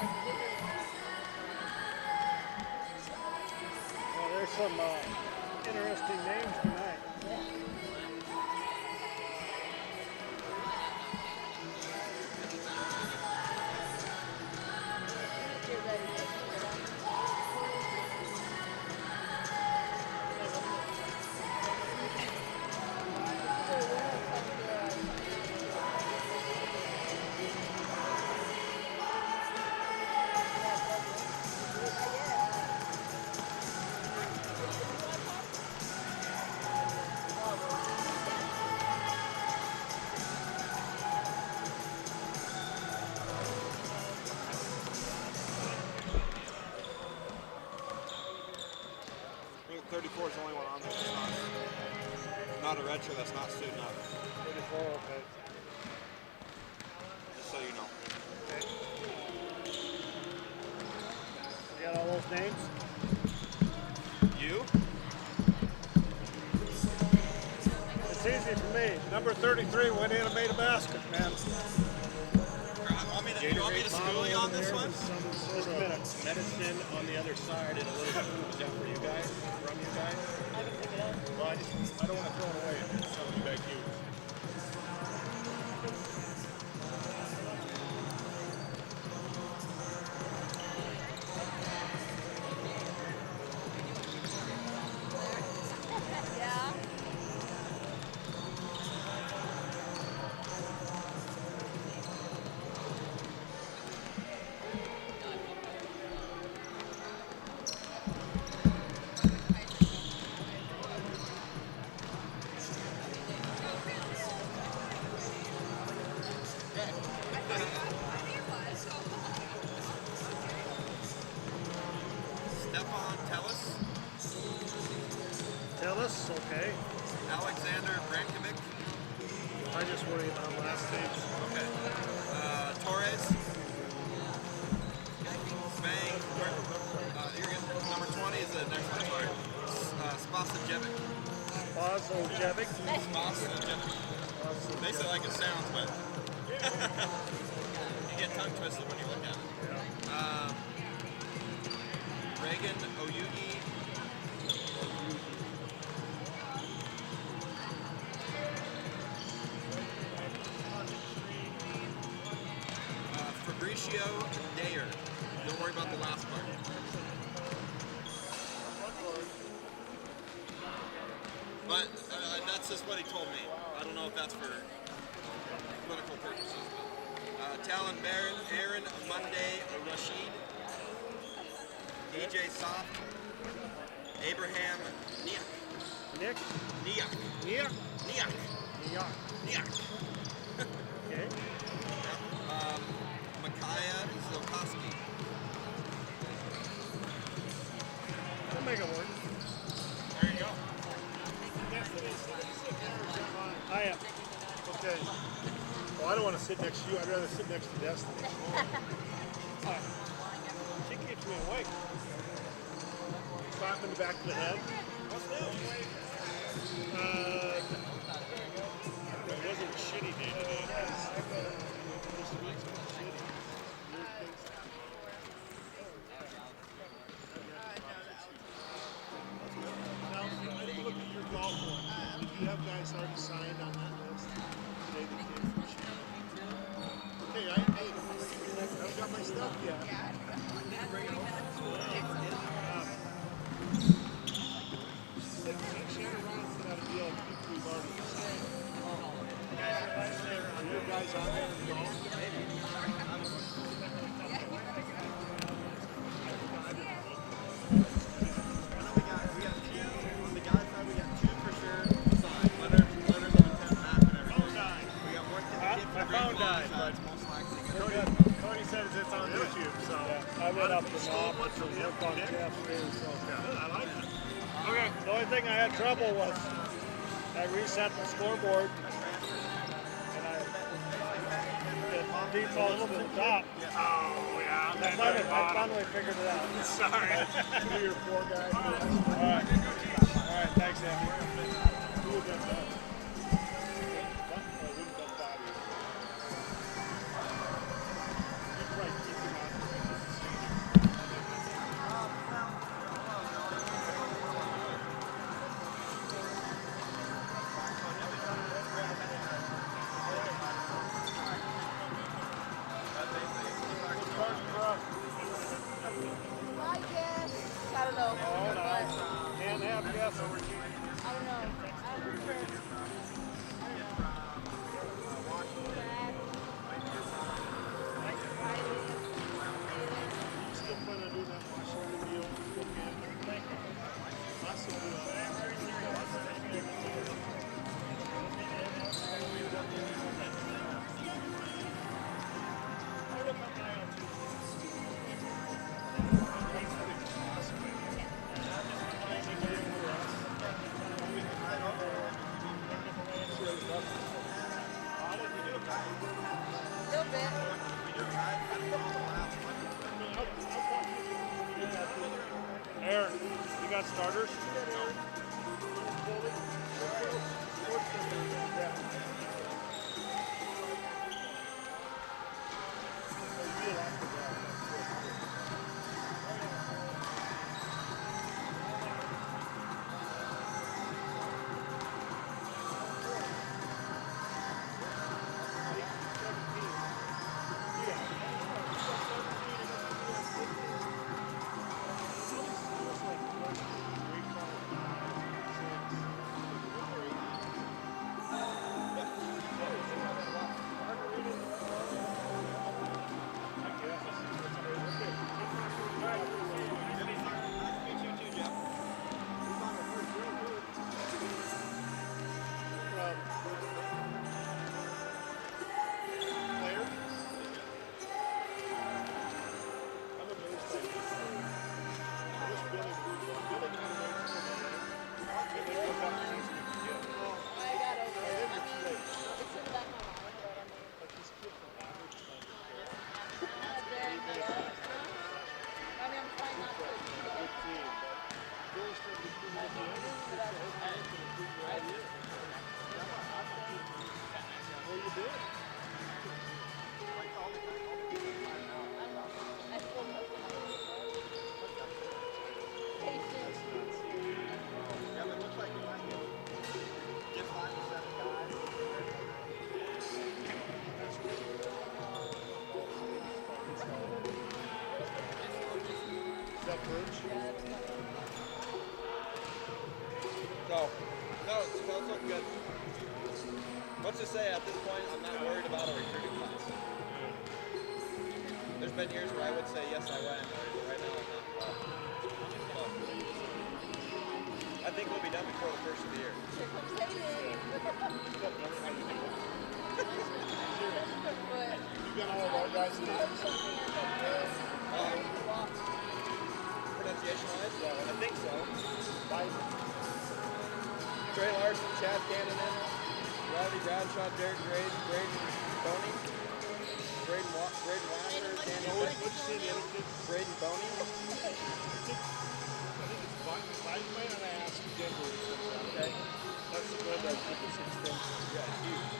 Well, there's some interesting names tonight. I think 34 is the only one on there that's not a retro, that's not student up. 34, okay. Just so you know. Okay. You got all those names? You? It's easy for me. Number 33 went in and made a basket, man. You want me to school you on this one? Just a minute. Medicine on the other side and a little food. Is that for you guys? From you guys? Well, I don't want to throw it away. It's something back you. Tell us, okay. Alexander Brankovic. I just worry about last stage. Okay. Torres. Svang. You're good. Number 20 is the next one. Sorry. Spasojevic. Spasojevic. Spasojevic. They say like it sounds, but you get tongue twisted when you look at it. Yeah. Reagan Oyugi. Fabricio Dayer. Don't worry about the last part. But that's just what he told me. I don't know if that's for political purposes. But, Talon Barron, Aaron Monday Rashid, DJ Soft, Abraham Niak. Nick? Niak. Niak? Niak. Niak. Niak. Okay. Micaiah Zilkowski. We'll make it work. There you go. I am. Okay. Well, I don't want to sit next to you. I'd rather sit next to Destiny. She keeps me awake. Slap in the back of the head. What's new? It wasn't a shitty day today. This week's been shitty. Now, I didn't look at your golf one. Did you have guys already signed on that list today that came from Chicago? Okay, I've got my stuff yet. Shannon Ryan's got a deal with people we've already signed. Are your guys on there in golf? Cody says it's on YouTube, so I went up the knob to work on Jeff's too, so I like it. Okay, the only thing I had trouble was I reset the scoreboard and it defaults to the top. Oh, yeah. I finally figured it out. Sorry. 3 or 4 guys. Alright, thanks, Andy. Who would have done that? say at this point, I'm not worried about a recruiting class. There's been years where I would say, yes, I went, but right now I'm not. So, I think we'll be done before the first of the year. You got all of our guys' names? Pronunciation-wise? I think so. Trey Larson, Chad Cannon, Riley Bradshaw, Derek Graves, Braden Boney, Braden Wasser, Danny Wood, Braden Boney. Okay. That's the one that did the 6 things. Yeah, huge.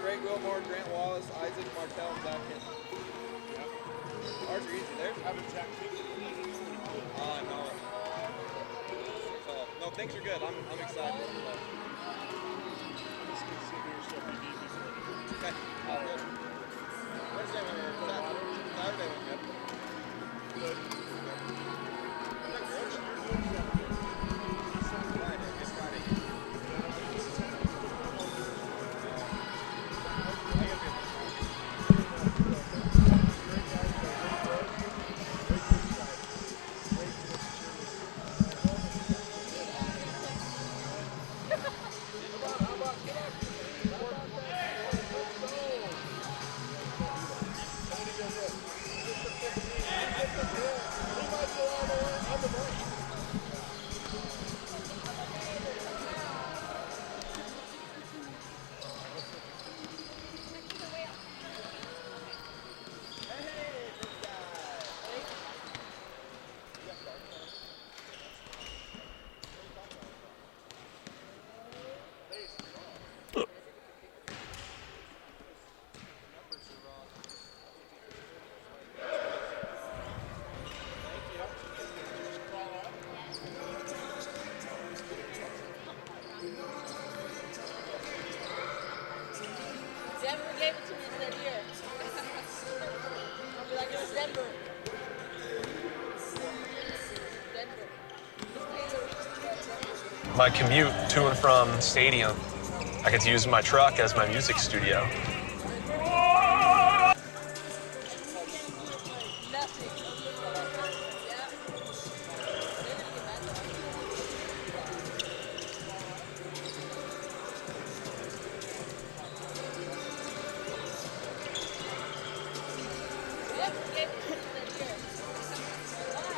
Greg Wilmore, Grant Wallace, Isaac Martell, and Zach Hinton. Yep. Ours are easy. Theirs? Haven't Jack Oh, I know it. So, no, things are good. I'm excited. Okay, all good. Wednesday went good. Saturday went good. Good. Friday, good Friday. Denver gave it to me and said, here. I'll be like, it was Denver. Denver. My commute to and from stadium, I get to use my truck as my music studio. Nothing. Yeah. Denver gave it to me and said, here. Why?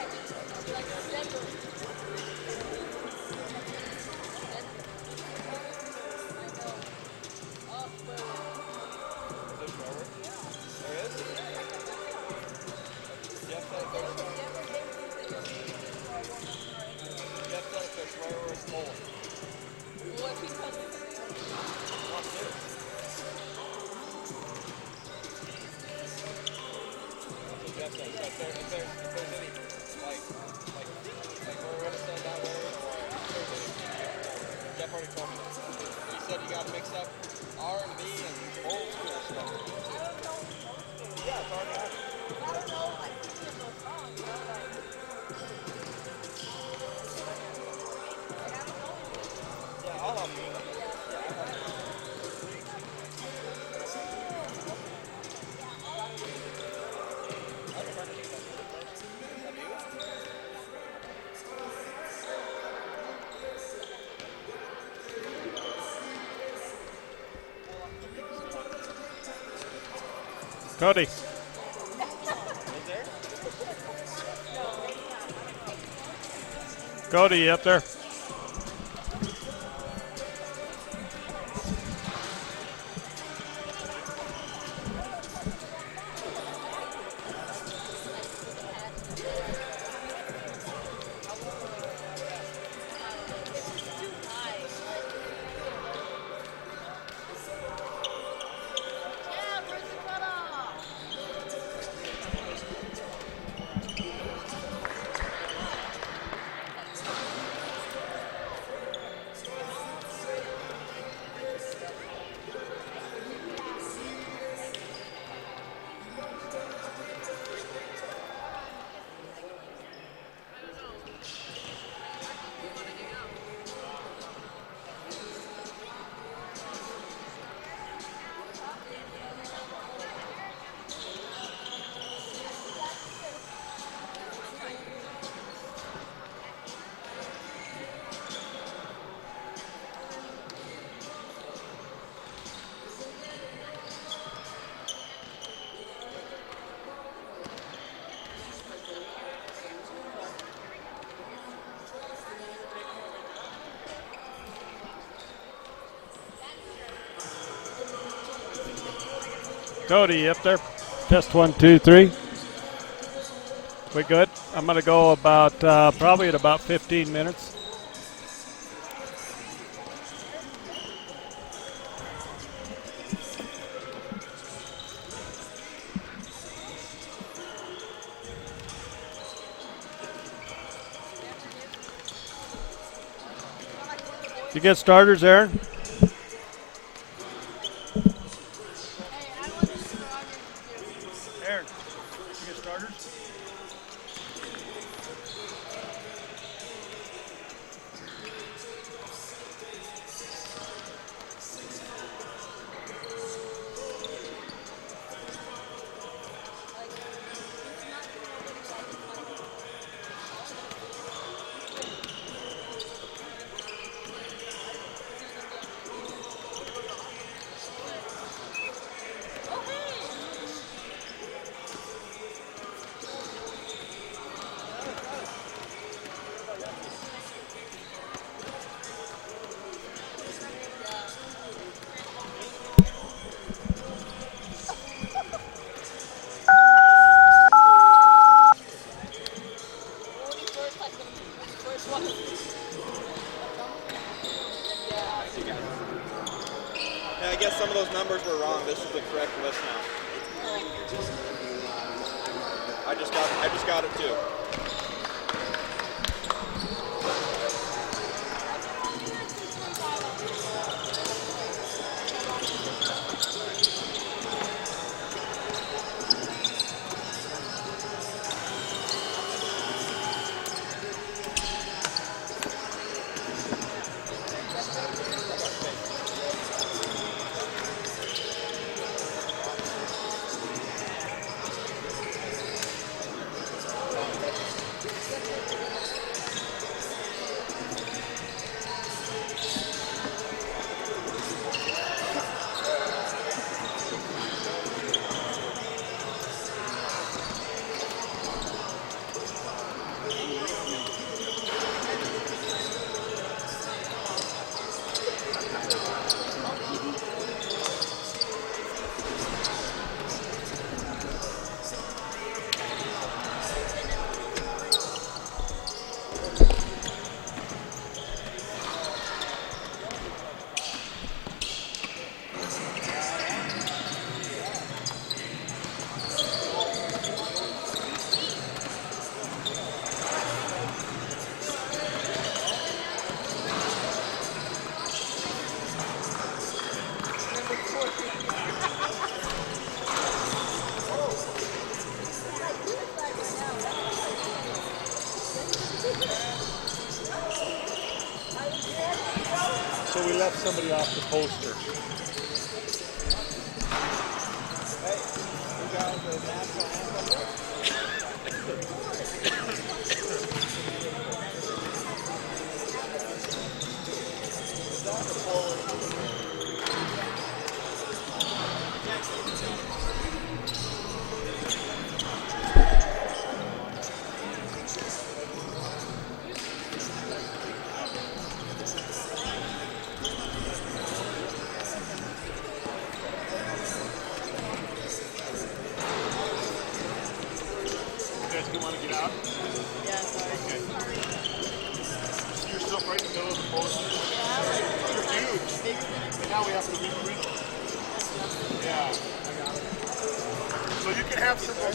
I'll be like, it was Denver. He said you got to mix up R&B and old school stuff. Yeah, it's already happening. I don't know, like, thinking of those songs, you know, like... Yeah, I'll help you with that. Yeah, I'll help you. I've never heard of that. Have you? Cody. Is there? Cody, you up there? Cody, you up there? Test 1, 2, 3. We good? I'm going to go about probably at about 15 minutes. You get starters, Aaron? Aaron, you get starters? Yeah, I guess some of those numbers were wrong. This is the correct list now. I just got it too. So we left somebody off the poster. Hey, we got the national anthem.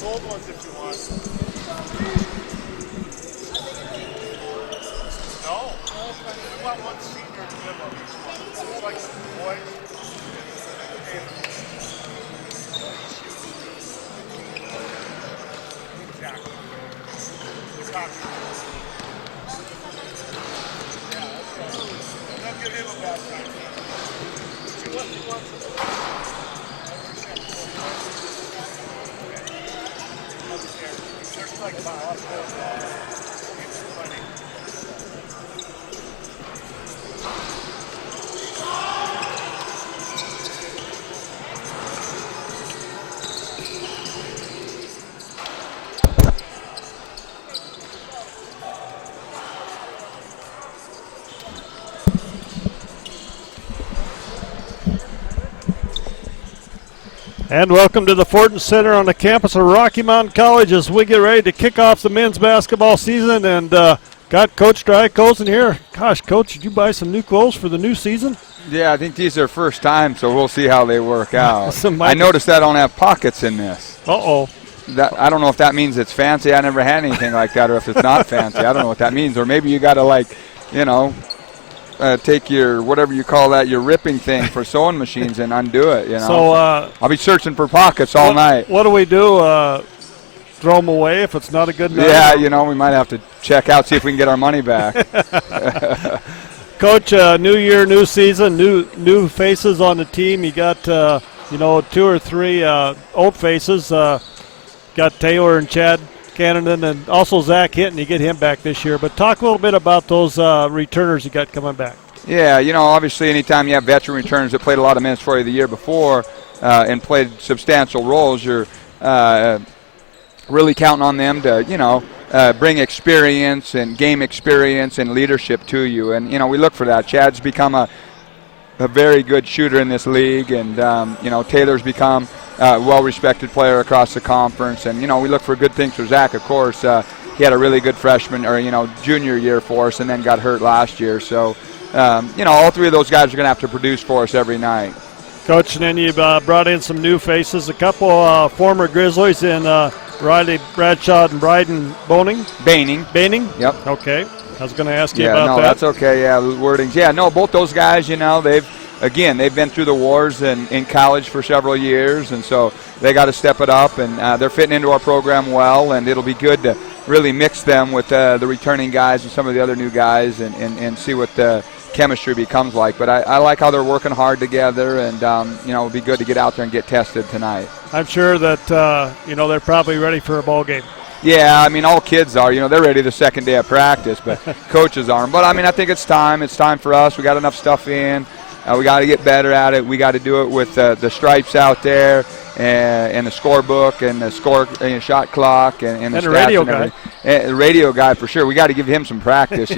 Old ones if you want. No. We want one senior in the middle of each one. It's like the boys. Exactly. The copy. Yeah, that's right. Don't give him a bad time. See what he wants to do. There's like about it's funny. And welcome to the Fortin Center on the campus of Rocky Mountain College as we get ready to kick off the men's basketball season. And got Coach Drykosen here. Gosh, Coach, did you buy some new clothes for the new season? Yeah, I think these are first time, so we'll see how they work out. I noticed that I don't have pockets in this. Uh-oh. I don't know if that means it's fancy. I never had anything like that, or if it's not fancy. I don't know what that means. Or maybe you got to, like, take your, whatever you call that, your ripping thing for sewing machines and undo it, So I'll be searching for pockets all night. What do we do? Throw them away if it's not a good night? Yeah, we might have to check out, see if we can get our money back. Coach, new year, new season, new faces on the team. You got, 2 or 3 old faces. Got Taylor and Chad Cannon and also Zach Hinton. You get him back this year. But talk a little bit about those returners you got coming back. Yeah, obviously anytime you have veteran returners that played a lot of minutes for you the year before and played substantial roles, you're really counting on them to, bring experience and game experience and leadership to you. And, we look for that. Chad's become a very good shooter in this league, and, Taylor's become a well-respected player across the conference. And, we look for good things for Zach, of course. He had a really good freshman or, junior year for us and then got hurt last year. So, all 3 of those guys are going to have to produce for us every night. Coach, and then you brought in some new faces, a couple former Grizzlies in Riley Bradshaw and Bryden Baining. Yep. Okay. I was going to ask you about that. Yeah, that's okay. Yeah, wordings. Yeah, no, both those guys, they've been through the wars in college for several years, and so they got to step it up, and they're fitting into our program well, and it'll be good to really mix them with the returning guys and some of the other new guys and see what the chemistry becomes like. But I like how they're working hard together, and it'll be good to get out there and get tested tonight. I'm sure that they're probably ready for a ball game. Yeah, all kids are. They're ready the second day of practice, but coaches aren't. But I think it's time. It's time for us. We got enough stuff in. We got to get better at it. We got to do it with the stripes out there and the scorebook and the shot clock and the radio guy. The radio guy for sure. We got to give him some practice.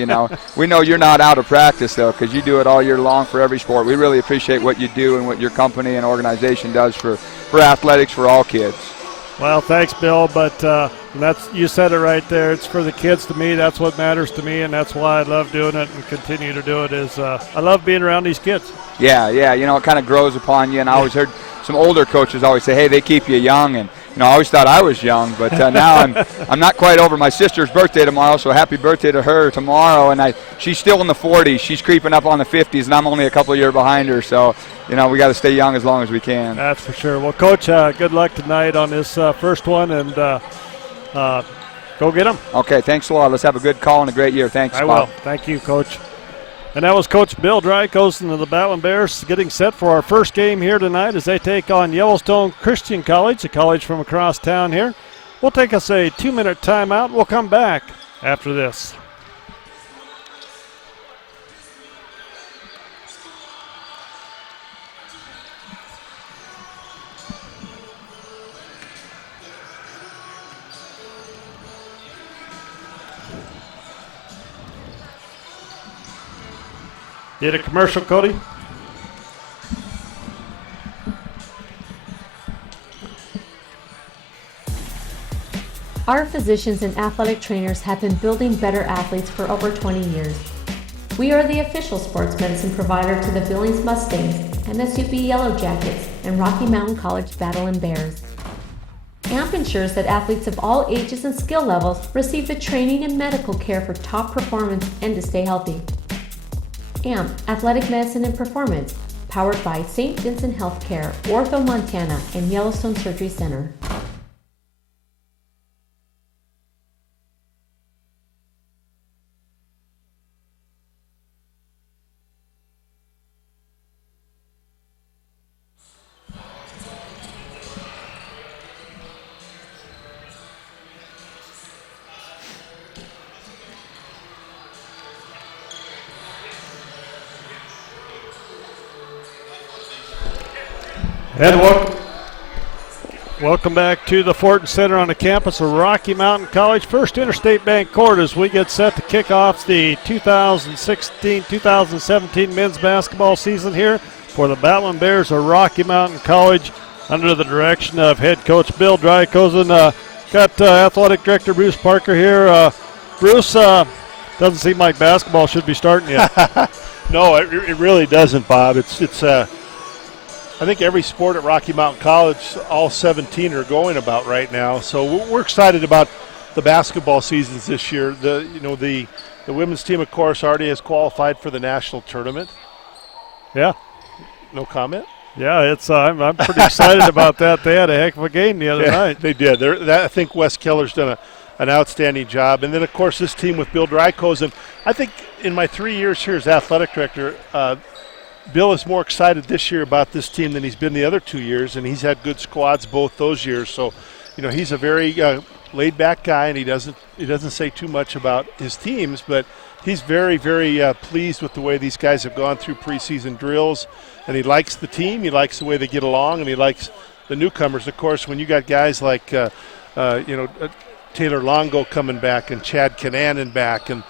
We know you're not out of practice though, because you do it all year long for every sport. We really appreciate what you do and what your company and organization does for athletics for all kids. Well, thanks, Bill. But you said it right there. It's for the kids to me. That's what matters to me, and that's why I love doing it and continue to do it. I love being around these kids. Yeah. It kind of grows upon you. And I always heard some older coaches always say, "Hey, they keep you young." And I always thought I was young, but now I'm not quite over. My sister's birthday tomorrow, so happy birthday to her tomorrow. And she's still in the 40s. She's creeping up on the 50s, and I'm only a couple of years behind her. So. We got to stay young as long as we can. That's for sure. Well, Coach, good luck tonight on this first one, and go get them. Okay, thanks a lot. Let's have a good call and a great year. Thanks, I will. Thank you, Coach. And that was Coach Bill Drykosen of the Battlin Bears getting set for our first game here tonight as they take on Yellowstone Christian College, a college from across town here. We'll take us a 2-minute timeout. We'll come back after this. Did a commercial, Cody? Our physicians and athletic trainers have been building better athletes for over 20 years. We are the official sports medicine provider to the Billings Mustangs, MSUB Yellow Jackets, and Rocky Mountain College Battlin Bears. AMP ensures that athletes of all ages and skill levels receive the training and medical care for top performance and to stay healthy. AMP, Athletic Medicine and Performance, powered by St. Vincent Healthcare, Ortho Montana, and Yellowstone Surgery Center. And welcome back to the Fortin Center on the campus of Rocky Mountain College. First Interstate Bank Court as we get set to kick off the 2016-2017 men's basketball season here for the Battlin Bears of Rocky Mountain College. under the direction of head coach Bill Drykosen. Got athletic director Bruce Parker here. Bruce, doesn't seem like basketball should be starting yet. No, it really doesn't, Bob. It's I think every sport at Rocky Mountain College, all 17 are going about right now. So we're excited about the basketball seasons this year. The women's team, of course, already has qualified for the national tournament. Yeah. No comment? Yeah, I'm pretty excited about that. They had a heck of a game the other night. They did. I think Wes Keller's done an outstanding job. And then, of course, this team with Bill Drykosen. I think in my 3 years here as athletic director, Bill is more excited this year about this team than he's been the other 2 years, and he's had good squads both those years. So, he's a very laid-back guy, and he doesn't say too much about his teams, but he's very, very pleased with the way these guys have gone through preseason drills, and he likes the team. He likes the way they get along, and he likes the newcomers. Of course, when you got guys like Taylor Longo coming back and Chad Kananen back and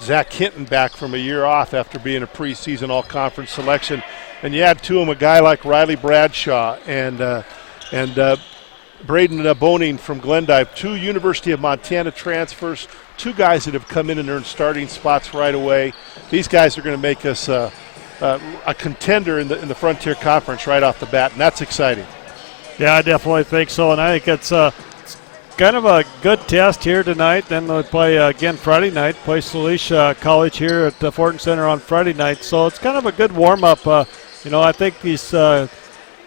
Zach Hinton back from a year off after being a preseason all-conference selection. And you add to him a guy like Riley Bradshaw and Braden Boning from Glendive, 2 University of Montana transfers, 2 guys that have come in and earned starting spots right away. These guys are going to make us a contender in the Frontier Conference right off the bat, and that's exciting. Yeah, I definitely think so, and I think it's kind of a good test here tonight. Then we'll play again Friday night, play Salish College here at the Fortin Center on Friday night. So it's kind of a good warm-up. I think these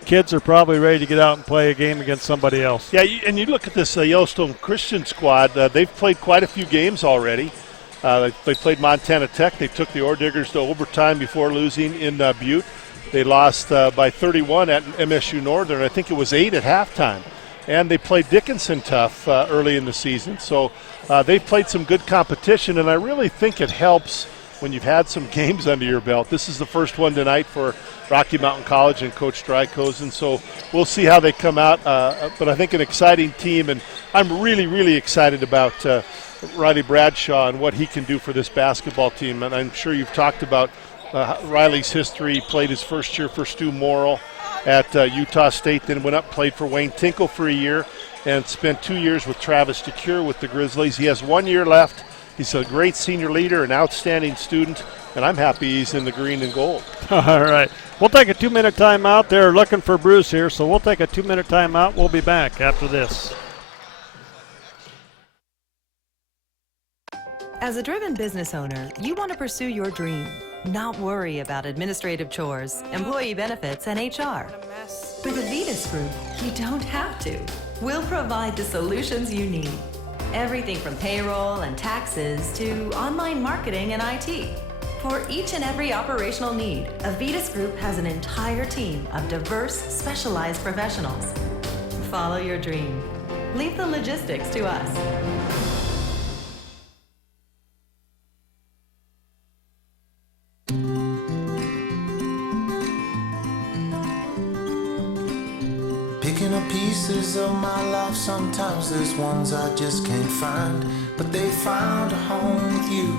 kids are probably ready to get out and play a game against somebody else. Yeah, and you look at this Yellowstone Christian squad. They've played quite a few games already. They played Montana Tech. They took the Ore Diggers to overtime before losing in Butte. They lost by 31 at MSU Northern. I think it was 8 at halftime. And they played Dickinson tough early in the season. So they've played some good competition, and I really think it helps when you've had some games under your belt. This is the first one tonight for Rocky Mountain College and Coach Drykosen, so we'll see how they come out. But I think an exciting team, and I'm really, really excited about Riley Bradshaw and what he can do for this basketball team. And I'm sure you've talked about Riley's history. He played his first year for Stu Morrill at Utah State, then went up, played for Wayne Tinkle for a year, and spent 2 years with Travis DeCure with the Grizzlies. He has 1 year left. He's a great senior leader, an outstanding student, and I'm happy he's in the green and gold. All right. We'll take a 2-minute timeout. They're looking for Bruce here, so we'll take a 2-minute timeout. We'll be back after this. As a driven business owner, you want to pursue your dream, not worry about administrative chores, employee benefits, and HR. With Avitas Group, you don't have to. We'll provide the solutions you need. Everything from payroll and taxes to online marketing and IT. For each and every operational need, Avitas Group has an entire team of diverse, specialized professionals. Follow your dream. Leave the logistics to us. Picking up pieces of my life, sometimes there's ones I just can't find, but they found a home with you.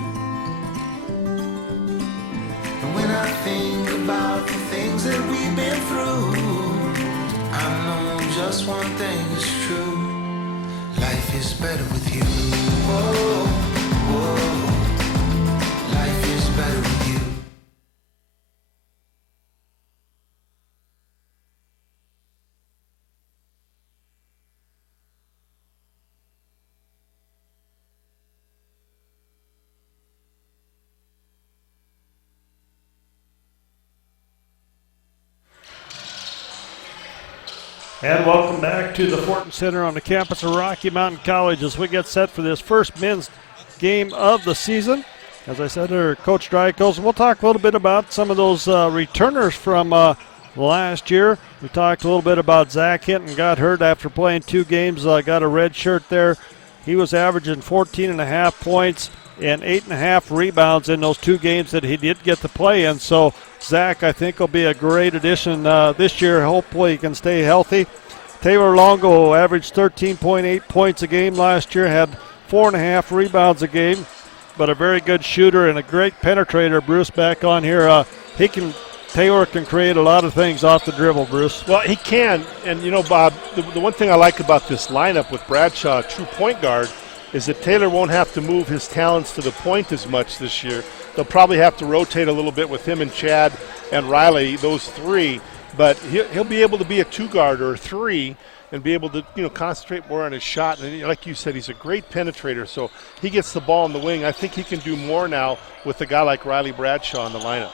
And when I think about the things that we've been through, I know just one thing is true: life is better with you. Whoa, whoa, life is better with you. And welcome back to the Fortin Center on the campus of Rocky Mountain College as we get set for this first men's game of the season. As I said, Coach Drykosen, we'll talk a little bit about some of those returners from last year. We talked a little bit about Zach Hinton, got hurt after playing 2 games, got a red shirt there. He was averaging 14.5 points and 8.5 rebounds in those 2 games that he did get to play in. So Zach, I think, will be a great addition this year. Hopefully he can stay healthy. Taylor Longo averaged 13.8 points a game last year, had 4.5 rebounds a game, but a very good shooter and a great penetrator. Bruce back on here. He can Taylor can create a lot of things off the dribble, Bruce. Well, he can. And, you know, Bob, the one thing I like about this lineup with Bradshaw, a true point guard, is that Taylor won't have to move his talents to the point as much this year. They'll probably have to rotate a little bit with him and Chad and Riley, those three. But he'll be able to be a two-guard or a three and be able to, you know, concentrate more on his shot. And like you said, he's a great penetrator. So he gets the ball in the wing. I think he can do more now with a guy like Riley Bradshaw in the lineup.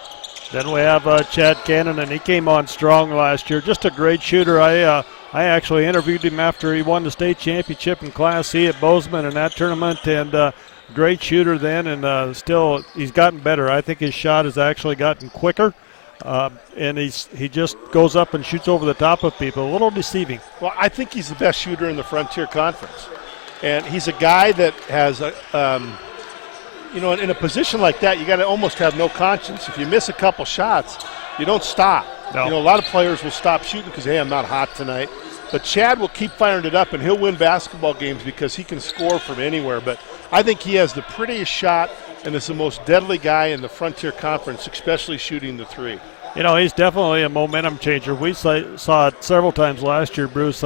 Then we have Chad Cannon, and he came on strong last year. Just a great shooter. I actually interviewed him after he won the state championship in Class C at Bozeman in that tournament, and great shooter then, and still he's gotten better. I think his shot has actually gotten quicker, and he just goes up and shoots over the top of people. A little deceiving. Well, I think he's the best shooter in the Frontier Conference, and he's a guy that has you know, in a position like that, you got to almost have no conscience. If you miss a couple shots, you don't stop. No. You know, a lot of players will stop shooting because, hey, I'm not hot tonight. But Chad will keep firing it up, and he'll win basketball games because he can score from anywhere. But I think he has the prettiest shot and is the most deadly guy in the Frontier Conference, especially shooting the three. You know, he's definitely a momentum changer. We saw it several times last year, Bruce.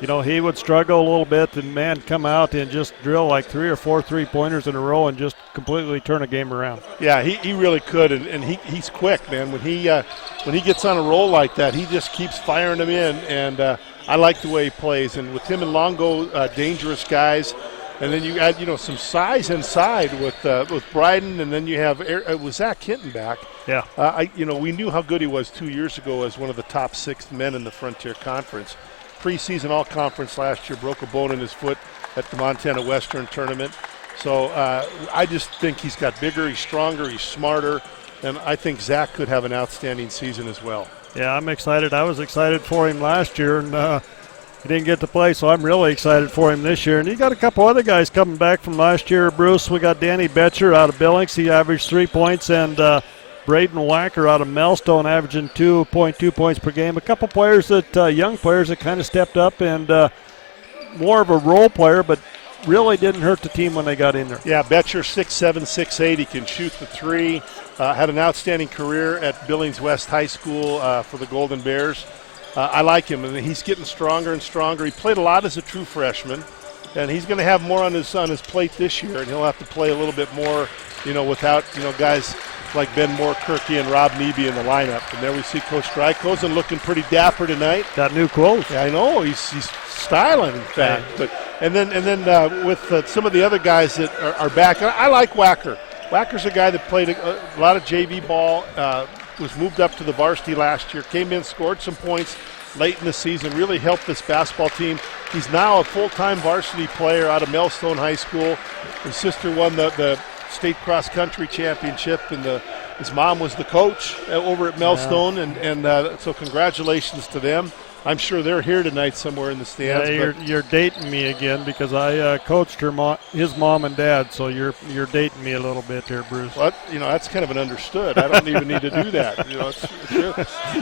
You know, he would struggle a little bit and, man, come out and just drill like 3 or 4 three-pointers in a row and just completely turn a game around. Yeah, he really could, and he's quick, man. When he gets on a roll like that, he just keeps firing them in, and I like the way he plays. And with him and Longo, dangerous guys. And then you add, you know, some size inside with Bryden, and then you have with Zach Hinton back. Yeah. You know, we knew how good he was 2 years ago as one of the top 6 men in the Frontier Conference. Preseason all-conference last year, broke a bone in his foot at the Montana Western tournament. So I just think he's got bigger, he's stronger, he's smarter, and I think Zach could have an outstanding season as well. Yeah, I'm excited. I was excited for him last year, and he didn't get to play, so I'm really excited for him this year. And you got a couple other guys coming back from last year, Bruce. We got Danny Betcher out of Billings. He averaged 3 points, and Braden Wacker out of Melstone averaging 2.2 points per game. A couple players that, young players that kind of stepped up and more of a role player, but really didn't hurt the team when they got in there. Yeah, Betcher 6'7", 6'8". He can shoot the three. Had an outstanding career at Billings West High School for the Golden Bears. I like him, and he's getting stronger and stronger. He played a lot as a true freshman, and he's going to have more on his plate this year, and he'll have to play a little bit more, you know, without, you know, guys like Ben Moore-Kirky and Rob Neby in the lineup. And there we see Coach Drykosen looking pretty dapper tonight. Got new clothes. Yeah, I know. He's styling, in fact. But and then with some of the other guys that are back, I like Wacker. Wacker's a guy that played a lot of JV ball, was moved up to the varsity last year, came in, scored some points late in the season, really helped this basketball team. He's now a full-time varsity player out of Melstone High School. His sister won the state cross-country championship, and his mom was the coach over at Melstone, and so congratulations to them. I'm sure they're here tonight somewhere in the stands. Yeah, you're dating me again because I coached his mom and dad, so you're dating me a little bit there, Bruce. Well, you know, that's kind of an understood. I don't even need to do that. You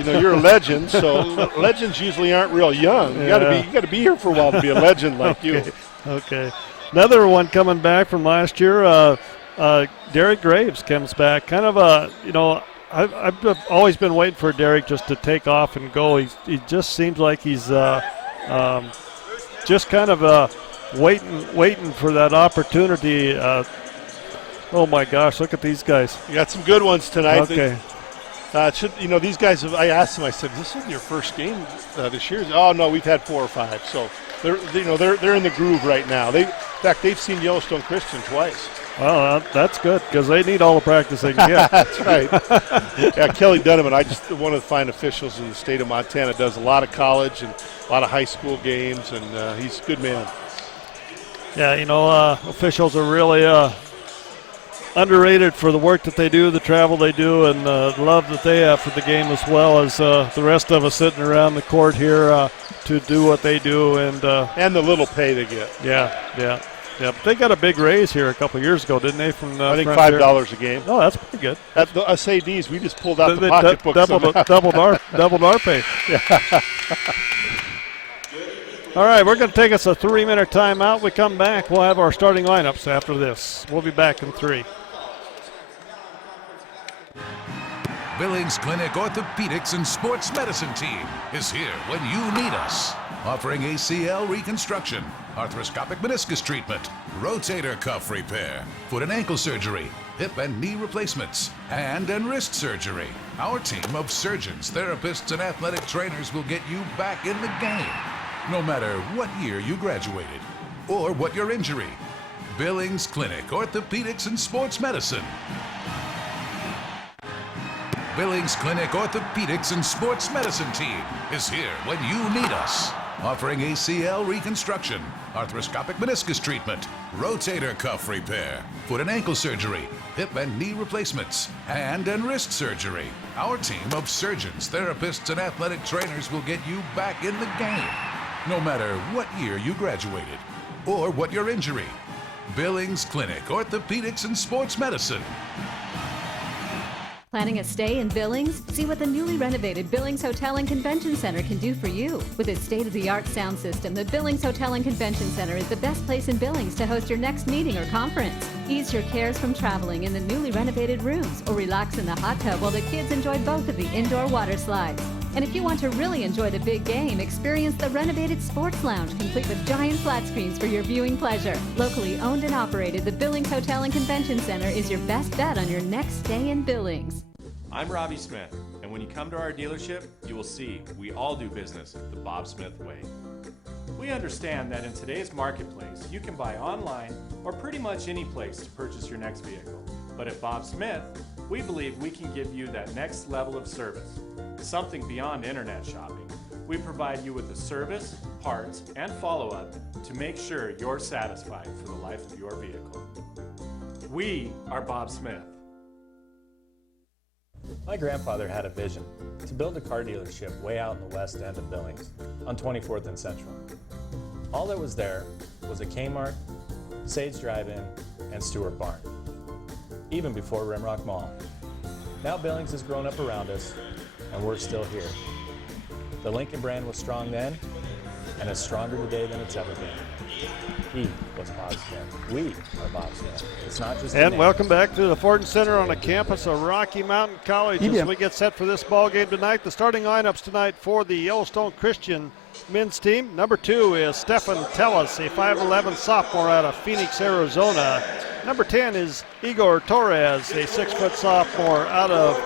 know, you're a legend, so legends usually aren't real young. You got to be here for a while to be a legend like you. Okay. Another one coming back from last year. Derek Graves comes back. Kind of you know, I've always been waiting for Derek just to take off and go. He just seems like he's just kind of waiting for that opportunity. Oh my gosh, look at these guys. You got some good ones tonight. Okay. You know, these guys, I asked them, I said, this is your first game this year? Oh, no, we've had 4 or 5. So, they're in the groove right now. In fact, they've seen Yellowstone Christian twice. Well, that's good because they need all the practice they can get. That's right. Yeah, Kelly Dunham, one of the fine officials in the state of Montana, does a lot of college and a lot of high school games, and he's a good man. Yeah, you know, officials are really underrated for the work that they do, the travel they do, and the love that they have for the game, as well as the rest of us sitting around the court here to do what they do. And the little pay they get. Yeah, but they got a big raise here a couple of years ago, didn't they? From I think $5 a game. Oh, that's pretty good. At the SADs, we just pulled out the pocketbook. Doubled our pay. Yeah. All right, we're going to take us a 3-minute timeout. We come back, we'll have our starting lineups after this. We'll be back in 3. Billings Clinic Orthopedics and Sports Medicine team is here when you need us. Offering ACL reconstruction, arthroscopic meniscus treatment, rotator cuff repair, foot and ankle surgery, hip and knee replacements, hand and wrist surgery. Our team of surgeons, therapists, and athletic trainers will get you back in the game, no matter what year you graduated or what your injury. Billings Clinic Orthopedics and Sports Medicine. Billings Clinic Orthopedics and Sports Medicine team is here when you need us. Offering ACL reconstruction, arthroscopic meniscus treatment, rotator cuff repair, foot and ankle surgery, hip and knee replacements, hand and wrist surgery. Our team of surgeons, therapists, and athletic trainers will get you back in the game, no matter what year you graduated or what your injury. Billings Clinic Orthopedics and Sports Medicine. Planning a stay in Billings? See what the newly renovated Billings Hotel and Convention Center can do for you. With its state-of-the-art sound system, the Billings Hotel and Convention Center is the best place in Billings to host your next meeting or conference. Ease your cares from traveling in the newly renovated rooms or relax in the hot tub while the kids enjoy both of the indoor water slides. And if you want to really enjoy the big game, experience the renovated Sports Lounge, complete with giant flat screens for your viewing pleasure. Locally owned and operated, the Billings Hotel and Convention Center is your best bet on your next stay in Billings. I'm Robbie Smith, and when you come to our dealership, you will see we all do business the Bob Smith way. We understand that in today's marketplace, you can buy online or pretty much any place to purchase your next vehicle. But at Bob Smith, we believe we can give you that next level of service, something beyond internet shopping. We provide you with the service, parts, and follow-up to make sure you're satisfied for the life of your vehicle. We are Bob Smith. My grandfather had a vision to build a car dealership way out in the west end of Billings on 24th and Central. All that was there was a Kmart, Sage Drive-In, and Stewart Barn, even before Rimrock Mall. Now Billings has grown up around us, and we're still here. The Lincoln brand was strong then, and it's stronger today than it's ever been. He was Bob Smith. We are Bob Smith. It's not just And welcome back to the Ford Center on the campus of Rocky Mountain College as we get set for this ball game tonight. The starting lineups tonight for the Yellowstone Christian men's team. Number 2 is Stefan Tellis, a 5'11 sophomore out of Phoenix, Arizona. Number 10 is Igor Torres, a 6-foot sophomore out of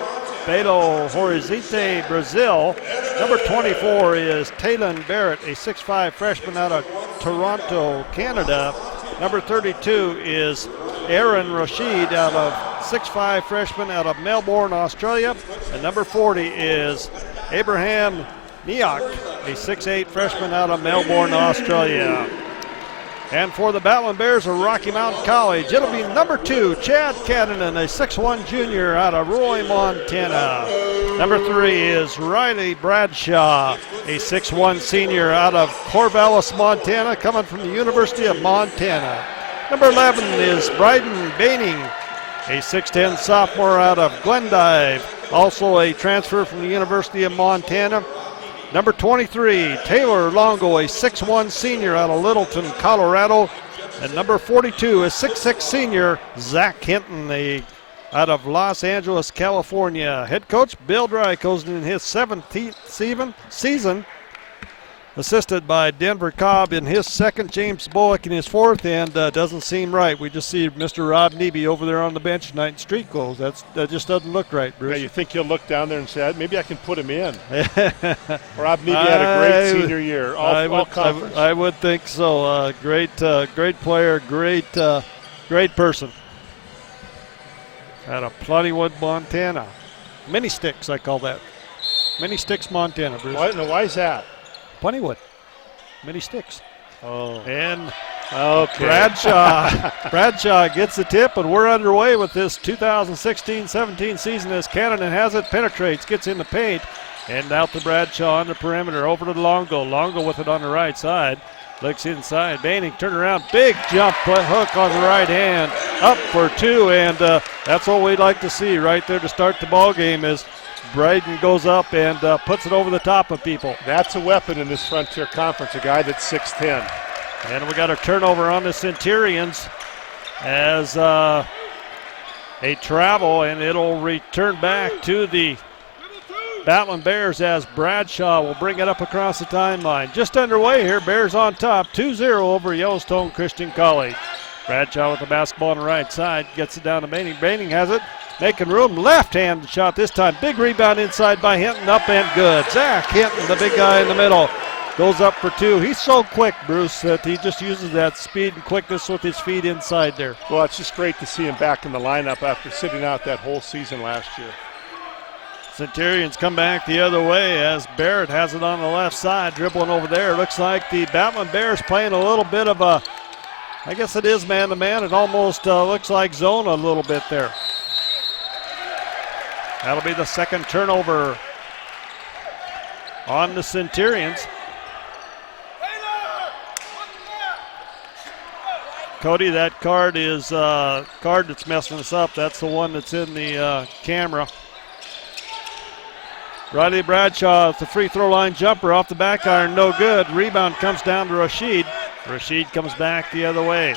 Belo Horizonte, Brazil. Number 24 is Talon Barrett, a 6'5 freshman out of Toronto, Canada. Number 32 is Aaron Rashid, out of 6'5 freshman out of Melbourne, Australia. And number 40 is Abraham Niak, a 6'8 freshman out of Melbourne, Australia. And for the Battlin Bears of Rocky Mountain College, it'll be number 2, Chad Caddenan, a 6'1 junior out of Roy, Montana. Number 3 is Riley Bradshaw, a 6'1 senior out of Corvallis, Montana, coming from the University of Montana. Number 11 is Bryden Baining, a 6'10 sophomore out of Glendive, also a transfer from the University of Montana. Number 23, Taylor Longo, a 6'1 senior out of Littleton, Colorado. And number 42 is 6'6 senior Zach Hinton, out of Los Angeles, California. Head coach Bill Drykosen in his 17th season, assisted by Denver Cobb in his 2nd, James Bullock in his 4th, and doesn't seem right. We just see Mr. Rob Neby over there on the bench tonight in street clothes. That just doesn't look right, Bruce. Yeah, you think he'll look down there and say, maybe I can put him in. Rob Neby had a great senior year, all conference. I would think so. Great player, great person. Out of Plentywood, Montana. Mini Sticks, I call that. Mini Sticks, Montana, Bruce. Why is that? Plentywood. Mini Sticks. Oh. And okay. Bradshaw gets the tip, and we're underway with this 2016-17 season as Cannon has it, penetrates, gets in the paint, and out to Bradshaw on the perimeter, over to Longo. Longo with it on the right side. Looks inside. Baining, turn around, big jump hook on the right hand, up for 2, and that's what we'd like to see right there to start the ball game is Bryden goes up and puts it over the top of people. That's a weapon in this Frontier Conference, a guy that's 6'10". And we got a turnover on the Centurions as a travel, and it'll return back to the Battlin Bears as Bradshaw will bring it up across the timeline. Just underway here, Bears on top, 2-0 over Yellowstone Christian College. Bradshaw with the basketball on the right side, gets it down to Baining. Baining has it, making room, left-hand shot this time. Big rebound inside by Hinton, up and good. Zach Hinton, the big guy in the middle, goes up for two. He's so quick, Bruce, that he just uses that speed and quickness with his feet inside there. Well, it's just great to see him back in the lineup after sitting out that whole season last year. Centurions come back the other way as Barrett has it on the left side, dribbling over there. Looks like the Battlin Bears playing a little bit of a, I guess it is man-to-man. It almost looks like zone a little bit there. That'll be the second turnover on the Centurions. Cody, that card is card that's messing us up. That's the one that's in the camera. Riley Bradshaw with the free throw line jumper off the back iron, no good. Rebound comes down to Rashid. Rashid comes back the other way.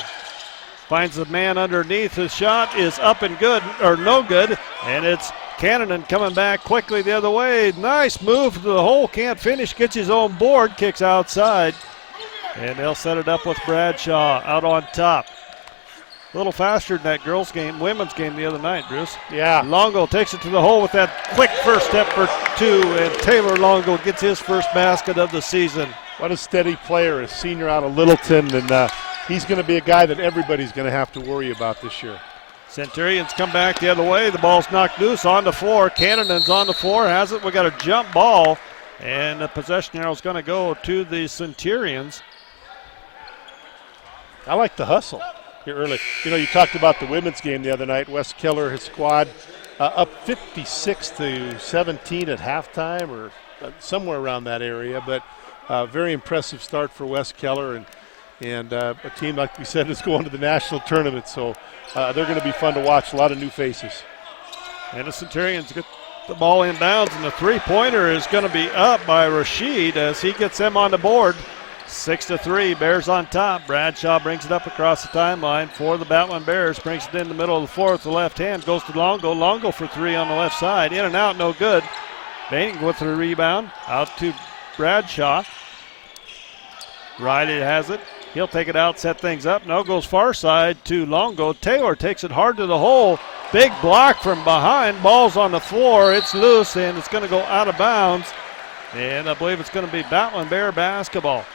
Finds the man underneath. His shot is up and good, or no good, and it's Cannon coming back quickly the other way. Nice move to the hole, can't finish, gets his own board, kicks outside. And they'll set it up with Bradshaw out on top. A little faster than that girls' game, women's game the other night, Bruce. Yeah. Longo takes it to the hole with that quick first step for two, and Taylor Longo gets his first basket of the season. What a steady player, a senior out of Littleton, and he's going to be a guy that everybody's going to have to worry about this year. Centurions come back the other way. The ball's knocked loose on the floor. Cannon's on the floor, has it. We got a jump ball, and the possession arrow is going to go to the Centurions. I like the hustle here early. You know, you talked about the women's game the other night. Wes Keller, his squad, up 56-17 at halftime, or somewhere around that area. But very impressive start for Wes Keller, and a team, like we said, is going to the national tournament. So they're going to be fun to watch. A lot of new faces. And the Centurions get the ball inbounds, and the three-pointer is going to be up by Rashid as he gets them on the board. 6-3, Bears on top. Bradshaw brings it up across the timeline for the Battlin Bears. Brings it in the middle of the floor with the left hand. Goes to Longo. Longo for three on the left side. In and out, no good. Baining with the rebound. Out to Bradshaw. Riley has it. He'll take it out, set things up. Now goes far side to Longo. Taylor takes it hard to the hole. Big block from behind. Ball's on the floor. It's loose, and it's going to go out of bounds. And I believe it's going to be Battlin Bear basketball.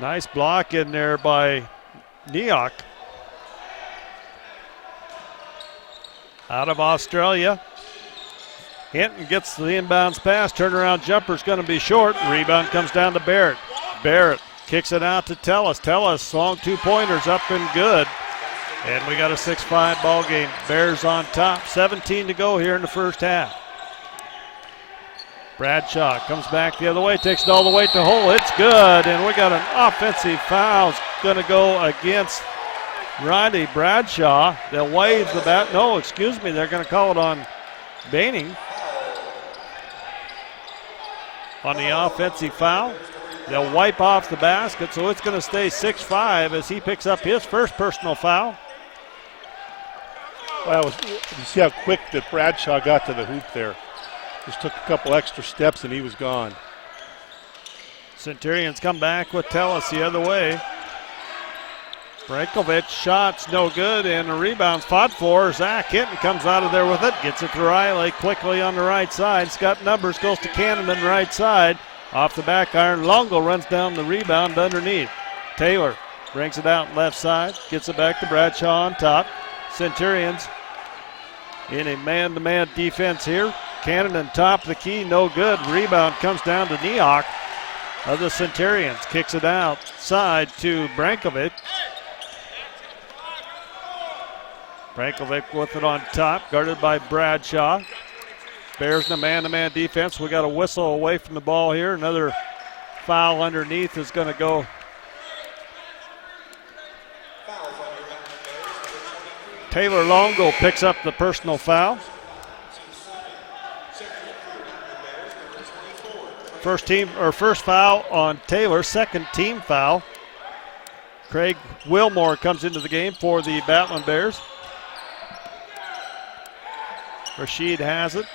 Nice block in there by Neok. Out of Australia. Hinton gets the inbounds pass. Turnaround jumper's going to be short. Rebound comes down to Barrett. Barrett kicks it out to Tellis. Tellis, long two-pointers up and good. And we got a 6-5 ball game. Bears on top. 17 to go here in the first half. Bradshaw comes back the other way, takes it all the way to hole. It's good, and we got an offensive foul. It's going to go against Riley Bradshaw. They'll wave the bat. No, excuse me, they're going to call it on Baining on the offensive foul. They'll wipe off the basket, so it's going to stay 6-5 as he picks up his first personal foul. Well, you see how quick that Bradshaw got to the hoop there. Just took a couple extra steps and he was gone. Centurions come back with Tellis the other way. Brankovic shots no good, and the rebound's fought for. Zach Hinton comes out of there with it, gets it to Riley quickly on the right side. Scott Numbers goes to Cannon on the right side. Off the back iron, Longo runs down the rebound underneath. Taylor brings it out left side, gets it back to Bradshaw on top. Centurions in a man-to-man defense here. Cannon top of the key, no good. Rebound comes down to Neok of the Centurions. Kicks it outside to Brankovic. Brankovic with it on top, guarded by Bradshaw. Bears in a man-to-man defense. We got a whistle away from the ball here. Another foul underneath is going to go. Taylor Longo picks up the personal foul. First foul on Taylor, second team foul. Craig Wilmore comes into the game for the Battlin Bears. Rashid has it.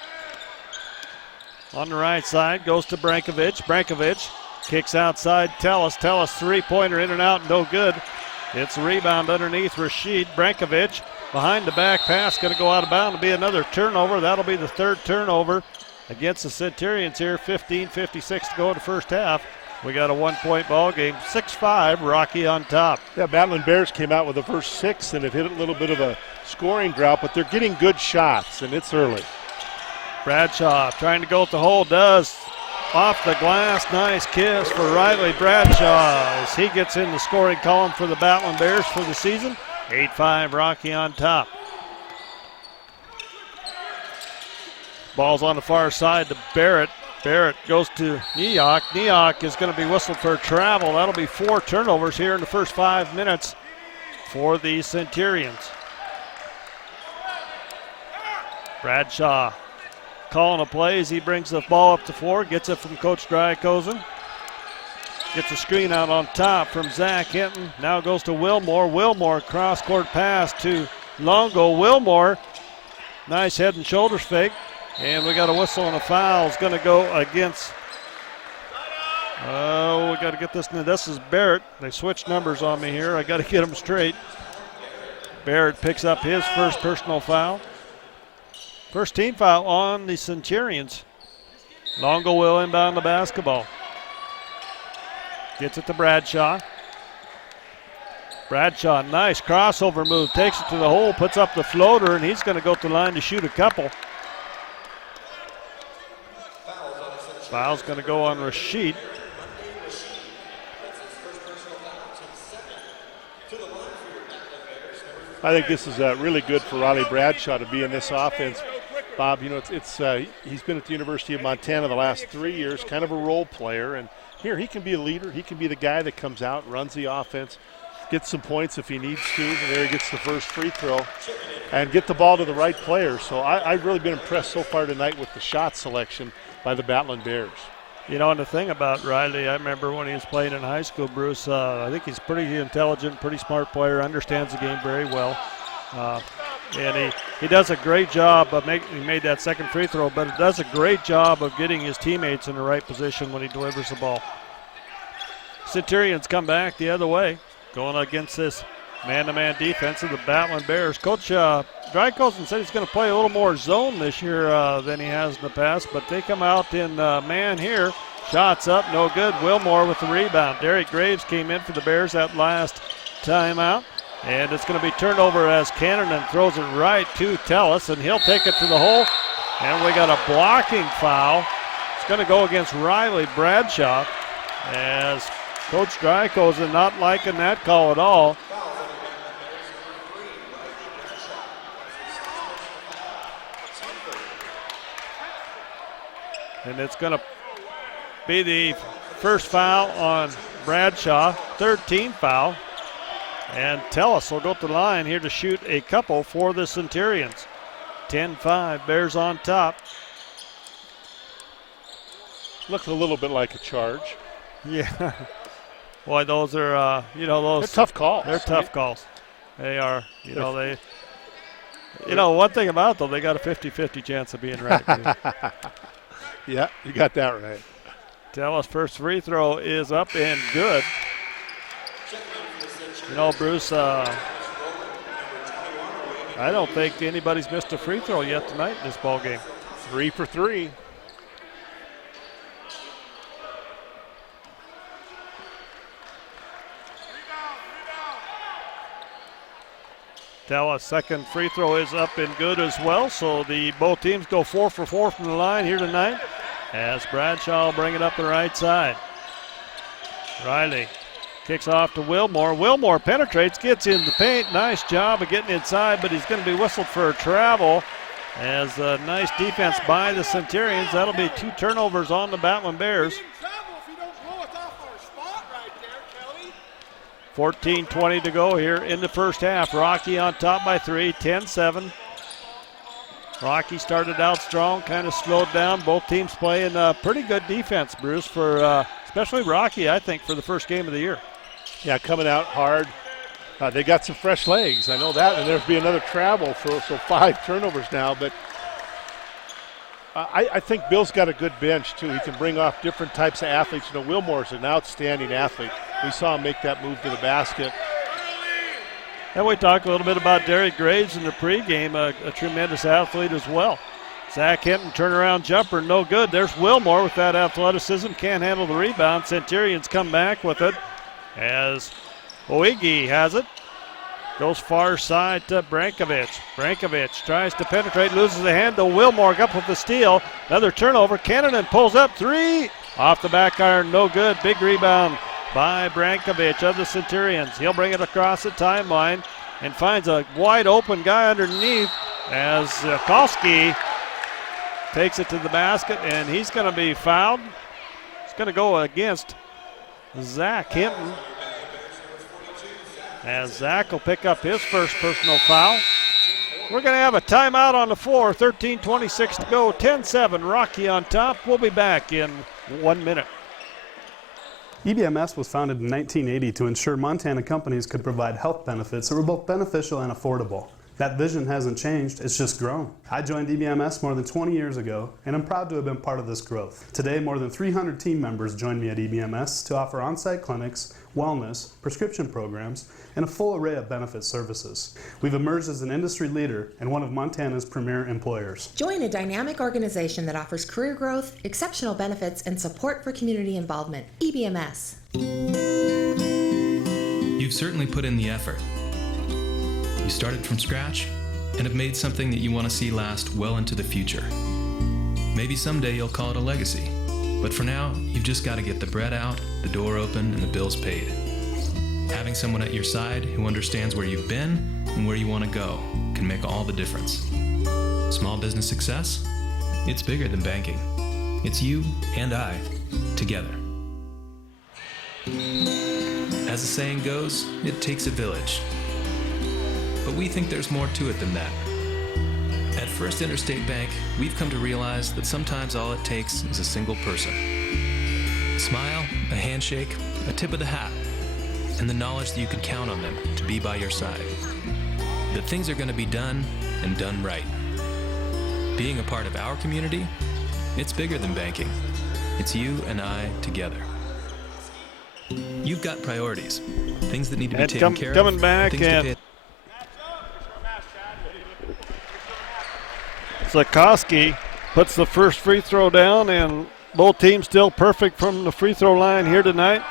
On the right side, goes to Brankovic. Brankovic kicks outside Tellis. Tellis three-pointer in and out, no good. It's a rebound underneath Rashid. Brankovic behind the back pass, going to go out of bounds. It'll be another turnover. That'll be the third turnover against the Centurions here. 15:56 to go in the first half. We got a 1-point ball game. 6-5, Rocky on top. Yeah, Battlin Bears came out with the first 6 and it hit a little bit of a scoring drought, but they're getting good shots, and it's early. Bradshaw trying to go at the hole, does. Off the glass, nice kiss for Riley Bradshaw as he gets in the scoring column for the Battlin Bears for the season. 8-5, Rocky on top. Ball's on the far side to Barrett. Barrett goes to Neok. Neok is going to be whistled for travel. That'll be 4 turnovers here in the first 5 minutes for the Centurions. Bradshaw calling a play as he brings the ball up the floor, gets it from Coach Drykosen. Gets a screen out on top from Zach Hinton. Now goes to Wilmore. Wilmore cross-court pass to Longo. Wilmore, nice head and shoulders fake. And we got a whistle and a foul. It's going to go against. Oh, we got to get this. This is Barrett. They switched numbers on me here. I got to get them straight. Barrett picks up his first personal foul. First team foul on the Centurions. Longo will inbound the basketball. Gets it to Bradshaw. Bradshaw, nice crossover move. Takes it to the hole, puts up the floater, and he's going to go to the line to shoot a couple. Foul's going to go on Rashid. I think this is really good for Riley Bradshaw to be in this offense. Bob, you know, he's been at the University of Montana the last 3 years, kind of a role player, and here he can be a leader. He can be the guy that comes out, runs the offense, gets some points if he needs to, and there he gets the first free throw, and get the ball to the right player. So I've really been impressed so far tonight with the shot selection by the Battlin Bears. You know, and the thing about Riley, I remember when he was playing in high school, Bruce, I think he's pretty intelligent, pretty smart player, understands the game very well. And he does a great job of he made that second free throw, but he does a great job of getting his teammates in the right position when he delivers the ball. Centurions come back the other way, going against this man-to-man defense of the Battlin Bears. Coach Drykosen said he's going to play a little more zone this year than he has in the past, but they come out in man here. Shots up, no good. Wilmore with the rebound. Derek Graves came in for the Bears that last timeout, and it's going to be turned over as Cannon throws it right to Tellis, and he'll take it to the hole, and we got a blocking foul. It's going to go against Riley Bradshaw as Coach Drykosen not liking that call at all. And it's going to be the first foul on Bradshaw, third team foul. And Tellis will go to the line here to shoot a couple for the Centurions. 10-5, Bears on top. Looks a little bit like a charge. Yeah. Boy, those are, those. They're tough calls. They're tough calls. They are, one thing about them, they got a 50-50 chance of being right. Yeah, you got that right. Tellis' first free throw is up and good. Bruce, I don't think anybody's missed a free throw yet tonight in this ball game. 3 for 3. Tellis' second free throw is up and good as well, so both teams go 4 for 4 from the line here tonight as Bradshaw will bring it up the right side. Riley kicks off to Wilmore. Wilmore penetrates, gets in the paint. Nice job of getting inside, but he's going to be whistled for a travel as a nice defense by the Centurions. That'll be 2 turnovers on the Battlin Bears. 14:20 to go here in the first half. Rocky on top by 3, 10-7. Rocky started out strong, kind of slowed down. Both teams playing pretty good defense, Bruce, for especially Rocky, I think, for the first game of the year. Yeah, coming out hard. They got some fresh legs, I know that, and there'll be another travel, so 5 turnovers now. But I think Bill's got a good bench, too. He can bring off different types of athletes. You know, Wilmore's an outstanding athlete. We saw him make that move to the basket. And we talked a little bit about Derek Graves in the pregame, a tremendous athlete as well. Zach Hinton, turnaround jumper, no good. There's Wilmore with that athleticism, can't handle the rebound. Centurions come back with it as Oigi has it. Goes far side to Brankovic. Brankovic tries to penetrate, loses the handle. Wilmore up with the steal. Another turnover. Cannon pulls up three. Off the back iron, no good. Big rebound by Brankovic of the Centurions. He'll bring it across the timeline and finds a wide open guy underneath as Kolsky takes it to the basket, and he's going to be fouled. It's going to go against Zach Hinton, as Zach will pick up his first personal foul. We're going to have a timeout on the floor. 13:26 to go. 10-7. Rocky on top. We'll be back in 1 minute. EBMS was founded in 1980 to ensure Montana companies could provide health benefits that were both beneficial and affordable. That vision hasn't changed, it's just grown. I joined EBMS more than 20 years ago, and I'm proud to have been part of this growth. Today, more than 300 team members join me at EBMS to offer on-site clinics, wellness, prescription programs, and a full array of benefit services. We've emerged as an industry leader and one of Montana's premier employers. Join a dynamic organization that offers career growth, exceptional benefits, and support for community involvement. EBMS. You've certainly put in the effort. You started from scratch and have made something that you want to see last well into the future. Maybe someday you'll call it a legacy, but for now, you've just got to get the bread out, the door open, and the bills paid. Having someone at your side who understands where you've been and where you want to go can make all the difference. Small business success? It's bigger than banking. It's you and I together. As the saying goes, it takes a village. But we think there's more to it than that. At First Interstate Bank, we've come to realize that sometimes all it takes is a single person. A smile, a handshake, a tip of the hat, and the knowledge that you can count on them to be by your side. That things are going to be done and done right. Being a part of our community, it's bigger than banking. It's you and I together. You've got priorities, things that need to be taken care of. Coming back and Zakowski puts the first free throw down, and both teams still perfect from the free throw line here tonight.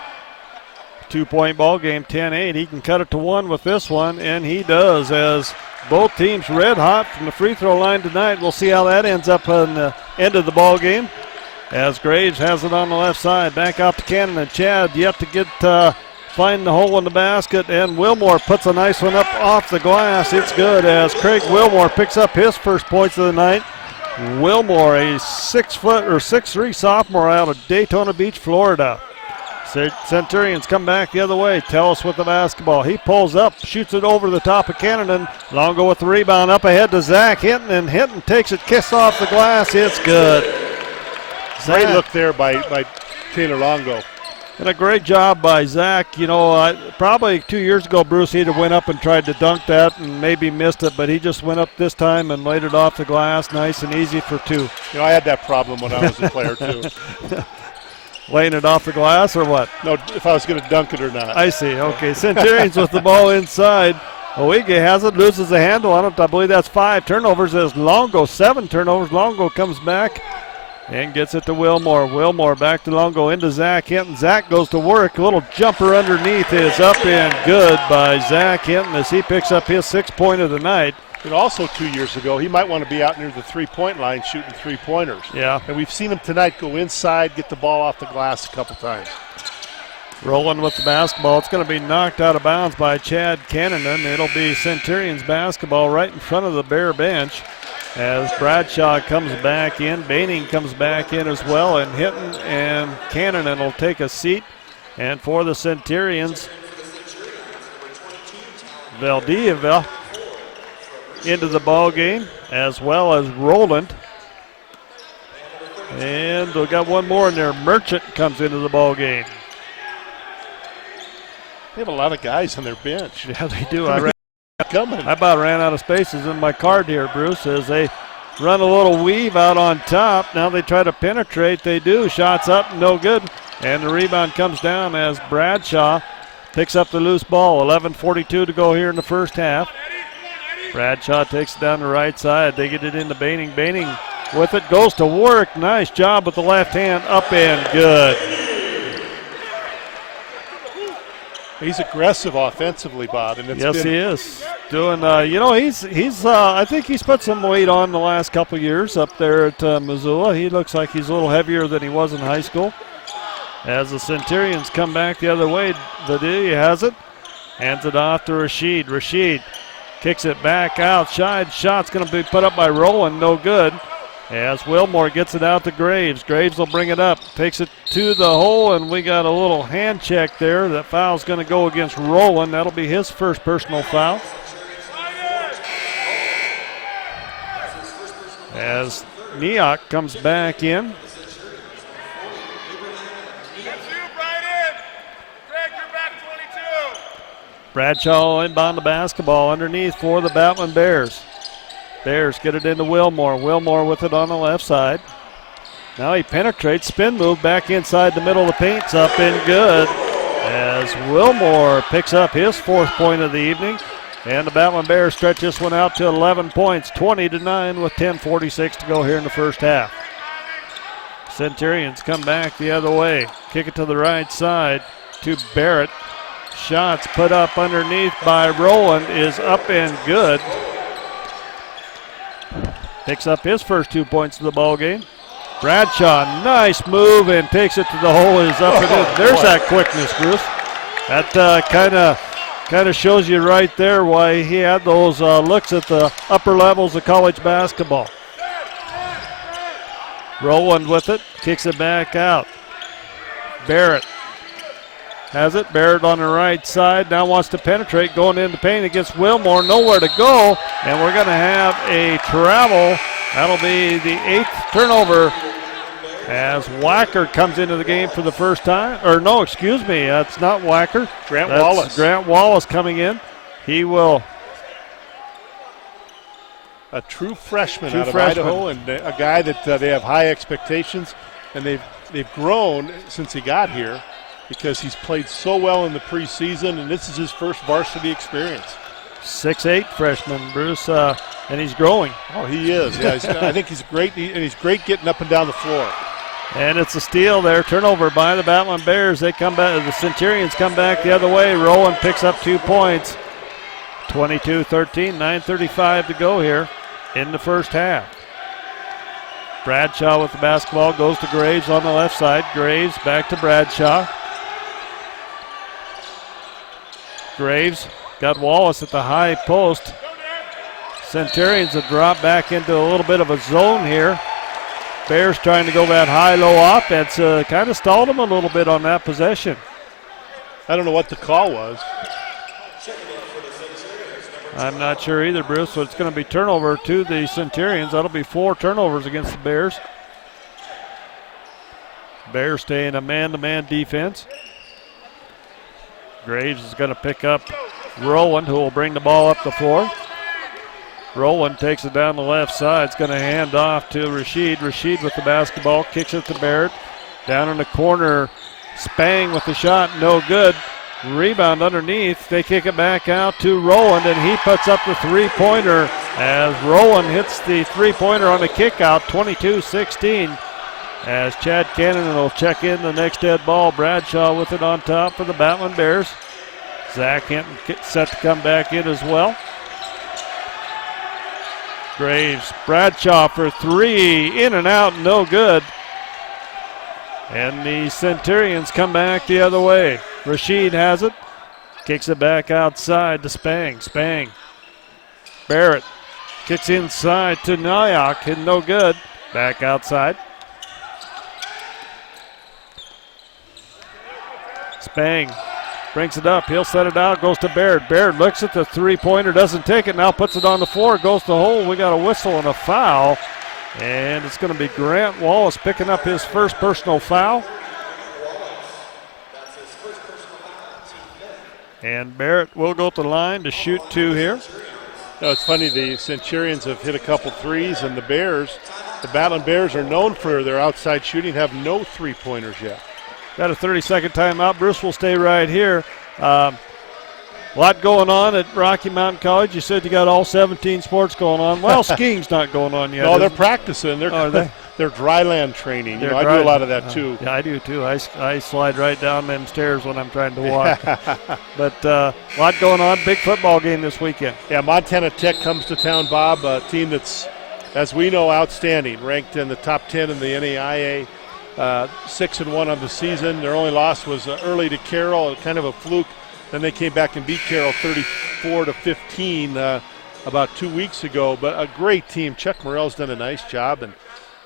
2-point ball game, 10-8. He can cut it to one with this one, and he does, as both teams red hot from the free throw line tonight. We'll see how that ends up on the end of the ball game, as Graves has it on the left side. Back out to Cannon, and Chad yet to get find the hole in the basket, and Wilmore puts a nice one up off the glass. It's good, as Craig Wilmore picks up his first points of the night. Wilmore, a 6'3" sophomore out of Daytona Beach, Florida. Centurions come back the other way. Tellis with the basketball. He pulls up, shoots it over the top of Cannon. Longo with the rebound up ahead to Zach Hinton, and Hinton takes it, kiss off the glass. It's good. Great look there by Taylor Longo. And a great job by Zach. You know, probably 2 years ago, Bruce, he'd have went up and tried to dunk that and maybe missed it, but he just went up this time and laid it off the glass, nice and easy for two. You know, I had that problem when I was a player, too. Laying it off the glass or what? No, if I was going to dunk it or not. I see. Okay, Centurions with the ball inside. Oige has it, loses the handle on it. I believe that's 5 turnovers as Longo, 7 turnovers. Longo comes back and gets it to Wilmore. Wilmore back to Longo, into Zach Hinton. Zach goes to work. A little jumper underneath is up and good by Zach Hinton as he picks up his 6th point of the night. And also 2 years ago, he might want to be out near the three-point line shooting three-pointers. Yeah. And we've seen him tonight go inside, get the ball off the glass a couple times. Rolling with the basketball. It's going to be knocked out of bounds by Chad Cannonen. It'll be Centurions basketball right in front of the Bear bench, as Bradshaw comes back in. Baining comes back in as well, and Hinton and Cannonen will take a seat. And for the Centurions, Valdivia into the ball game, as well as Roland. And we've got one more in there. Merchant comes into the ball game. They have a lot of guys on their bench. Yeah, they do. I about ran out of spaces in my card here, Bruce, as they run a little weave out on top. Now they try to penetrate. They do. Shots up, no good. And the rebound comes down as Bradshaw picks up the loose ball. 11:42 to go here in the first half. Bradshaw takes it down the right side. They get it into Baining. Baining with it, goes to work. Nice job with the left hand, up and good. He's aggressive offensively, Bob. And Yes, he is. Doing, he's I think he's put some weight on the last couple years up there at Missoula. He looks like he's a little heavier than he was in high school. As the Centurions come back the other way, Vadili has it. Hands it off to Rashid. Rashid kicks it back outside. Shot's going to be put up by Rowland, no good. As Wilmore gets it out to Graves. Graves will bring it up, takes it to the hole, and we got a little hand check there. That foul's going to go against Rowland. That'll be his first personal foul. As Neok comes back in. Bradshaw inbound the basketball underneath for the Battlin Bears. Bears get it into Wilmore. Wilmore with it on the left side. Now he penetrates, spin move back inside the middle of the paint. It's up and good as Wilmore picks up his 4th point of the evening. And the Battlin Bears stretch this one out to 11 points, 20-9 with 10:46 to go here in the first half. Centurions come back the other way. Kick it to the right side to Barrett. Shots put up underneath by Rowland is up and good. Picks up his first 2 points of the ball game. Bradshaw, nice move and takes it to the hole. Is up and in. There's that quickness, Bruce. That kind of shows you right there why he had those looks at the upper levels of college basketball. Rowland with it, kicks it back out. Barrett has it. Barrett on the right side. Now wants to penetrate. Going into paint against Wilmore. Nowhere to go. And we're going to have a travel. That'll be the 8th turnover as Wacker comes into the game for the first time. Or no, excuse me. That's not Wacker. That's Wallace. Grant Wallace coming in. He will. A true freshman out of Idaho, and a guy that they have high expectations. And they've grown since he got here, because he's played so well in the preseason, and this is his first varsity experience. 6'8" freshman, Bruce, and he's growing. Oh, he is. Yeah, I think he's great, and he's great getting up and down the floor. And it's a steal there, turnover by the Battlin Bears. They come back. The Centurions come back the other way. Rowland picks up 2 points. 22-13, 9:35 to go here in the first half. Bradshaw with the basketball, goes to Graves on the left side. Graves back to Bradshaw. Graves got Wallace at the high post. Centurions have dropped back into a little bit of a zone here. Bears trying to go that high-low offense. Kind of stalled them a little bit on that possession. I don't know what the call was. I'm not sure either, Bruce. So it's going to be turnover to the Centurions. That'll be 4 turnovers against the Bears. Bears staying a man-to-man defense. Graves is going to pick up Rowland, who will bring the ball up the floor. Rowland takes it down the left side. It's going to hand off to Rashid. Rashid with the basketball, kicks it to Barrett. Down in the corner, Spang with the shot, no good. Rebound underneath. They kick it back out to Rowland, and he puts up the three-pointer as Rowland hits the three-pointer on the kick out, 22-16. As Chad Cannon will check in the next dead ball. Bradshaw with it on top for the Battlin Bears. Zach Hinton set to come back in as well. Graves, Bradshaw for 3, in and out, no good. And the Centurions come back the other way. Rashid has it, kicks it back outside to Spang. Spang. Barrett kicks inside to Nyack, and no good. Back outside. Spang brings it up. He'll set it out. Goes to Baird. Baird looks at the three-pointer. Doesn't take it. Now puts it on the floor. Goes to the hole. We got a whistle and a foul. And it's going to be Grant Wallace picking up his first personal foul. And Barrett will go to the line to shoot 2 here. No, it's funny, the Centurions have hit a couple threes, and the Battlin Bears are known for their outside shooting, have no three-pointers yet. Got a 30-second timeout. Bruce will stay right here. A lot going on at Rocky Mountain College. You said you got all 17 sports going on. Well, skiing's not going on yet. No, they're practicing. They're dry land training. I do a lot of that too. Yeah, I do too. I slide right down them stairs when I'm trying to walk. But a lot going on. Big football game this weekend. Yeah, Montana Tech comes to town, Bob, a team that's, as we know, outstanding, ranked in the top 10 in the NAIA, 6-1 on the season. Their only loss was early to Carroll, kind of a fluke. Then they came back and beat Carroll 34-15 about 2 weeks ago. But a great team. Chuck Morrell's done a nice job,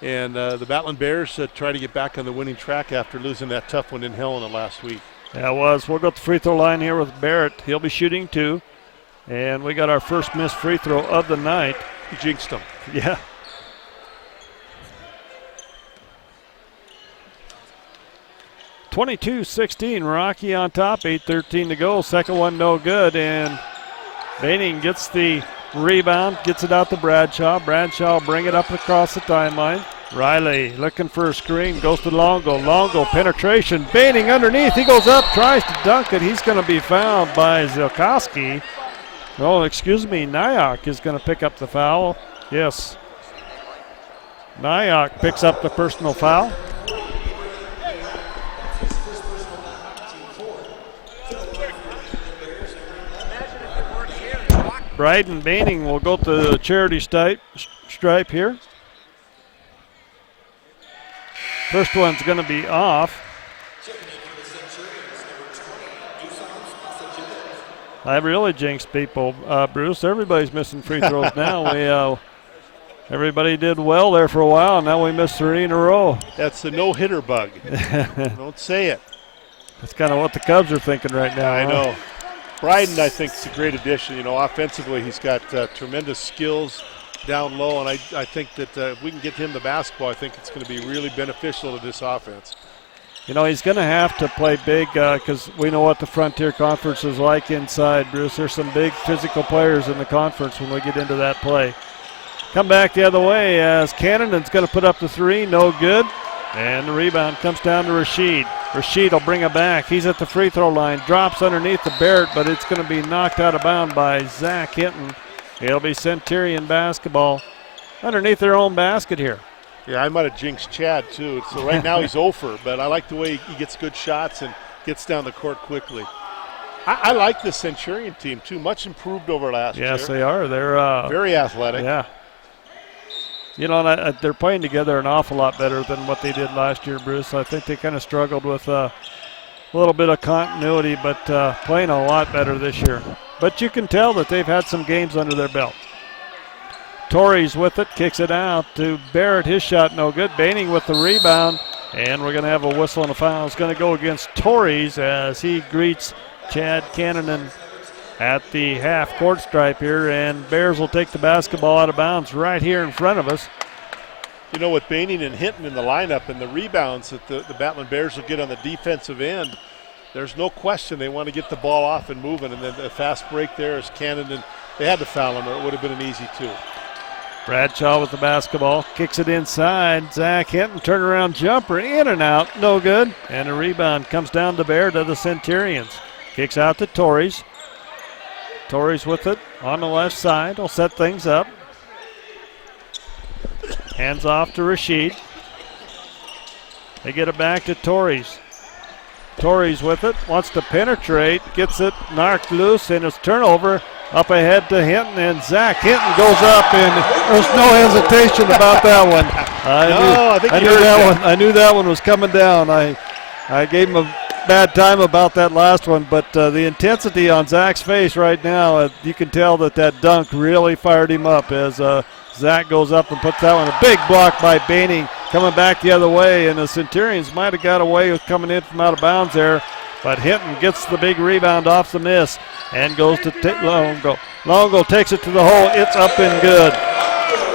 and the Battlin Bears try to get back on the winning track after losing that tough one in Helena last week. Yeah, it was. We'll go to the free throw line here with Barrett. He'll be shooting 2. And we got our first missed free throw of the night. He jinxed him. Yeah. (22-16) Rocky on top, 8:13 to go. Second one no good, and Baining gets the rebound, gets it out to Bradshaw. Bradshaw bring it up across the timeline. Riley looking for a screen, goes to Longo. Longo penetration, Baining underneath. He goes up, tries to dunk it. He's going to be fouled by Zilkowski. Oh, excuse me, Nyack is going to pick up the foul. Yes. Nyack picks up the personal foul. Bryden Baining will go to the charity stripe here. First one's going to be off. I really jinxed people, Bruce. Everybody's missing free throws now. Everybody did well there for a while, and now we missed 3 in a row. That's the no-hitter bug. Don't say it. That's kind of what the Cubs are thinking right now. I know. Bryden, I think, is a great addition. Offensively, he's got tremendous skills down low, and I think that if we can get him the basketball, I think it's going to be really beneficial to this offense. He's going to have to play big because we know what the Frontier Conference is like inside, Bruce. There's some big physical players in the conference when we get into that play. Come back the other way as Cannon's going to put up the 3, no good. And the rebound comes down to Rashid. Rashid will bring it back. He's at the free throw line, drops underneath the Barrett, but it's going to be knocked out of bounds by Zach Hinton. It'll be Centurion basketball underneath their own basket here. Yeah, I might have jinxed Chad too. So right now he's 0 for, but I like the way he gets good shots and gets down the court quickly. I like the Centurion team too, much improved over last year. Yes, they are. They're very athletic. Yeah. They're playing together an awful lot better than what they did last year, Bruce. I think they kind of struggled with a little bit of continuity, but playing a lot better this year. But you can tell that they've had some games under their belt. Torres with it, kicks it out to Barrett. His shot no good. Baining with the rebound, and we're going to have a whistle and a foul. It's going to go against Torres as he greets Chad Cannon at the half-court stripe here, and Bears will take the basketball out of bounds right here in front of us. With Baining and Hinton in the lineup and the rebounds that the Battlin Bears will get on the defensive end, there's no question they want to get the ball off and moving, and then a fast break there is Cannon, and they had to foul him or it would have been an easy 2. Bradshaw with the basketball, kicks it inside. Zach Hinton, turnaround jumper, in and out, no good. And a rebound comes down to Bear to the Centurions. Kicks out to Torres. Torres with it on the left side, will set things up. Hands off to Rashid. They get it back to Torres. Torres with it, wants to penetrate, gets it knocked loose, and it's turnover. Up ahead to Hinton, and Zach Hinton goes up, and there's no hesitation about that one. I knew that one was coming down. I gave him a bad time about that last one, but the intensity on Zach's face right now, you can tell that dunk really fired him up as Zach goes up and puts that one. A big block by Baining coming back the other way, and the Centurions might have got away with coming in from out of bounds there, but Hinton gets the big rebound off the miss and goes to Longo. Longo takes it to the hole. It's up and good.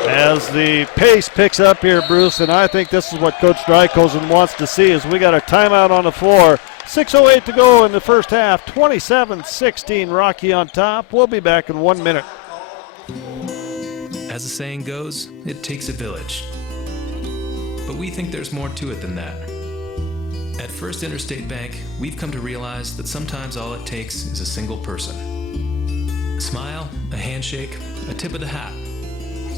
As the pace picks up here, Bruce, and I think this is what Coach Drykosen wants to see, is we got a timeout on the floor. 6:08 to go in the first half. 27-16, Rocky on top. We'll be back in 1 minute. As the saying goes, it takes a village. But we think there's more to it than that. At First Interstate Bank, we've come to realize that sometimes all it takes is a single person. A smile, a handshake, a tip of the hat,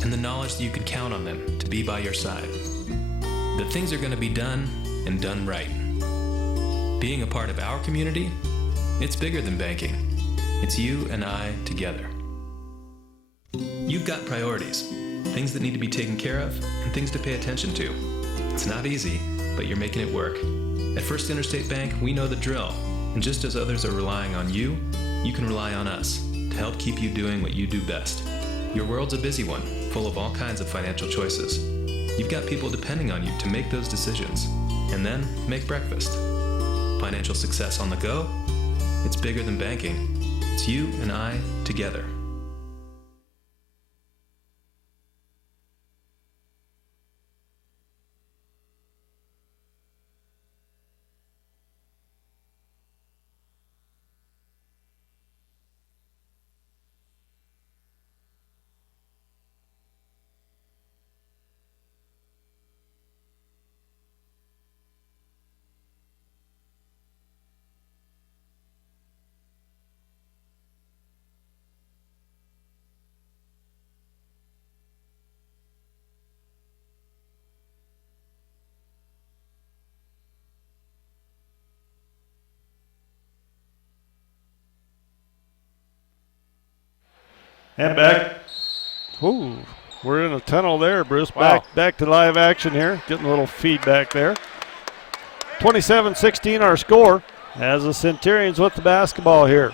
and the knowledge that you can count on them to be by your side. That things are going to be done and done right. Being a part of our community, it's bigger than banking. It's you and I together. You've got priorities, things that need to be taken care of and things to pay attention to. It's not easy, but you're making it work. At First Interstate Bank, we know the drill, and just as others are relying on you, you can rely on us to help keep you doing what you do best. Your world's a busy one, full of all kinds of financial choices. You've got people depending on you to make those decisions, and then make breakfast. Financial success on the go? It's bigger than banking. It's you and I together. And back. Ooh, we're in a tunnel there, Bruce. Wow. Back to live action here. Getting a little feedback there. 27-16 our score as the Centurions with the basketball here.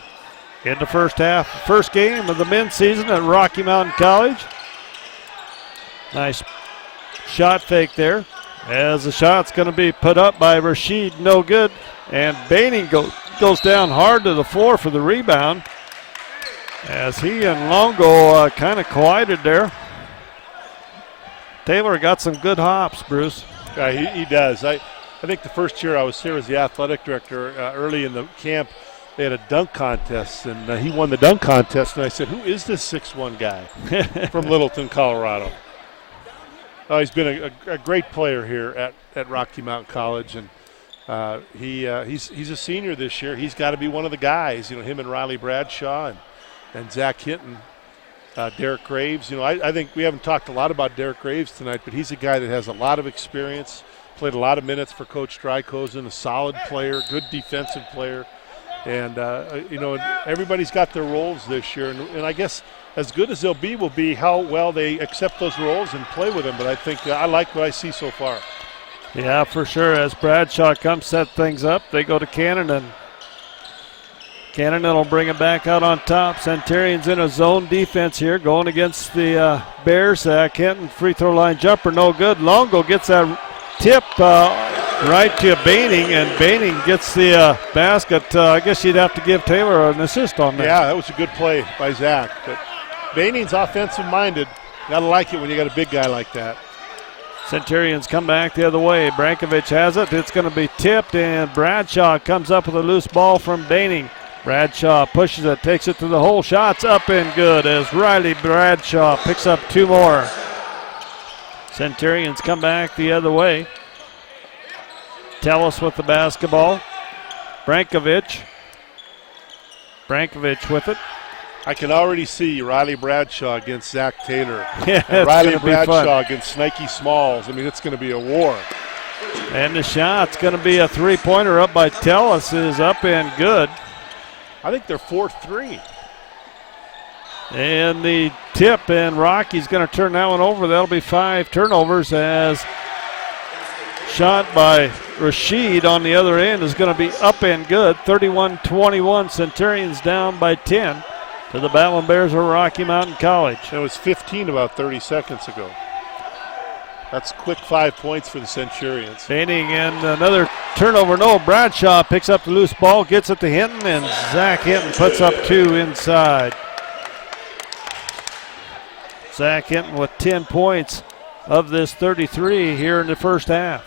In the first half, first game of the men's season at Rocky Mountain College. Nice shot fake there. As the shot's going to be put up by Rashid, no good. And Baining goes down hard to the floor for the rebound. As he and Longo kind of collided there. Taylor got some good hops, Bruce. Yeah, he does. I think the first year I was here as the athletic director, early in the camp, they had a dunk contest, and he won the dunk contest. And I said, who is this 6'1" guy from Littleton, Colorado? Oh, he's been a great player here at Rocky Mountain College, and he's a senior this year. He's got to be one of the guys. You know, him and Riley Bradshaw and Zach Hinton, Derek Graves. You know, I think we haven't talked a lot about Derek Graves tonight, but he's a guy that has a lot of experience, played a lot of minutes for Coach Drykosen, a solid player, good defensive player. And, you know, everybody's got their roles this year. And I guess as good as they'll be will be how well they accept those roles and play with them. But I think I like what I see so far. Yeah, for sure. As Bradshaw comes set things up, they go to Cannon, and Cannon will bring it back out on top. Centurions in a zone defense here, going against the Bears. Kenton free throw line jumper, no good. Longo gets that tip right to Baining, and Baining gets the basket. I guess you'd have to give Taylor an assist on that. Yeah, that was a good play by Zach. But Baining's offensive-minded. Got to like it when you got a big guy like that. Centurions come back the other way. Brankovic has it. It's going to be tipped, and Bradshaw comes up with a loose ball from Baining. Bradshaw pushes it, takes it to the hole. Shots up and good as Riley Bradshaw picks up two more. Centurions come back the other way. Tellis with the basketball. Brankovic with it. I can already see Riley Bradshaw against Zach Taylor. Yeah, and Riley gonna be fun. Bradshaw against Nike Smalls. I mean, it's going to be a war. And the shot's going to be a three-pointer up by Tellis, is up and good. I think they're 4-3. And the tip, and Rocky's going to turn that one over. That'll be 5 turnovers as shot by Rashid on the other end is going to be up and good. 31-21, Centurions down by 10 to the Battlin Bears of Rocky Mountain College. It was 15 about 30 seconds ago. That's quick 5 points for the Centurions. Baining and another turnover. No, Bradshaw picks up the loose ball, gets it to Hinton, and Zach Hinton puts up 2 inside. Zach Hinton with 10 points of this 33 here in the first half.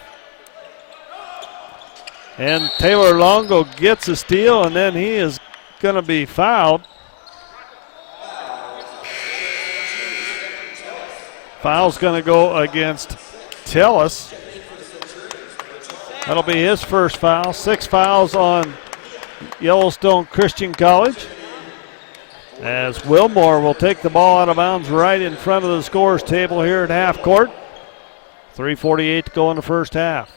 And Taylor Longo gets a steal, and then he is going to be fouled. Foul's going to go against Tellis. That'll be his first foul. 6 fouls on Yellowstone Christian College. As Wilmore will take the ball out of bounds right in front of the scorer's table here at half court. 3:48 to go in the first half.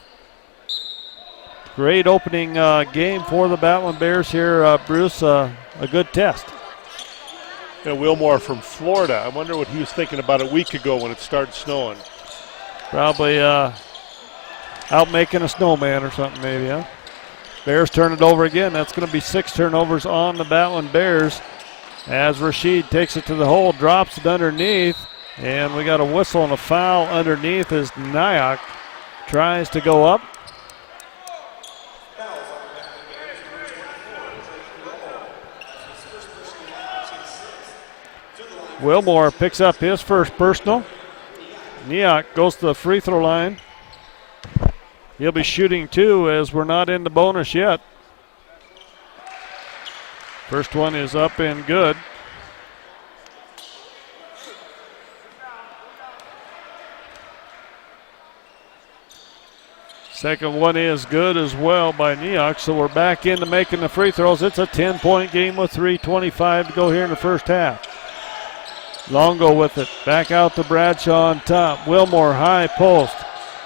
Great opening game for the Battlin Bears here, Bruce. A good test. Wilmore from Florida. I wonder what he was thinking about a week ago when it started snowing. Probably out making a snowman or something maybe, huh? Bears turn it over again. That's going to be 6 turnovers on the Battlin Bears as Rashid takes it to the hole, drops it underneath, and we got a whistle and a foul underneath as Nyack tries to go up. Wilmore picks up his first personal. Nyack goes to the free throw line. He'll be shooting 2 as we're not in the bonus yet. First one is up and good. Second one is good as well by Nyack, so we're back into making the free throws. It's a 10-point game with 3:25 to go here in the first half. Longo with it, back out to Bradshaw on top. Wilmore high post.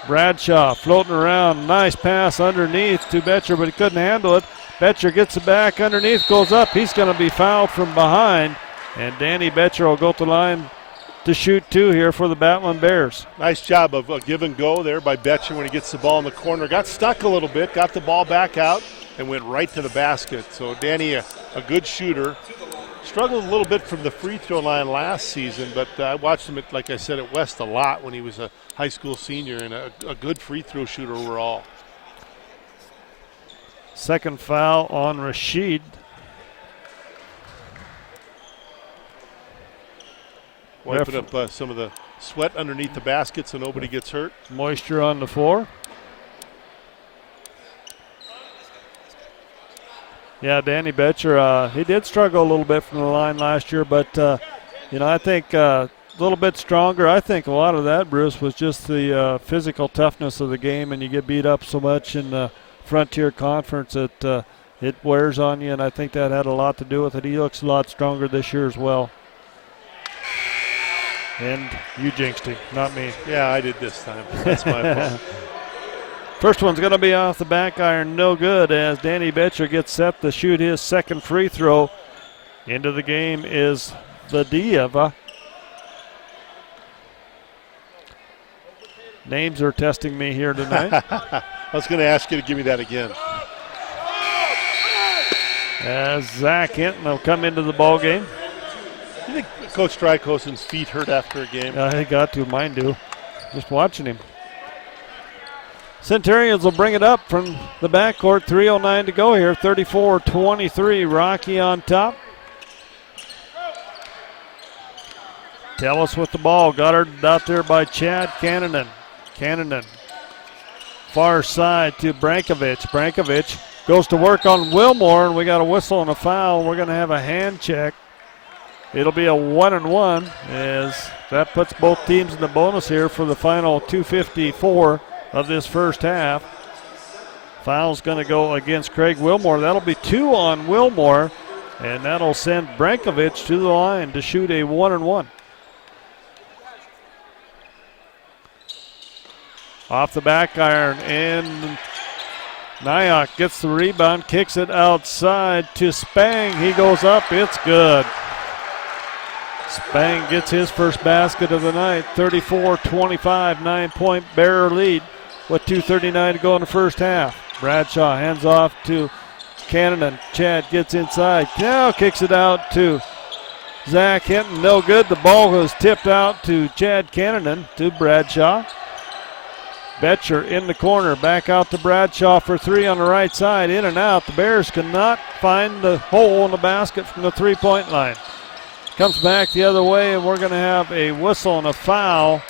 Bradshaw floating around, nice pass underneath to Betcher, but he couldn't handle it. Betcher gets it back underneath, goes up. He's going to be fouled from behind, and Danny Betcher will go to the line to shoot 2 here for the Battlin Bears. Nice job of a give and go there by Betcher when he gets the ball in the corner. Got stuck a little bit, got the ball back out, and went right to the basket. So Danny, a good shooter. Struggled a little bit from the free throw line last season, but I watched him, like I said, at West a lot when he was a high school senior, and a good free throw shooter overall. Second foul on Rashid. Wiping up some of the sweat underneath the basket so nobody gets hurt. Moisture on the floor. Yeah, Danny Betcher, he did struggle a little bit from the line last year, but, I think a little bit stronger. I think a lot of that, Bruce, was just the physical toughness of the game, and you get beat up so much in the Frontier Conference that it wears on you, and I think that had a lot to do with it. He looks a lot stronger this year as well. And you jinxed him, not me. Yeah, I did this time. That's my fault. First one's going to be off the back iron, no good, as Danny Betcher gets set to shoot his second free throw. Into the game is Vadieva. Names are testing me here tonight. I was going to ask you to give me that again. As Zach Hinton will come into the ball game. You think Coach Drykosen's feet hurt after a game? He got to, mine do. Just watching him. Centurions will bring it up from the backcourt. 3:09 to go here. 34-23. Rocky on top. Tellis with the ball. Got her out there by Chad Cannonen. Cannonen. Far side to Brankovic. Brankovic goes to work on Wilmore, and we got a whistle and a foul. We're going to have a hand check. It'll be a 1-and-1 as that puts both teams in the bonus here for the final 2:54 of this first half. Foul's going to go against Craig Wilmore. That'll be 2 on Wilmore, and that'll send Brankovic to the line to shoot a 1-and-1. Off the back iron, and Nyack gets the rebound, kicks it outside to Spang. He goes up, it's good. Spang gets his first basket of the night. 34-25, 9-point Bearer lead with 2:39 to go in the first half. Bradshaw hands off to Cannonen. Chad gets inside. Now kicks it out to Zach Hinton. No good. The ball was tipped out to Chad Cannonen to Bradshaw. Betcher in the corner. Back out to Bradshaw for 3 on the right side. In and out. The Bears cannot find the hole in the basket from the three-point line. Comes back the other way, and we're going to have a whistle and a foul.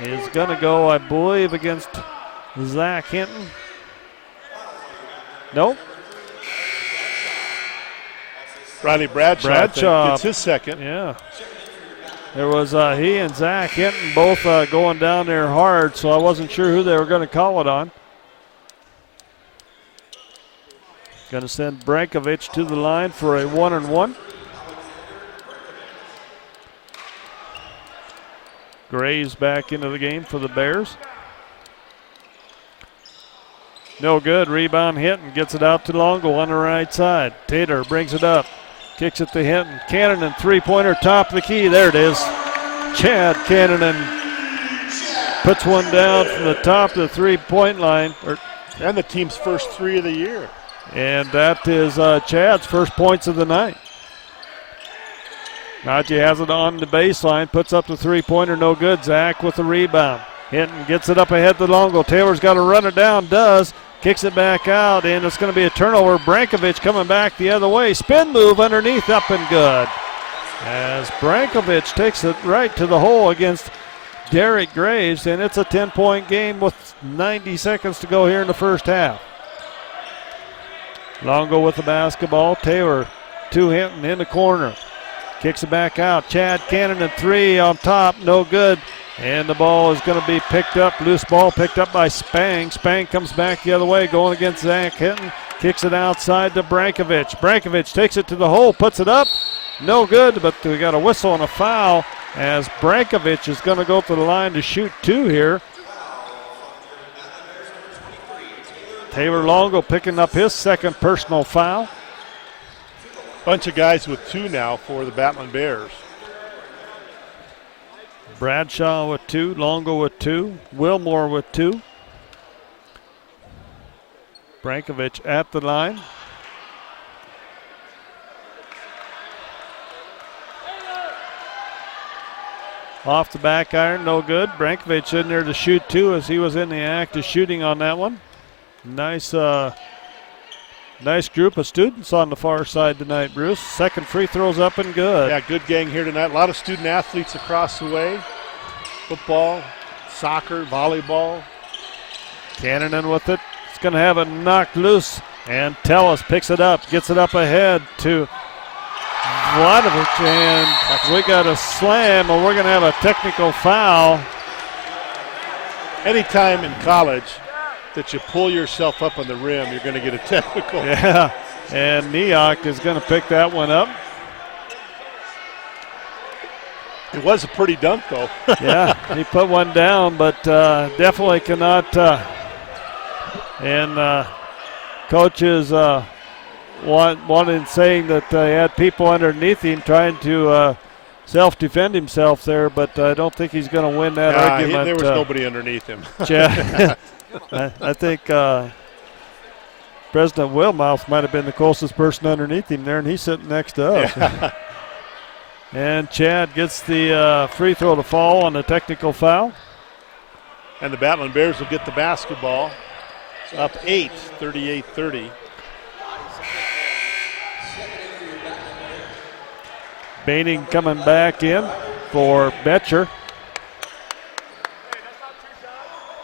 It's going to go, I believe, against Zach Hinton. Nope. Riley Bradshaw gets his second. Yeah. There was he and Zach Hinton both going down there hard, so I wasn't sure who they were going to call it on. Going to send Brankovic to the line for a 1-and-1. Graves back into the game for the Bears. No good. Rebound Hinton gets it out to Longo on the right side. Tater brings it up. Kicks it to Hinton. Cannon, three-pointer, top of the key. There it is. Chad Cannon puts one down from the top of the three-point line. And the team's first three of the year. And that is Chad's first points of the night. Najee has it on the baseline, puts up the three-pointer, no good. Zach with the rebound. Hinton gets it up ahead to Longo. Taylor's got to run it down, does. Kicks it back out, and it's going to be a turnover. Brankovic coming back the other way. Spin move underneath, up and good. As Brankovic takes it right to the hole against Derek Graves, and it's a 10-point game with 90 seconds to go here in the first half. Longo with the basketball. Taylor to Hinton in the corner. Kicks it back out. Chad Cannon and three on top, no good. And the ball is going to be picked up. Loose ball picked up by Spang. Spang comes back the other way, going against Zach Hinton. Kicks it outside to Brankovic. Brankovic takes it to the hole, puts it up. No good, but we got a whistle and a foul as Brankovic is going to go to the line to shoot two here. Taylor Longo picking up his second personal foul. Bunch of guys with two now for the Battlin Bears. Bradshaw with two, Longo with two, Wilmore with two. Brankovic at the line. Off the back iron, no good. Brankovic in there to shoot two as he was in the act of shooting on that one. Nice group of students on the far side tonight, Bruce. Second free throw's up and good. Yeah, good gang here tonight. A lot of student athletes across the way. Football, soccer, volleyball. Cannon with it. It's going to have it knocked loose. And Tellis picks it up, gets it up ahead to Vladovic. And we got a slam, and we're going to have a technical foul. Anytime in college that you pull yourself up on the rim, you're going to get a technical. Yeah, and Neok is going to pick that one up. It was a pretty dunk, though. Yeah, he put one down, but definitely cannot. And coaches wanted saying that they had people underneath him trying to self-defend himself there, but I don't think he's going to win that argument. There was nobody underneath him. I think President Wilmouth might have been the closest person underneath him there, and he's sitting next to us. Yeah. And Chad gets the free throw to fall on the technical foul. And the Battlin Bears will get the basketball. It's up 8, 38-30. Baining coming back in for Betcher.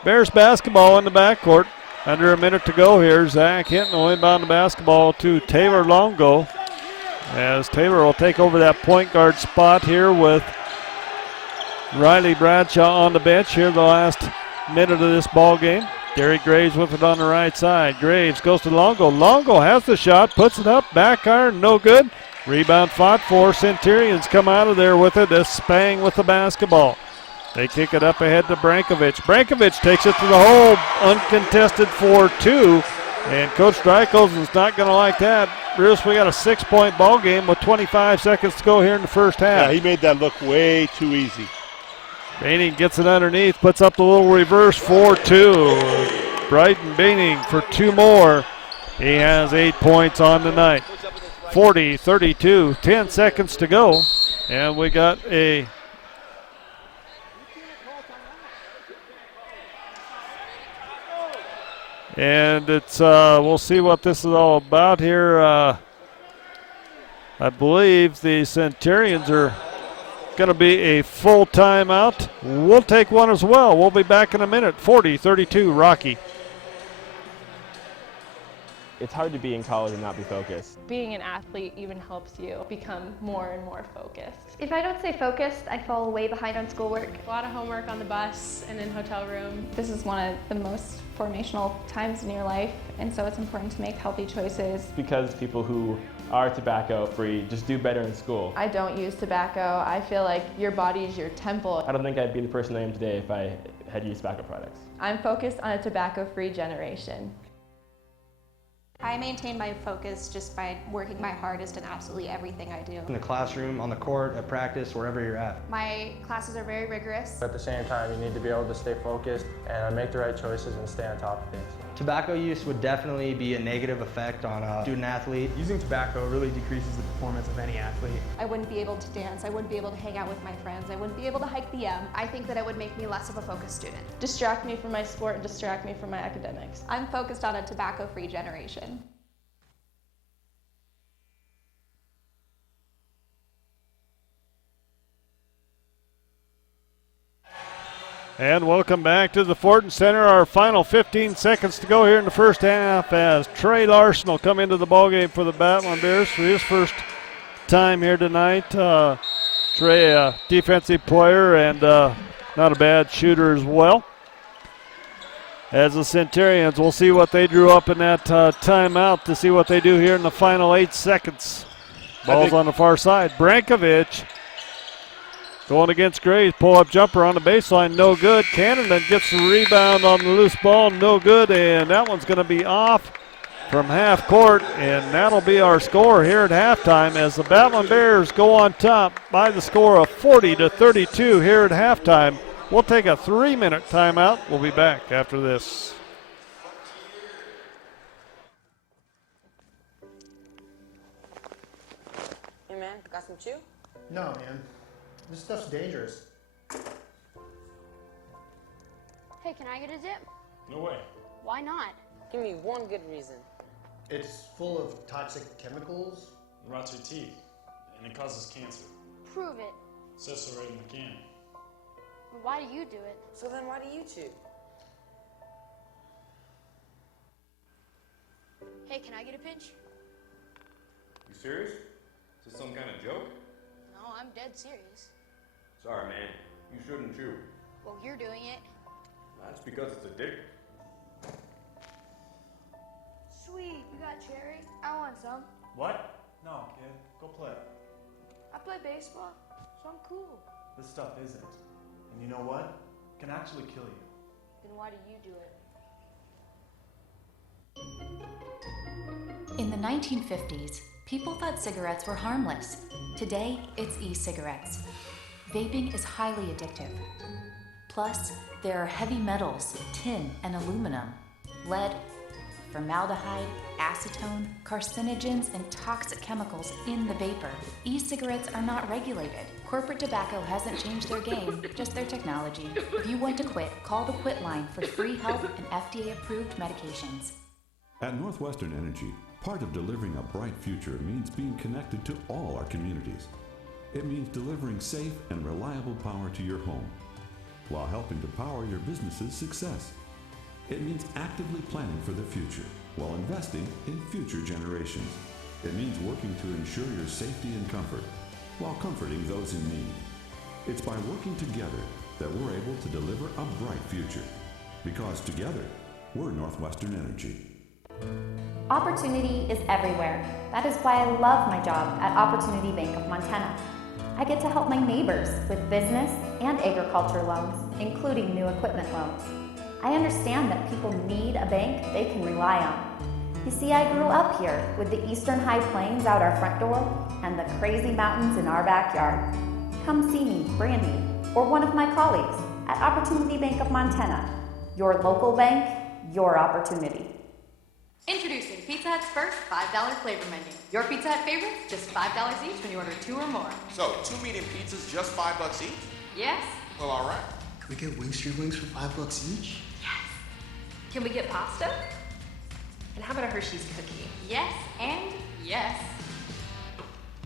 Bears basketball in the backcourt. Under a minute to go here. Zach Hinton will inbound the basketball to Taylor Longo. As Taylor will take over that point guard spot here with Riley Bradshaw on the bench here the last minute of this ball game. Derek Graves with it on the right side. Graves goes to Longo. Longo has the shot, puts it up, back iron, no good. Rebound fought for. Centurions come out of there with it. As Spang with the basketball. They kick it up ahead to Brankovic. Brankovic takes it to the hole, uncontested for two. And Coach Drykosen's not going to like that. Bruce, we got a 6-point ball game with 25 seconds to go here in the first half. Yeah, he made that look way too easy. Baining gets it underneath, puts up the little reverse for two. Bryton Baining for two more. He has 8 points on the night. 40-32, 10 seconds to go. And we got a And it's we'll see what this is all about here. I believe the Centurions are going to be a full timeout. We'll take one as well. We'll be back in a minute. 40-32, Rocky. It's hard to be in college and not be focused. Being an athlete even helps you become more and more focused. If I don't stay focused, I fall way behind on schoolwork. A lot of homework on the bus and in hotel room. This is one of the most formational times in your life, and so it's important to make healthy choices. Because people who are tobacco free just do better in school. I don't use tobacco. I feel like your body is your temple. I don't think I'd be the person I am today if I had used tobacco products. I'm focused on a tobacco-free generation. I maintain my focus just by working my hardest in absolutely everything I do. In the classroom, on the court, at practice, wherever you're at. My classes are very rigorous. At the same time, you need to be able to stay focused and make the right choices and stay on top of things. Tobacco use would definitely be a negative effect on a student athlete. Using tobacco really decreases the performance of any athlete. I wouldn't be able to dance, I wouldn't be able to hang out with my friends, I wouldn't be able to hike the M. I think that it would make me less of a focused student. Distract me from my sport and distract me from my academics. I'm focused on a tobacco-free generation. And welcome back to the Fortin Center. Our final 15 seconds to go here in the first half as Trey Larson will come into the ballgame for the Battlin Bears for his first time here tonight. Trey, a defensive player and not a bad shooter as well. As the Centurions, we'll see what they drew up in that timeout to see what they do here in the final 8 seconds. Ball's on the far side. Brankovic going against Graves, pull-up jumper on the baseline, no good. Cannon gets the rebound on the loose ball, no good, and that one's going to be off from half court, and that'll be our score here at halftime as the Battlin Bears go on top by the score of 40-32 here at halftime. We'll take a 3-minute timeout. We'll be back after this. Hey man, got some chew? No, man. This stuff's dangerous. Hey, can I get a zip? No way. Why not? Give me one good reason. It's full of toxic chemicals. It rots your teeth, and it causes cancer. Prove it. It says so right in the can. Well, why do you do it? So then why do you chew? Hey, can I get a pinch? You serious? Is this some kind of joke? No, I'm dead serious. Sorry, man. You shouldn't chew. Well, you're doing it. That's because it's addictive. Sweet, you got cherry? I want some. What? No, kid. Go play. I play baseball, so I'm cool. This stuff isn't. And you know what? It can actually kill you. Then why do you do it? In the 1950s, people thought cigarettes were harmless. Today, it's e-cigarettes. Vaping is highly addictive. Plus, there are heavy metals, tin and aluminum, lead, formaldehyde, acetone, carcinogens, and toxic chemicals in the vapor. E-cigarettes are not regulated. Corporate tobacco hasn't changed their game, just their technology. If you want to quit, call the Quit line for free help and FDA-approved medications. At Northwestern Energy, part of delivering a bright future means being connected to all our communities. It means delivering safe and reliable power to your home, while helping to power your business's success. It means actively planning for the future, while investing in future generations. It means working to ensure your safety and comfort, while comforting those in need. It's by working together that we're able to deliver a bright future. Because together, we're Northwestern Energy. Opportunity is everywhere. That is why I love my job at Opportunity Bank of Montana. I get to help my neighbors with business and agriculture loans, including new equipment loans. I understand that people need a bank they can rely on. You see, I grew up here with the eastern high plains out our front door and the crazy mountains in our backyard. Come see me, Brandy, or one of my colleagues at Opportunity Bank of Montana. Your local bank, your opportunity. Introducing Pizza Hut's first $5 flavor menu. Your Pizza Hut favorites, just $5 each when you order 2 or more. So, 2 medium pizzas, just $5 each? Yes. Well, all right. Can we get Wing Street wings for $5 each? Yes. Can we get pasta? And how about a Hershey's cookie? Yes, and yes.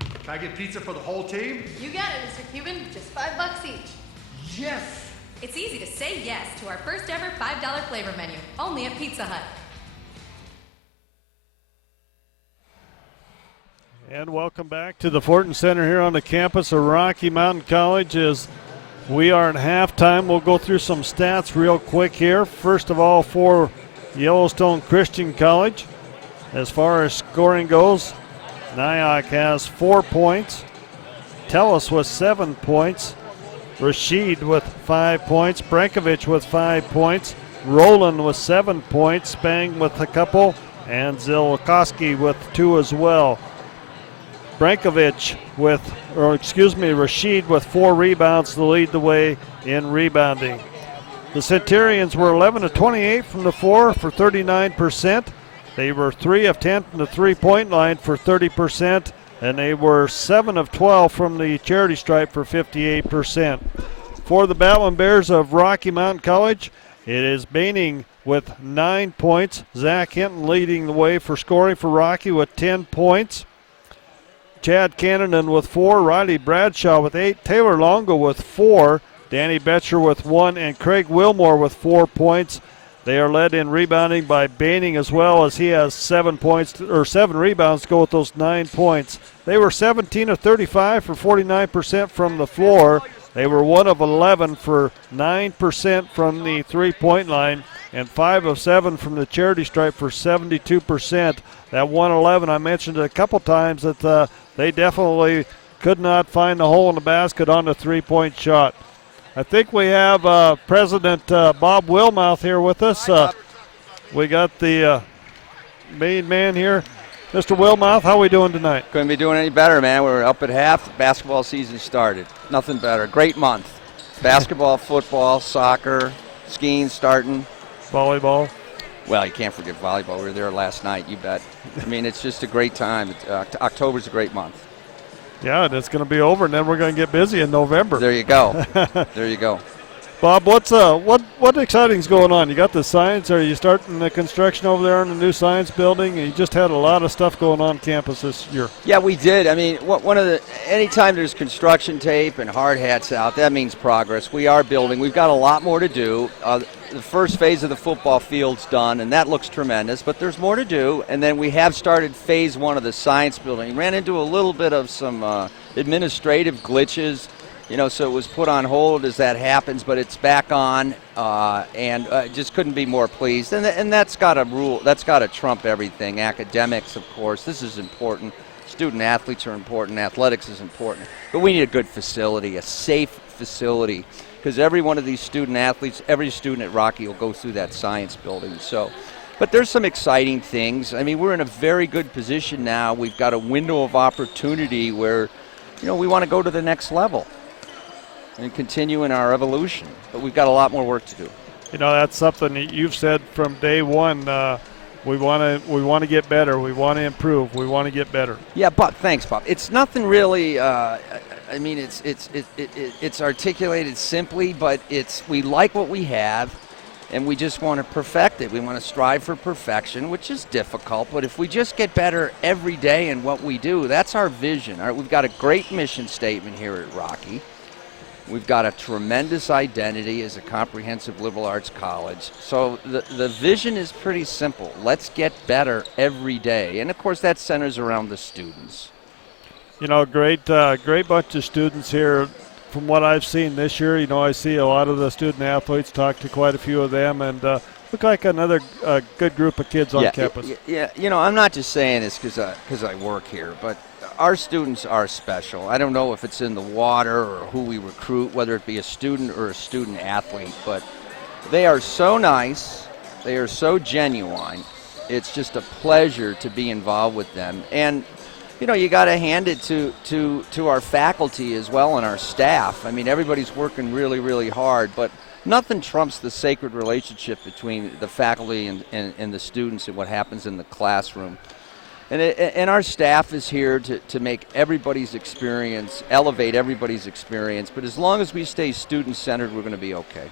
Can I get pizza for the whole team? You got it, Mr. Cuban. Just $5 each. Yes! It's easy to say yes to our first ever $5 flavor menu, only at Pizza Hut. And welcome back to the Fortin Center here on the campus of Rocky Mountain College. As we are at halftime, we'll go through some stats real quick here. First of all, for Yellowstone Christian College, as far as scoring goes, Nyack has 4 points. Tellis with 7 points. Rashid with 5 points. Brankovic with 5 points. Roland with 7 points. Spang with a couple. And Zilkowski with 2 as well. Brankovic Rashid with 4 rebounds to lead the way in rebounding. The Centurions were 11 of 28 from the floor for 39%. They were 3 of 10 from the three-point line for 30%, and they were 7 of 12 from the charity stripe for 58%. For the Battlin Bears of Rocky Mountain College, it is Baining with 9 points. Zach Hinton leading the way for scoring for Rocky with 10 points. Chad Cannon with 4, Riley Bradshaw with 8, Taylor Longo with 4, Danny Betcher with 1, and Craig Wilmore with 4 points. They are led in rebounding by Baining as well, as he has 7 rebounds to go with those 9 points. They were 17 of 35 for 49% from the floor. They were 1 of 11 for 9% from the three-point line, and 5 of 7 from the charity stripe for 72%. That 111, I mentioned it a couple times, that they definitely could not find the hole in the basket on the three-point shot. I think we have President Bob Wilmouth here with us. We got the main man here. Mr. Wilmouth, how are we doing tonight? Couldn't be doing any better, man. We're up at half. Basketball season started. Nothing better. Great month. Basketball, football, soccer, skiing starting. Volleyball. Well, you can't forget volleyball. We were there last night, you bet. I mean, it's just a great time. October's a great month. Yeah, and it's going to be over, and then we're going to get busy in November. There you go. There you go. Bob, what exciting's going on? You got the science. Are you starting the construction over there on the new science building? You just had a lot of stuff going on campus this year. Yeah, we did. I mean, anytime there's construction tape and hard hats out, that means progress. We are building. We've got a lot more to do. The first phase of the football field's done, and that looks tremendous, but there's more to do. And then we have started phase 1 of the science building. Ran into a little bit of some administrative glitches, so it was put on hold as that happens, but it's back on, and just couldn't be more pleased. And that's got to trump everything. Academics, of course, this is important. Student athletes are important. Athletics is important. But we need a good facility, a safe facility, because every one of these student athletes, every student at Rocky will go through that science building. But there's some exciting things. I mean, we're in a very good position now. We've got a window of opportunity where, we want to go to the next level and continue in our evolution. But we've got a lot more work to do. That's something that you've said from day one. We want to get better. We want to improve. We want to get better. Yeah, Bob. Thanks, Bob. It's nothing really. I mean, it's articulated simply, but we like what we have, and we just want to perfect it. We want to strive for perfection, which is difficult. But if we just get better every day in what we do, that's our vision. We've got a great mission statement here at Rocky. We've got a tremendous identity as a comprehensive liberal arts college. So the vision is pretty simple. Let's get better every day. And, of course, that centers around the students. Great bunch of students here. From what I've seen this year, I see a lot of the student athletes, talk to quite a few of them, and look like another good group of kids on campus. Yeah, I'm not just saying this because I work here, but our students are special. I don't know if it's in the water or who we recruit, whether it be a student or a student athlete, but they are so nice. They are so genuine. It's just a pleasure to be involved with them. And, you got to hand it to our faculty as well and our staff. I mean, everybody's working really, really hard, but nothing trumps the sacred relationship between the faculty and the students and what happens in the classroom. And our staff is here to make everybody's experience, elevate everybody's experience. But as long as we stay student-centered, we're going to be okay.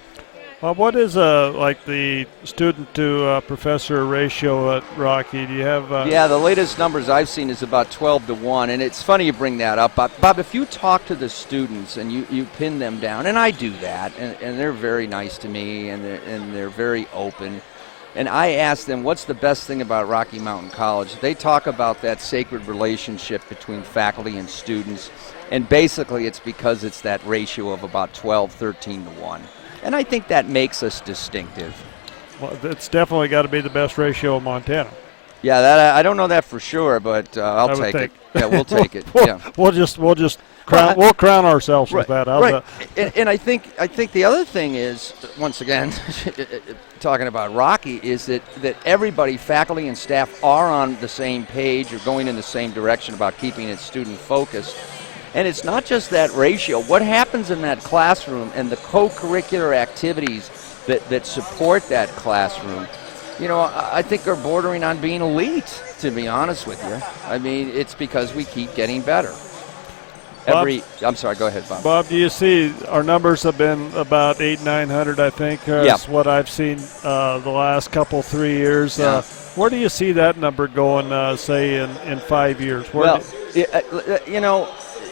Well, what is like the student-to-professor ratio at Rocky? Do you have? Yeah, the latest numbers I've seen is about 12-1, and it's funny you bring that up, Bob. If you talk to the students and you pin them down, and I do that, and they're very nice to me, and they're very open. And I asked them, what's the best thing about Rocky Mountain College? They talk about that sacred relationship between faculty and students. And basically it's because it's that ratio of about 12, 13 to 1. And I think that makes us distinctive. Well, it's definitely got to be the best ratio in Montana. Yeah, that I don't know that for sure, but I'll take it. Yeah, we'll take it. Yeah, we'll crown ourselves with that. How's right. that? And I think the other thing is, once again, talking about Rocky, is that everybody, faculty and staff, are on the same page or going in the same direction about keeping it student focused. And it's not just that ratio. What happens in that classroom and the co-curricular activities that support that classroom, I think are bordering on being elite, to be honest with you. I mean, it's because we keep getting better. I'm sorry, go ahead, Bob. Bob, do you see our numbers have been about 800-900, I think, is what I've seen the last 3 years. Yeah. Where do you see that number going, say, in 5 years?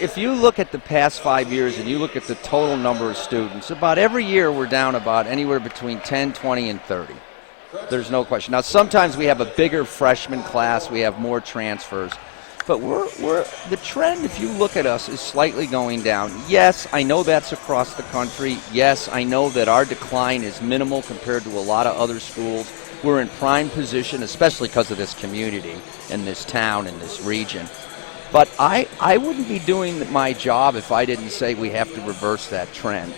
If you look at the past 5 years and you look at the total number of students, about every year we're down about anywhere between 10, 20, and 30. There's no question. Now, sometimes we have a bigger freshman class. We have more transfers. But the trend, if you look at us, is slightly going down. Yes, I know that's across the country. Yes, I know that our decline is minimal compared to a lot of other schools. We're in prime position, especially because of this community and this town and this region. But I wouldn't be doing my job if I didn't say we have to reverse that trend.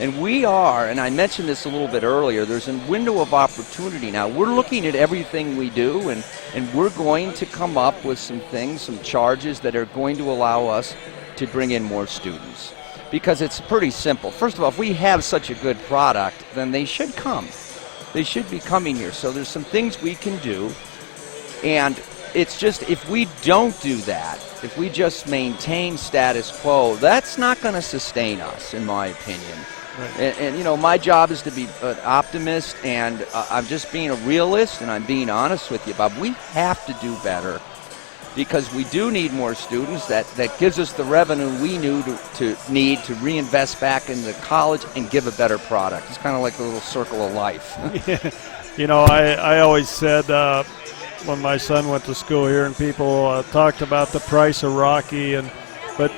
And we are, and I mentioned this a little bit earlier, there's a window of opportunity now. We're looking at everything we do, and we're going to come up with some things, some charges that are going to allow us to bring in more students. Because it's pretty simple. First of all, if we have such a good product, then they should come. They should be coming here. So there's some things we can do, and it's just, if we don't do that, if we just maintain status quo, that's not going to sustain us, in my opinion. Right. And my job is to be an optimist, and I'm just being a realist, and I'm being honest with you, Bob. We have to do better because we do need more students. That gives us the revenue we need to reinvest back in the college and give a better product. It's kind of like a little circle of life. I always said when my son went to school here, and people talked about the price of Rocky, but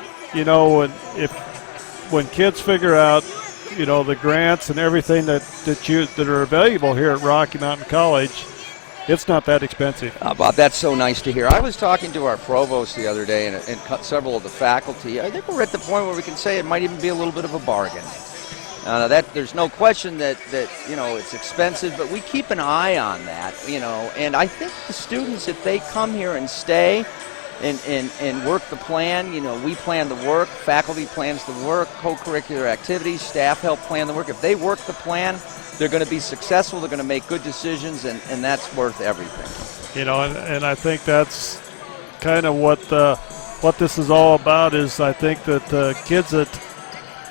when kids figure out the grants and everything that are available here at Rocky Mountain College, it's not that expensive. Bob, that's so nice to hear. I was talking to our provost the other day and several of the faculty. I think we're at the point where we can say it might even be a little bit of a bargain. There's no question that it's expensive, but we keep an eye on that, and I think the students, if they come here and stay and work the plan, we plan the work, faculty plans the work, co-curricular activities, staff help plan the work. If they work the plan, they're going to be successful, they're going to make good decisions, and that's worth everything. And I think that's kind of what this is all about, is I think that kids that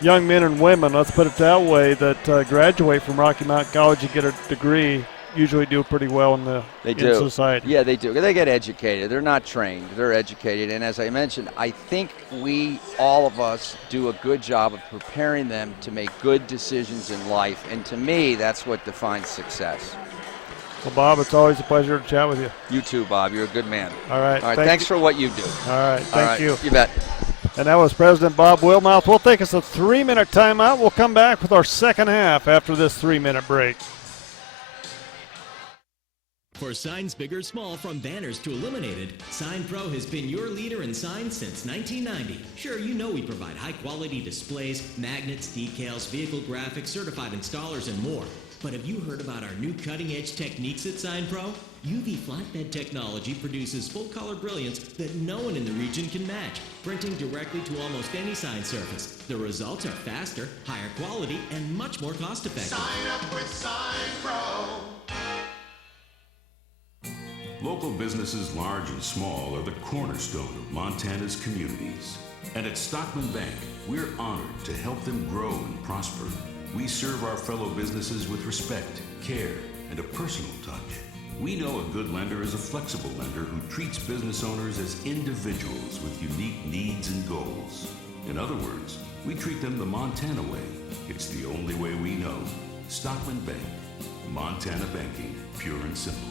young men and women, let's put it that way, that graduate from Rocky Mountain College and get a degree usually do pretty well in society. Yeah, they do. They get educated. They're not trained. They're educated. And as I mentioned, I think all of us, do a good job of preparing them to make good decisions in life. And to me, that's what defines success. Well, Bob, it's always a pleasure to chat with you. You too, Bob. You're a good man. All right. Thanks for what you do. All right. Thank you. You bet. And that was President Bob Wilmouth. We'll take us a 3-minute timeout. We'll come back with our second half after this 3-minute break. For signs big or small, from banners to illuminated, Sign Pro has been your leader in signs since 1990. Sure, we provide high-quality displays, magnets, decals, vehicle graphics, certified installers, and more. But have you heard about our new cutting-edge techniques at Sign Pro? UV flatbed technology produces full-color brilliance that no one in the region can match, printing directly to almost any sign surface. The results are faster, higher quality, and much more cost-effective. Sign up with Sign Pro. Local businesses large and small are the cornerstone of Montana's communities. And at Stockman Bank, we're honored to help them grow and prosper. We serve our fellow businesses with respect, care, and a personal touch. We know a good lender is a flexible lender who treats business owners as individuals with unique needs and goals. In other words, we treat them the Montana way. It's the only way we know. Stockman Bank. Montana Banking, pure and simple.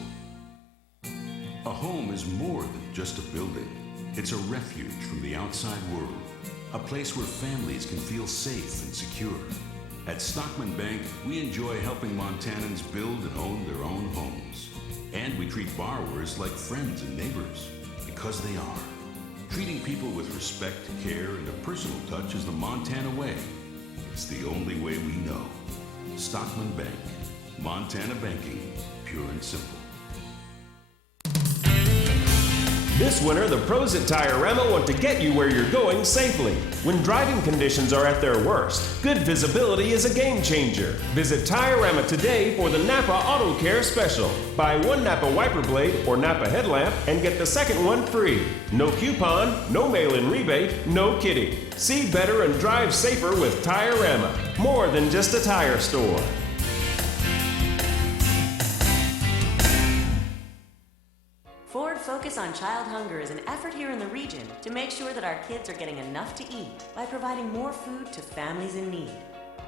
A home is more than just a building. It's a refuge from the outside world, a place where families can feel safe and secure. At Stockman Bank, we enjoy helping Montanans build and own their own homes. And we treat borrowers like friends and neighbors, because they are. Treating people with respect, care, and a personal touch is the Montana way. It's the only way we know. Stockman Bank. Montana Banking, pure and simple. This winter, the pros at Tire-Rama want to get you where you're going safely. When driving conditions are at their worst, good visibility is a game changer. Visit Tire-Rama today for the Napa Auto Care Special. Buy one Napa wiper blade or Napa headlamp and get the second one free. No coupon, no mail-in rebate, no kidding. See better and drive safer with Tire-Rama. More than just a tire store. Ford Focus on Child Hunger is an effort here in the region to make sure that our kids are getting enough to eat by providing more food to families in need.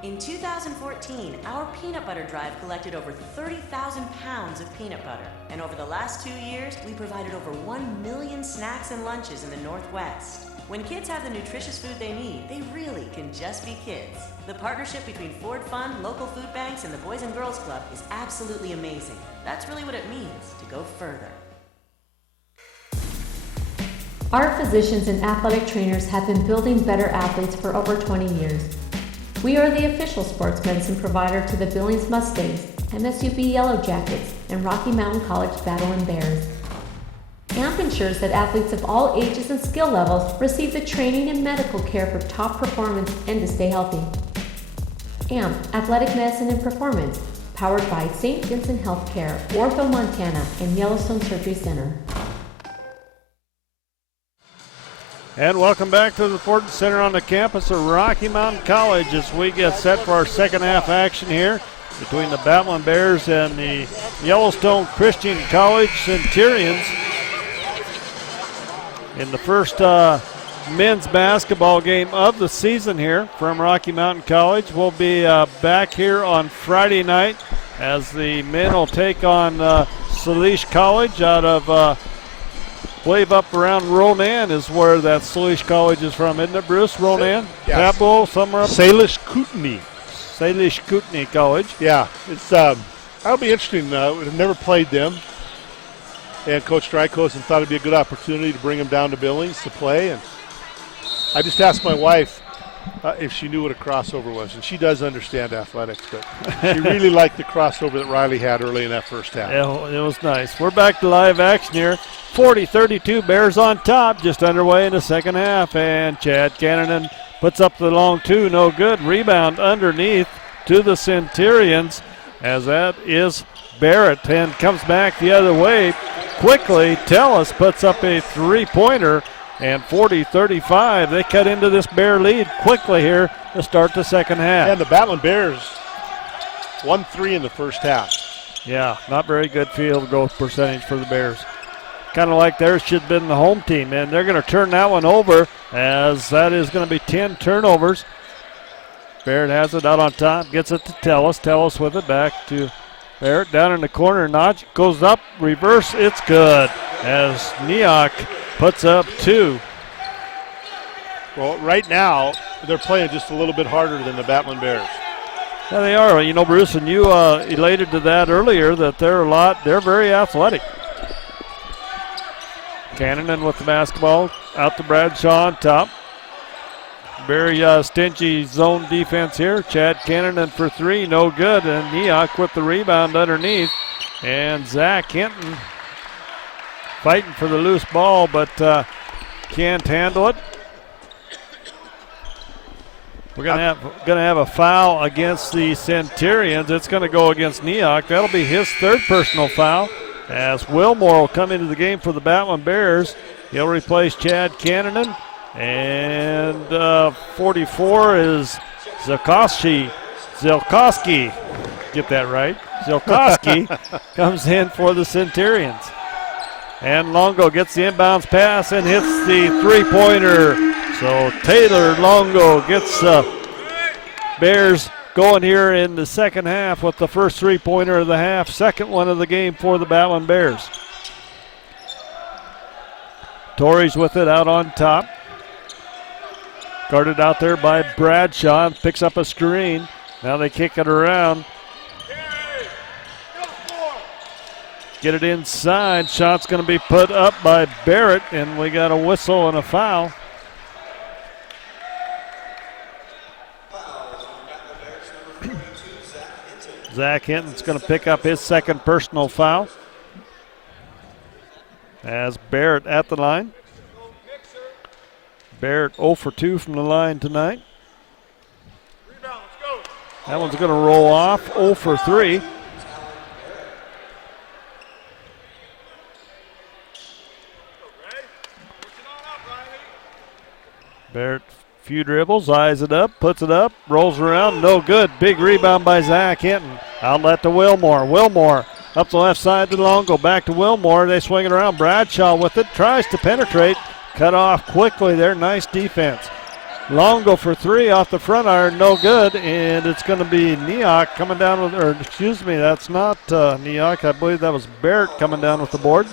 In 2014, our peanut butter drive collected over 30,000 pounds of peanut butter. And over the last 2 years, we provided over 1 million snacks and lunches in the Northwest. When kids have the nutritious food they need, they really can just be kids. The partnership between Ford Fund, local food banks, and the Boys and Girls Club is absolutely amazing. That's really what it means to go further. Our physicians and athletic trainers have been building better athletes for over 20 years. We are the official sports medicine provider to the Billings Mustangs, MSUB Yellow Jackets, and Rocky Mountain College Battlin Bears. AMP ensures that athletes of all ages and skill levels receive the training and medical care for top performance and to stay healthy. AMP, Athletic Medicine and Performance, powered by St. Vincent Healthcare, Ortho Montana, and Yellowstone Surgery Center. And welcome back to the Ford Center on the campus of Rocky Mountain College as we get set for our second half action here between the Battlin Bears and the Yellowstone Christian College Centurions. In the first men's basketball game of the season here from Rocky Mountain College. We'll be back here on Friday night as the men will take on Salish College out of believe up around Ronan is where that Salish College is from, isn't it, Bruce? Ronan? Yes. Pablo, somewhere up Salish Kootenai. Salish Kootenai College. Yeah, it's that'll be interesting. We've never played them. And Coach Drykosen thought it'd be a good opportunity to bring them down to Billings to play. And I just asked my wife if she knew what a crossover was. And she does understand athletics, but she really liked the crossover that Riley had early in that first half. Yeah, it was nice. We're back to live action here. 40-32, Bears on top, just underway in the second half. And Chad Cannon puts up the long two, no good. Rebound underneath to the Centurions as that is Barrett and comes back the other way quickly. Tellis puts up a three-pointer. And 40-35, they cut into this Bear lead quickly here to start the second half. And the Battlin Bears 1-3 in the first half. Yeah, not very good field goal percentage for the Bears. Kind of like theirs should have been the home team, and they're going to turn that one over as that is going to be 10 turnovers. Barrett has it out on top, gets it to Tellis. Tellis with it back to Barrett down in the corner. Notch goes up, reverse, it's good as Neok puts up two. Well, right now, they're playing just a little bit harder than the Battlin Bears. Yeah, they are. You know, Bruce, and you elated to that earlier that they're very athletic. Cannon with the basketball out to Bradshaw on top. Very stingy zone defense here. Chad Cannon for three, no good. And Neok with the rebound underneath. And Zach Hinton fighting for the loose ball, but can't handle it. We're gonna have a foul against the Centurions. It's gonna go against Neok. That'll be his third personal foul. As Wilmore will come into the game for the Battlin Bears. He'll replace Chad Cannon. And 44 is Zilkowski. Get that right. Zilkowski comes in for the Centurions. And Longo gets the inbounds pass and hits the three-pointer. So Taylor Longo gets Bears going here in the second half with the first three-pointer of the half, second one of the game for the Battlin Bears. Torrey's with it out on top. Guarded out there by Bradshaw, picks up a screen. Now they kick it around. Get it inside. Shot's going to be put up by Barrett, and we got a whistle and a foul. Zach Hinton's going to pick up his second personal foul. As Barrett at the line. Barrett 0 for 2 from the line tonight. That one's going to roll off, 0 for 3. Barrett, few dribbles, eyes it up, puts it up, rolls around, no good. Big rebound by Zach Hinton. Outlet to Wilmore. Wilmore up the left side to Longo, back to Wilmore. They swing it around. Bradshaw with it, tries to penetrate. Cut off quickly there, nice defense. Longo for 3 off the front iron, no good, and it's going to be Neok coming down with, or excuse me, that's not Neok. I believe that was Barrett coming down with the board.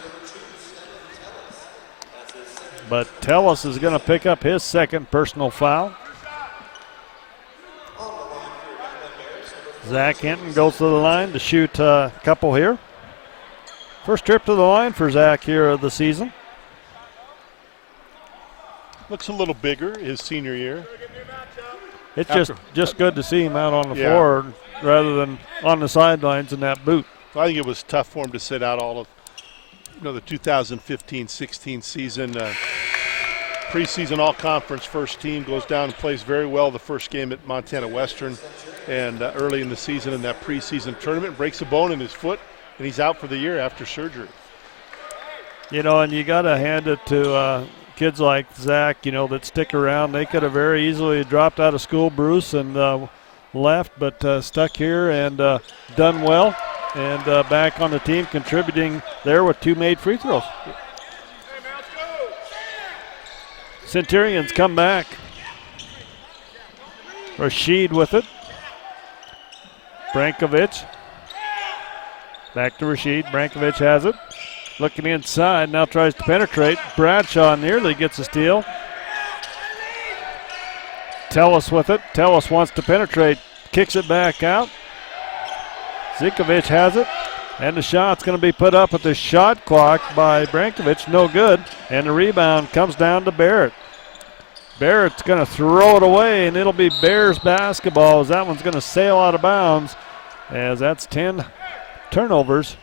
But Tellis is going to pick up his second personal foul. Zach Hinton goes to the line to shoot a couple here. First trip to the line for Zach here of the season. Looks a little bigger his senior year. It's just good to see him out on the floor rather than on the sidelines in that boot. I think it was tough for him to sit out all of the 2015-16 season. Preseason all-conference first team, goes down and plays very well the first game at Montana Western, and early in the season in that preseason tournament breaks a bone in his foot, and he's out for the year after surgery. And you got to hand it to kids like Zach, that stick around. They could have very easily dropped out of school, Bruce, and left, but stuck here and done well. And back on the team, contributing there with 2 made free throws. Centurions come back. Rashid with it. Brankovic. Back to Rashid. Brankovic has it. Looking inside, now tries to penetrate. Bradshaw nearly gets a steal. Tellis with it. Tellis wants to penetrate. Kicks it back out. Zikovic has it, and the shot's going to be put up at the shot clock by Brankovic. No good, and the rebound comes down to Barrett. Barrett's going to throw it away, and it'll be Bears basketball as that one's going to sail out of bounds, as that's 10 turnovers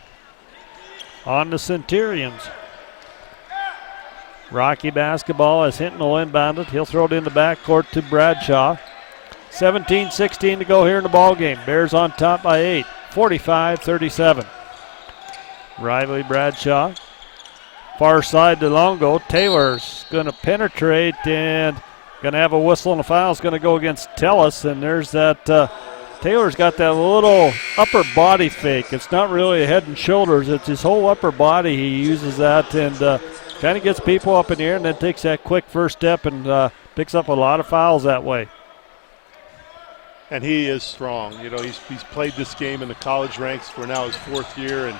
on the Centurions. Rocky basketball as Hinton will inbound it. He'll throw it in the backcourt to Bradshaw. 17-16 to go here in the ball game. Bears on top by 8. 45-37. Riley Bradshaw. Far side to Longo. Taylor's going to penetrate and going to have a whistle, and a foul is going to go against Tellis. And there's that. Taylor's got that little upper body fake. It's not really a head and shoulders. It's his whole upper body. He uses that and kind of gets people up in the air and then takes that quick first step and picks up a lot of fouls that way. And he is strong. He's played this game in the college ranks for now his 4th year, and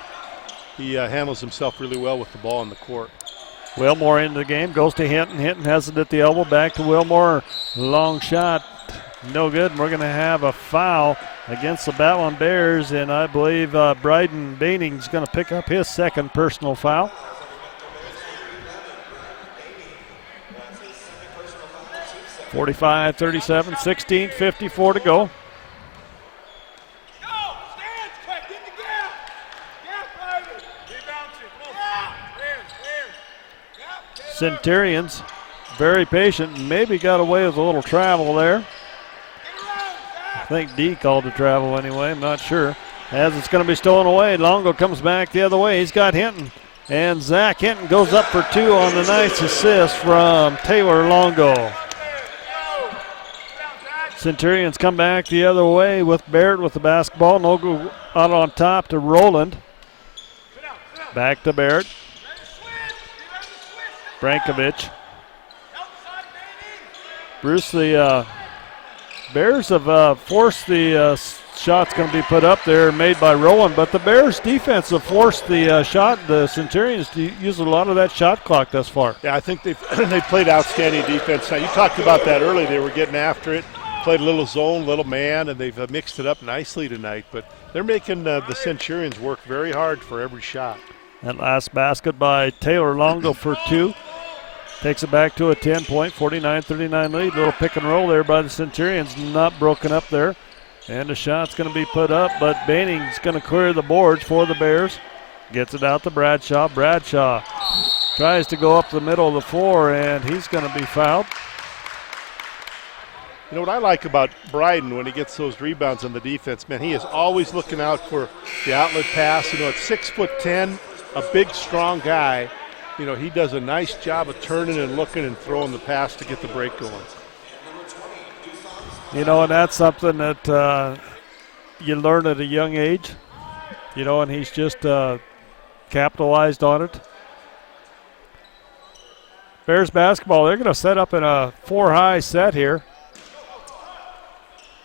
he handles himself really well with the ball in the court. Wilmore into the game, goes to Hinton. Hinton has it at the elbow, back to Wilmore. Long shot, no good. And we're going to have a foul against the Battlin Bears, and I believe Bryden Baining's going to pick up his second personal foul. (45-37), 16:54 to go. Centurions very patient, maybe got away with a little travel there. I think D called the travel anyway, I'm not sure. As it's going to be stolen away, Longo comes back the other way. He's got Hinton. And Zach Hinton goes up for 2 on the nice assist from Taylor Longo. Centurions come back the other way with Barrett with the basketball. Longo out on top to Roland. Back to Barrett. Brankovic. Bruce, the Bears have forced the shots going to be put up there made by Rowan, but the Bears defense have forced the shot. The Centurions to use a lot of that shot clock thus far. Yeah, I think they played outstanding defense. Now, you talked about that earlier. They were getting after it, played a little zone, little man, and they've mixed it up nicely tonight. But they're making the Centurions work very hard for every shot. That last basket by Taylor Longo for 2. Takes it back to a 10-point, 49-39 lead. Little pick and roll there by the Centurions, not broken up there. And the shot's going to be put up, but Baining's going to clear the boards for the Bears. Gets it out to Bradshaw. Bradshaw tries to go up the middle of the floor, and he's going to be fouled. You know what I like about Bryden when he gets those rebounds on the defense, man, he is always looking out for the outlet pass. You know, at 6'10", a big, strong guy, you know, he does a nice job of turning and looking and throwing the pass to get the break going. You know, and that's something that you learn at a young age, you know, and he's just capitalized on it. Bears basketball, they're going to set up in a 4-high set here.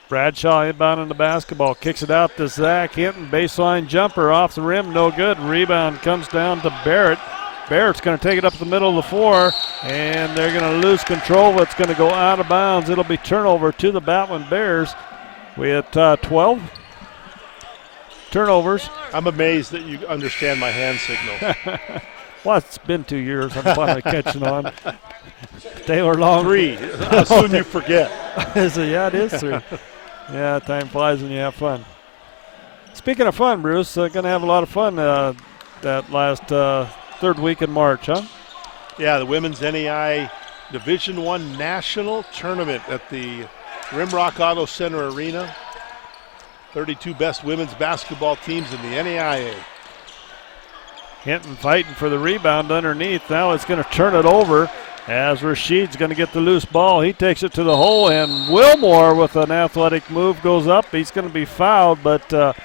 Bradshaw inbounding the basketball, kicks it out to Zach Hinton. Baseline jumper off the rim, no good. Rebound comes down to Barrett. Barrett's going to take it up the middle of the floor, and they're going to lose control. It's going to go out of bounds. It'll be turnover to the Battlin Bears with 12 turnovers. I'm amazed that you understand my hand signal. Well, it's been 2 years. I'm finally catching on. Taylor Long. 3. How soon you forget. So, yeah, it is 3. Yeah, time flies when you have fun. Speaking of fun, Bruce, going to have a lot of fun that last third week in March, huh? Yeah, the Women's NAI Division I National Tournament at the Rimrock Auto Center Arena. 32 best women's basketball teams in the NAIA. Hinton fighting for the rebound underneath. Now it's going to turn it over as Rashid's going to get the loose ball. He takes it to the hole, and Wilmore with an athletic move goes up. He's going to be fouled, but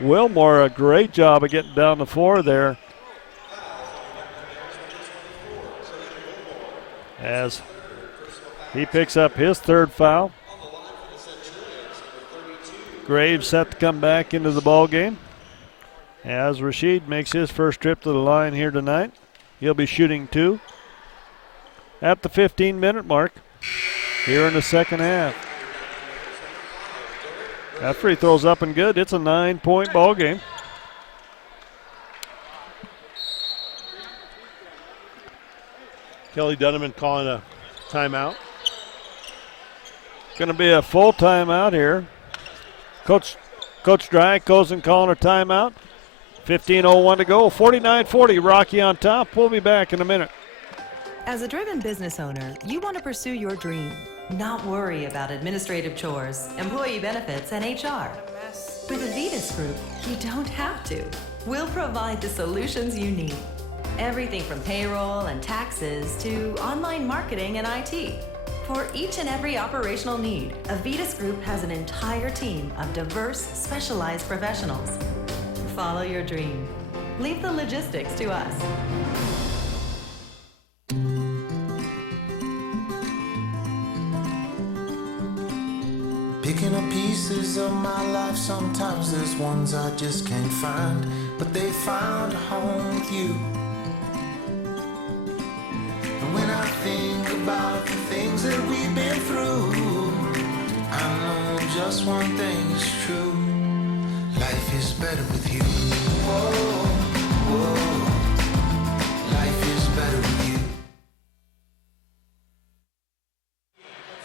Wilmore, a great job of getting down the floor there. As he picks up his third foul. Graves set to come back into the ball game as Rashid makes his first trip to the line here tonight. He'll be shooting 2 at the 15-minute mark here in the second half. That free throw's up and good. It's a 9-point ball game. Kelly Dunneman calling a timeout. Going to be a full timeout here. Coach Drykosen calling a timeout. 15:01 to go. 49-40. Rocky on top. We'll be back in a minute. As a driven business owner, you want to pursue your dream, not worry about administrative chores, employee benefits, and HR. With Avitas Group, you don't have to. We'll provide the solutions you need. Everything from payroll and taxes to online marketing and IT. For each and every operational need, Avitas Group has an entire team of diverse, specialized professionals. Follow your dream. Leave the logistics to us. Picking up pieces of my life, sometimes there's ones I just can't find, but they found a home with you. And when I think about the things that we've been through, I know just one thing is true. Life is better with you. Whoa, whoa. Life is better with you.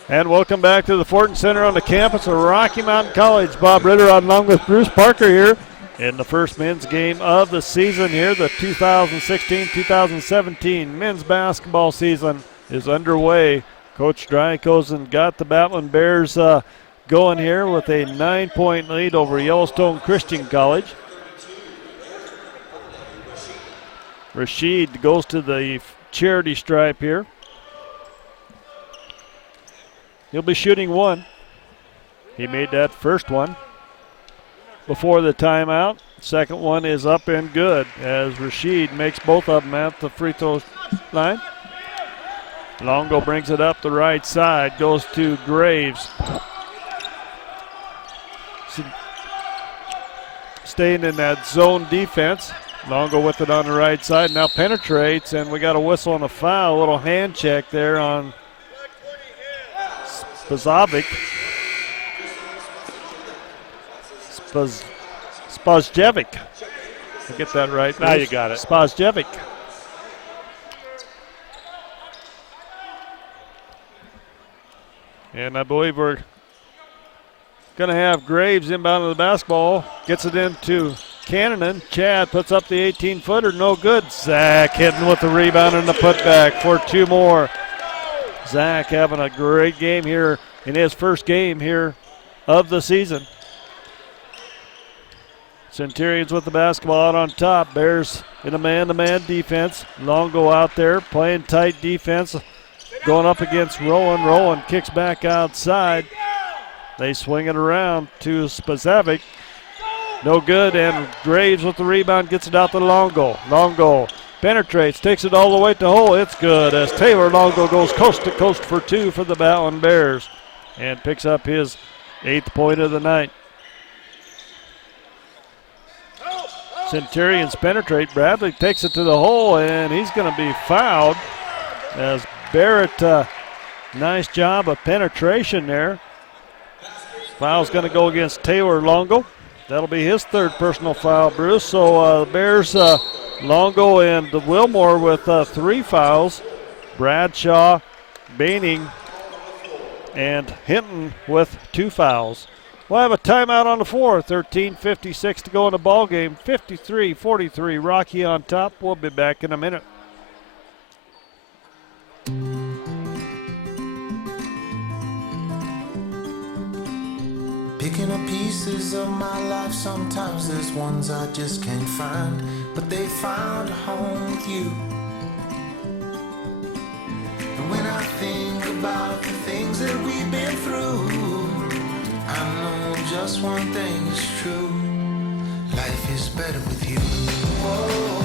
And welcome back to the Fortin Center on the campus of Rocky Mountain College. Bob Ritter on along with Bruce Parker here in the first men's game of the season here. The 2016-2017 men's basketball season is underway. Coach Drykosen got the Battlin Bears going here with a 9-point lead over Yellowstone Christian College. Rashid goes to the charity stripe here. He'll be shooting 1. He made that first one before the timeout. Second one is up and good as Rashid makes both of them at the free throw line. Longo brings it up the right side, goes to Graves. staying in that zone defense. Longo with it on the right side, now penetrates, and we got a whistle and a foul. A little hand check there on Spazovic. Spazjevic. I get that right. Now you got it. Spazjevic. And I believe we're going to have Graves inbound of the basketball. Gets it into Cannon. Chad puts up the 18-footer. No good. Zach hitting with the rebound and the putback for two more. Zach having a great game here in his first game here of the season. Centurions with the basketball out on top. Bears in a man-to-man defense. Longo out there playing tight defense. Going up against Rowan. Rowan kicks back outside. They swing it around to Spazovic. No good, and Graves with the rebound gets it out to Longo. Longo penetrates, takes it all the way to hole. It's good as Taylor Longo goes coast to coast for two for the Battlin Bears and picks up his 8th point of the night. Centurions penetrate. Bradley takes it to the hole, and he's going to be fouled as Barrett, nice job of penetration there. Foul's going to go against Taylor Longo. That'll be his 3rd personal foul, Bruce. So Bears, Longo and Wilmore with 3 fouls. Bradshaw, Baining, and Hinton with 2 fouls. We'll have a timeout on the floor. 13:56 to go in the ball game. 53-43, Rocky on top. We'll be back in a minute. Picking up pieces of my life, sometimes there's ones I just can't find, but they found a home with you. And when I think about the things that we've been through, I know just one thing is true. Life is better with you. Whoa,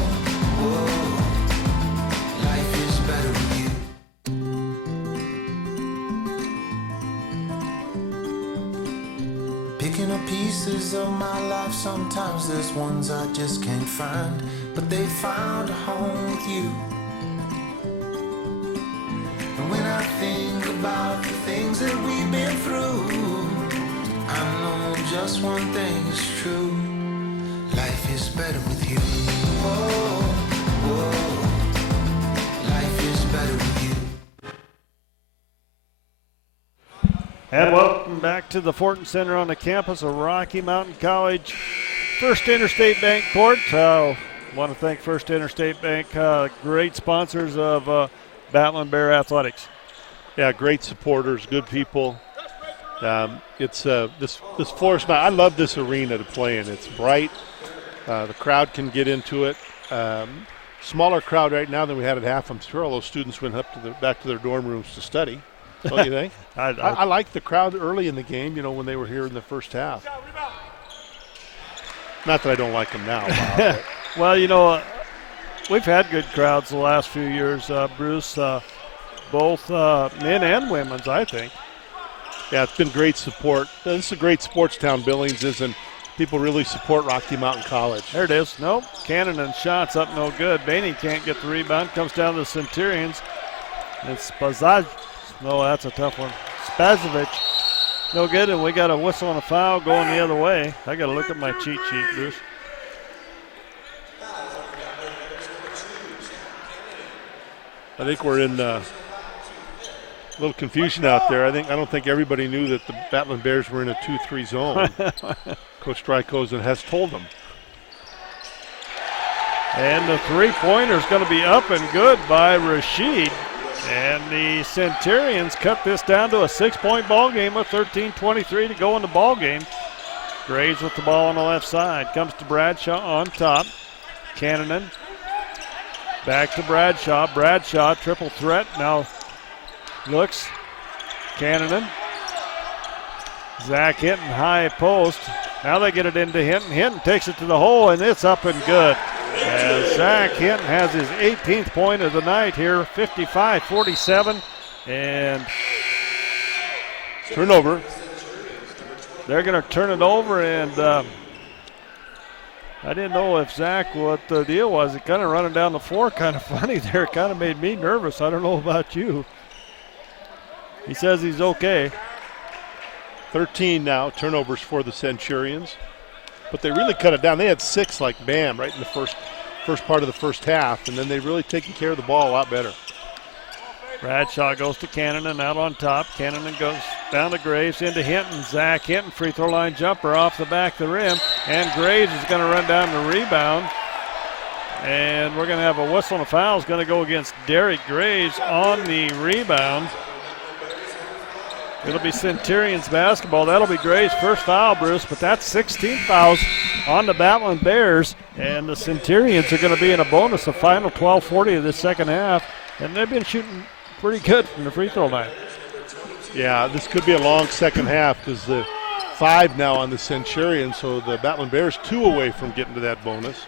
whoa. Life is better with you. Picking up pieces of my life, sometimes there's ones I just can't find, but they found a home with you. And when I think about the things that we've been through, I know just one thing is true. Life is better with you. Whoa, whoa. Life is better with you. And welcome back to the Fortin Center on the campus of Rocky Mountain College. First Interstate Bank Court. Want to thank First Interstate Bank, great sponsors of Battlin Bear Athletics. Yeah, great supporters, good people. It's this floor. I love this arena to play in. It's bright. The crowd can get into it. Smaller crowd right now than we had at half. I'm sure all those students went up to back to their dorm rooms to study. Don't you think? I like the crowd early in the game, when they were here in the first half. Not that I don't like them now, Bob. Well, we've had good crowds the last few years, Bruce, both men and women's, I think. Yeah, it's been great support. This is a great sports town, Billings is, and people really support Rocky Mountain College. There it is. Nope. Cannon and shots up no good. Bainey can't get the rebound. Comes down to the Centurions. It's Spazaj. No, that's a tough one. Spazovic. No good, and we got a whistle and a foul going the other way. I got to look at my cheat sheet, Bruce. I think we're in a little confusion out there. I don't think everybody knew that the Battlin Bears were in a 2-3 zone. Coach Strykosen has told them. And the three-pointer is going to be up and good by Rashid. And the Centurions cut this down to a 6-point ball game with 13:23 to go in the ball game. Graves with the ball on the left side. Comes to Bradshaw on top. Cannon back to Bradshaw. Bradshaw, triple threat. Now looks. Cannon. Zach Hinton, high post. Now they get it into Hinton. Hinton takes it to the hole, and it's up and good. As Zach Hinton has his 18th point of the night here, 55-47. And turnover. they're going to turn it over, and I didn't know if Zach, what the deal was. He kind of running down the floor kind of funny there. It kind of made me nervous. I don't know about you. He says he's okay. 13 now, turnovers for the Centurions. But they really cut it down. They had 6 like bam right in the first part of the first half, and then they really taken care of the ball a lot better. Bradshaw goes to Cannon out on top. Cannon goes down to Graves into Hinton. Zach Hinton, free throw line jumper off the back of the rim. And Graves is going to run down the rebound. And we're going to have a whistle and a foul. Is going to go against Derek Graves on the rebound. It'll be Centurions basketball. That'll be Graves' first foul, Bruce, but that's 16 fouls on the Battlin Bears. And the Centurions are going to be in a bonus, the final 12:40 of this second half. And they've been shooting pretty good from the free throw line. Yeah, this could be a long second half because the 5 now on the Centurions, so the Battlin Bears 2 away from getting to that bonus.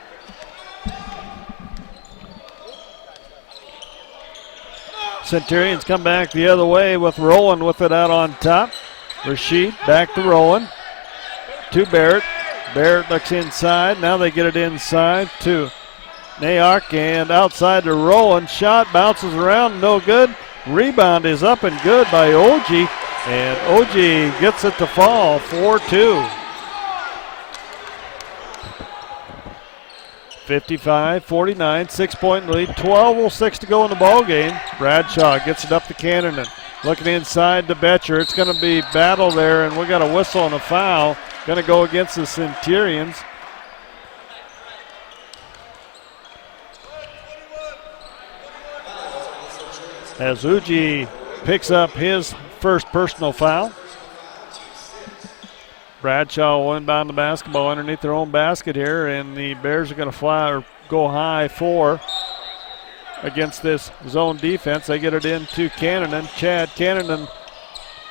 Centurions come back the other way with Rowland with it out on top. Rashid back to Rowland. To Barrett. Barrett looks inside. Now they get it inside to Nayak and outside to Rowland. Shot bounces around, no good. Rebound is up and good by Oji. And Oji gets it to fall, 4-2. 55-49, 6-point lead, 12:06 to go in the ball game. Bradshaw gets it up to Cannon. Looking inside to Betcher. It's going to be battle there, and we got a whistle and a foul. Going to go against the Centurions. As Uji picks up his first personal foul. Bradshaw will inbound the basketball underneath their own basket here, and the Bears are going to fly or go high 4 against this zone defense. They get it into Cannon. Chad Cannon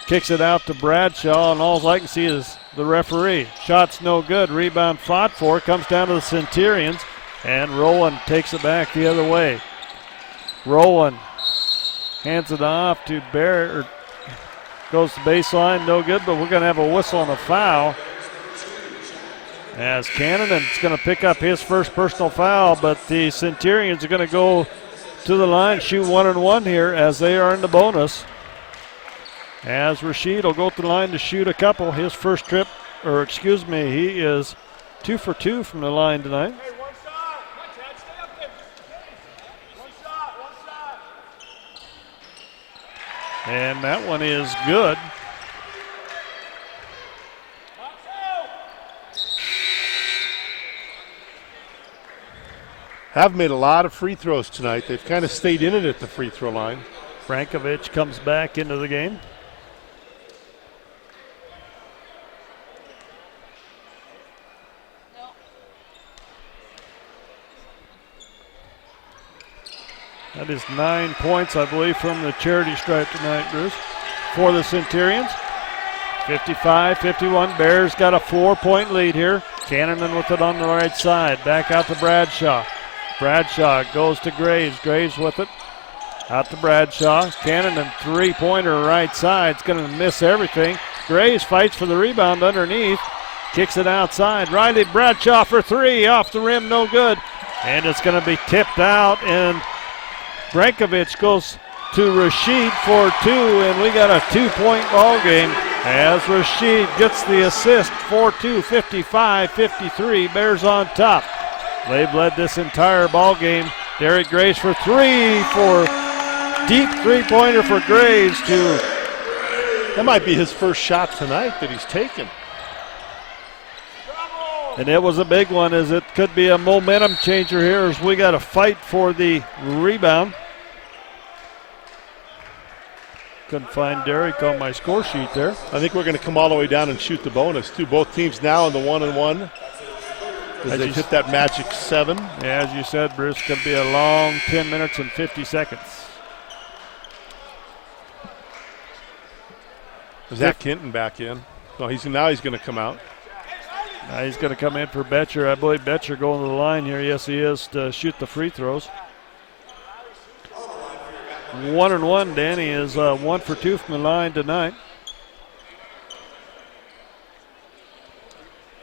kicks it out to Bradshaw, and all I can see is the referee. Shot's no good. Rebound fought for. Comes down to the Centurions, and Rowland takes it back the other way. Rowland hands it off to Barrett. Goes to baseline, no good, but we're going to have a whistle and a foul. As Cannon's going to pick up his first personal foul, but the Centurions are going to go to the line, shoot 1-and-1 here as they are in the bonus. As Rashid will go to the line to shoot a couple. His first trip, or excuse me, he is 2 for 2 from the line tonight. And that one is good. Have made a lot of free throws tonight. They've kind of stayed in it at the free throw line. Frankovich comes back into the game. That is 9 points, I believe, from the charity stripe tonight, Bruce, for the Centurions. 55-51. Bears got a 4-point lead here. Cannon with it on the right side. Back out to Bradshaw. Bradshaw goes to Graves. Graves with it. Out to Bradshaw. Cannon, three-pointer right side. It's going to miss everything. Graves fights for the rebound underneath. Kicks it outside. Riley Bradshaw for 3. Off the rim, no good. And it's going to be tipped out, and Brankovich goes to Rashid for 2, and we got a 2-point ball game as Rashid gets the assist. 4-2, 55-53. Bears on top. They've led this entire ball game. Derek Graves for 3 for deep three-pointer for Graves to. That might be his first shot tonight that he's taken. And it was a big one, as it could be a momentum changer here as we got to fight for the rebound. Couldn't find Derek on my score sheet there. I think we're going to come all the way down and shoot the bonus, too. Both teams now in the 1-and-1. As they hit that magic 7. Yeah, as you said, Bruce, could be a long 10 minutes and 50 seconds. Zach Hinton back in. No, now he's going to come out. Now he's going to come in for Betcher. I believe Betcher going to the line here. Yes, he is, to shoot the free throws. 1-and-1. Danny is 1 for 2 from the line tonight.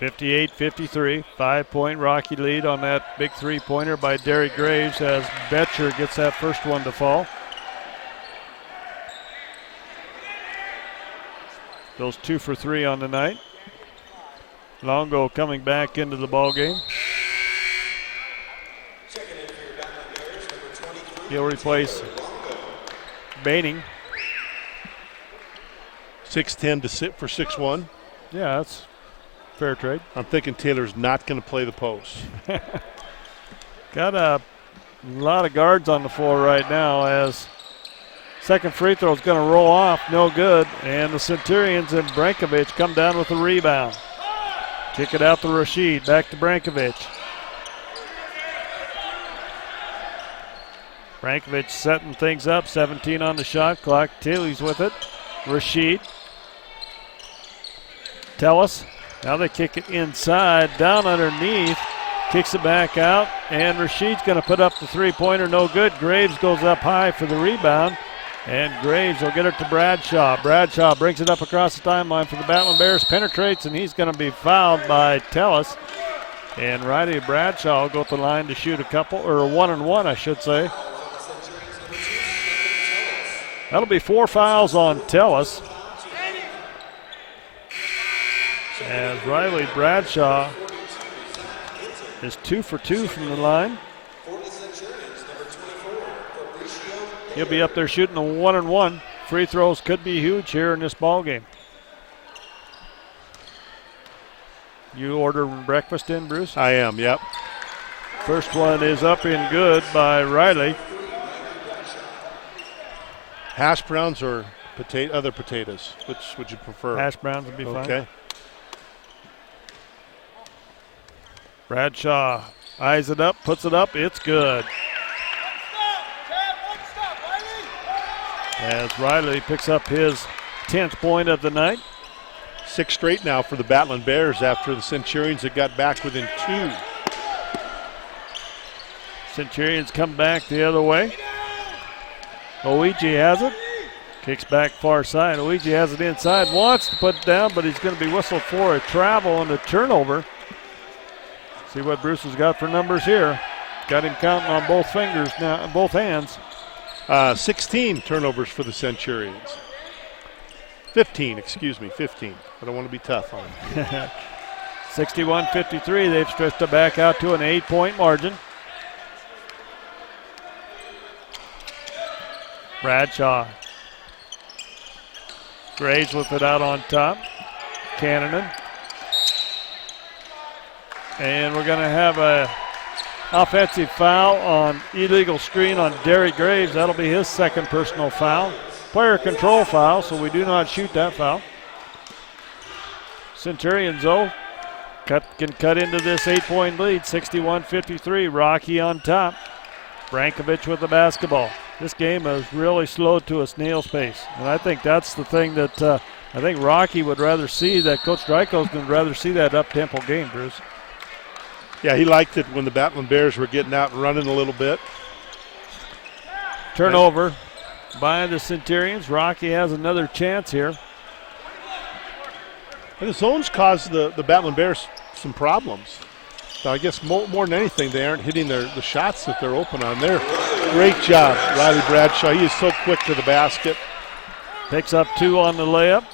58-53, 5-point Rocky lead on that big three-pointer by Derek Graves as Betcher gets that first one to fall. Goes 2 for 3 on the night. Longo coming back into the ball game. He'll replace Baining. 6'10" to sit for 6'1". Yeah, that's fair trade. I'm thinking Taylor's not going to play the post. Got a lot of guards on the floor right now as second free throw is going to roll off, no good. And the Centurions and Brankovic come down with a rebound. Kick it out to Rashid, back to Brankovic. Brankovic setting things up, 17 on the shot clock. Tilly's with it. Rashid. Tellis. Now they kick it inside, down underneath. Kicks it back out, and Rashid's going to put up the three-pointer, no good. Graves goes up high for the rebound, and Graves will get it to Bradshaw. Bradshaw brings it up across the timeline for the Battlin Bears, penetrates, and he's going to be fouled by Tellis. And Riley Bradshaw will go to the line to shoot a couple, or a 1-and-1, I should say. That'll be 4 fouls on Tellis. As Riley Bradshaw is 2 for 2 from the line. He'll be up there shooting a 1-and-1. Free throws could be huge here in this ball game. You ordering breakfast in, Bruce? I am, yep. First one is up and good by Riley. Hash browns or other potatoes? Which would you prefer? Hash browns would be fine. Okay. Bradshaw eyes it up, puts it up, it's good. As Riley picks up his 10th point of the night. 6 straight now for the Battlin Bears after the Centurions had got back within 2. Centurions come back the other way. Oiji has it. Kicks back far side. Oiji has it inside, wants to put it down, but he's going to be whistled for a travel and a turnover. See what Bruce has got for numbers here. Got him counting on both fingers now, both hands. 16 turnovers for the Centurions. 15. I don't want to be tough on him. 61-53, they've stretched it back out to an 8-point margin. Bradshaw. Graves with it out on top. Cannonen. And we're going to have a offensive foul on illegal screen on Derek Graves. That'll be his second personal foul. Player control foul, so we do not shoot that foul. Centurions, though, can cut into this 8-point lead, 61-53. Rocky on top. Brankovic with the basketball. This game has really slowed to a snail's pace, and I think that's the thing that I think Rocky would rather see, that Coach Dryco's would rather see that up-tempo game, Bruce. Yeah, he liked it when the Battlin Bears were getting out and running a little bit. Turnover by the Centurions. Rocky has another chance here. And the zones caused the Battlin Bears some problems. So I guess more than anything, they aren't hitting the shots that they're open on there. Great job, Riley Bradshaw. He is so quick to the basket. Picks up 2 on the layup.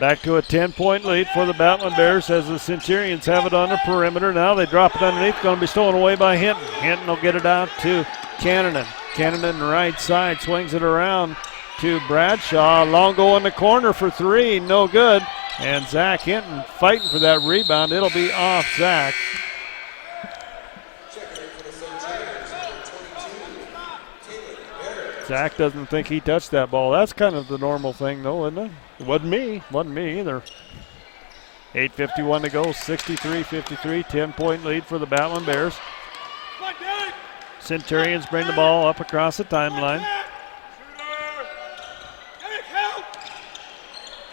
Back to a 10-point lead for the Battlin Bears as the Centurions have it on the perimeter. Now they drop it underneath. Going to be stolen away by Hinton. Hinton will get it out to Cannonen. Cannonen right side swings it around to Bradshaw. Longo in the corner for 3. No good. And Zach Hinton fighting for that rebound. It'll be off Zach. Zach doesn't think he touched that ball. That's kind of the normal thing, though, isn't it? It wasn't me. Wasn't me either. 8:51 to go, 63-53, 10-point lead for the Battlin Bears. Centurions bring the ball up across the timeline.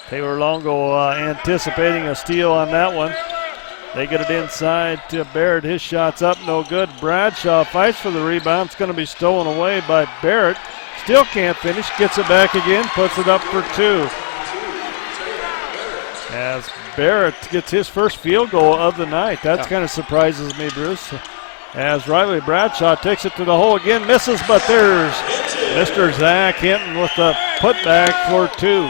Taylor Longo anticipating a steal on that one. They get it inside to Barrett. His shot's up, no good. Bradshaw fights for the rebound. It's going to be stolen away by Barrett. Still can't finish. Gets it back again. Puts it up for 2. As Barrett gets his first field goal of the night. That kind of surprises me, Bruce. As Riley Bradshaw takes it to the hole again, misses, but there's Mr. Zach Hinton with the putback for 2.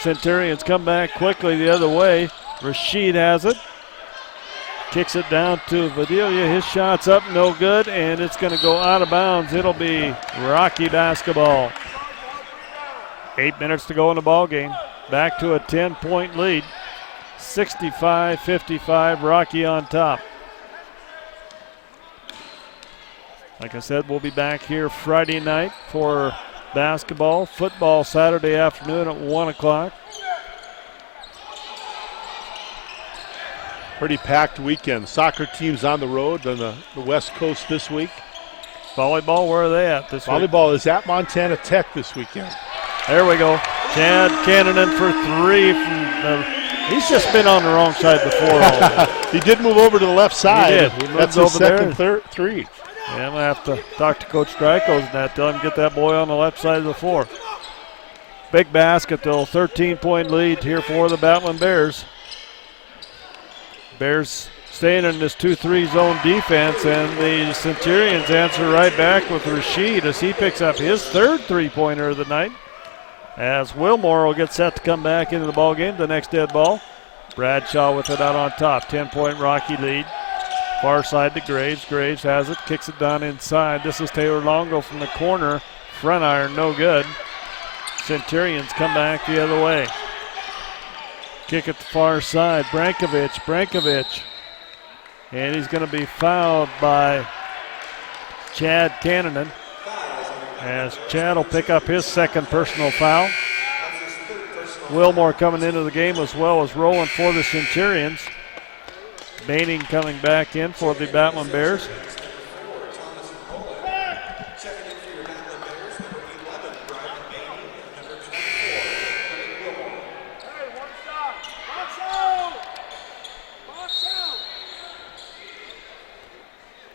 Centurions come back quickly the other way. Rashid has it. Kicks it down to Vidalia. His shot's up, no good, and it's going to go out of bounds. It'll be Rocky basketball. 8 minutes to go in the ball game. Back to a 10-point lead. 65-55, Rocky on top. Like I said, we'll be back here Friday night for basketball. Football Saturday afternoon at 1 o'clock. Pretty packed weekend. Soccer teams on the road on the West Coast this week. Volleyball, where are they at this week? Volleyball is at Montana Tech this weekend. There we go. Chad Cannon for 3. He's just been on the wrong side of the floor all day. He did move over to the left side. He did. That's his second 3. Yeah, I'm going to have to talk to Coach Drykos and tell him to get that boy on the left side of the floor. Big basket, though. 13-point lead here for the Battlin Bears. Bears staying in this 2-3 zone defense, and the Centurions answer right back with Rashid as he picks up his 3rd three-pointer of the night. As Wilmore will get set to come back into the ball game, the next dead ball. Bradshaw with it out on top. 10-point Rocky lead. Far side to Graves. Graves has it, kicks it down inside. This is Taylor Longo from the corner. Front iron, no good. Centurions come back the other way. Kick at the far side. Brankovic. And he's going to be fouled by Chad Cannon. As Chad will pick up his 2nd personal foul. Wilmore coming into the game as well as rolling for the Centurions. Baining coming back in for the Battlin Bears.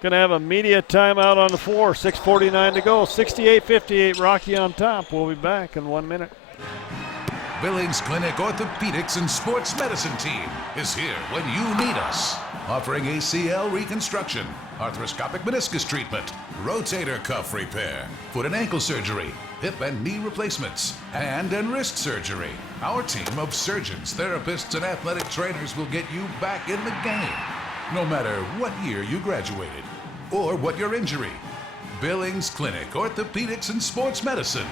Going to have a media timeout on the floor. 6:49 to go. 68-58, Rocky on top. We'll be back in 1 minute. Billings Clinic Orthopedics and Sports Medicine Team is here when you need us. Offering ACL reconstruction, arthroscopic meniscus treatment, rotator cuff repair, foot and ankle surgery, hip and knee replacements, hand and wrist surgery. Our team of surgeons, therapists, and athletic trainers will get you back in the game. No matter what year you graduated or what your injury. Billings Clinic Orthopedics and Sports Medicine.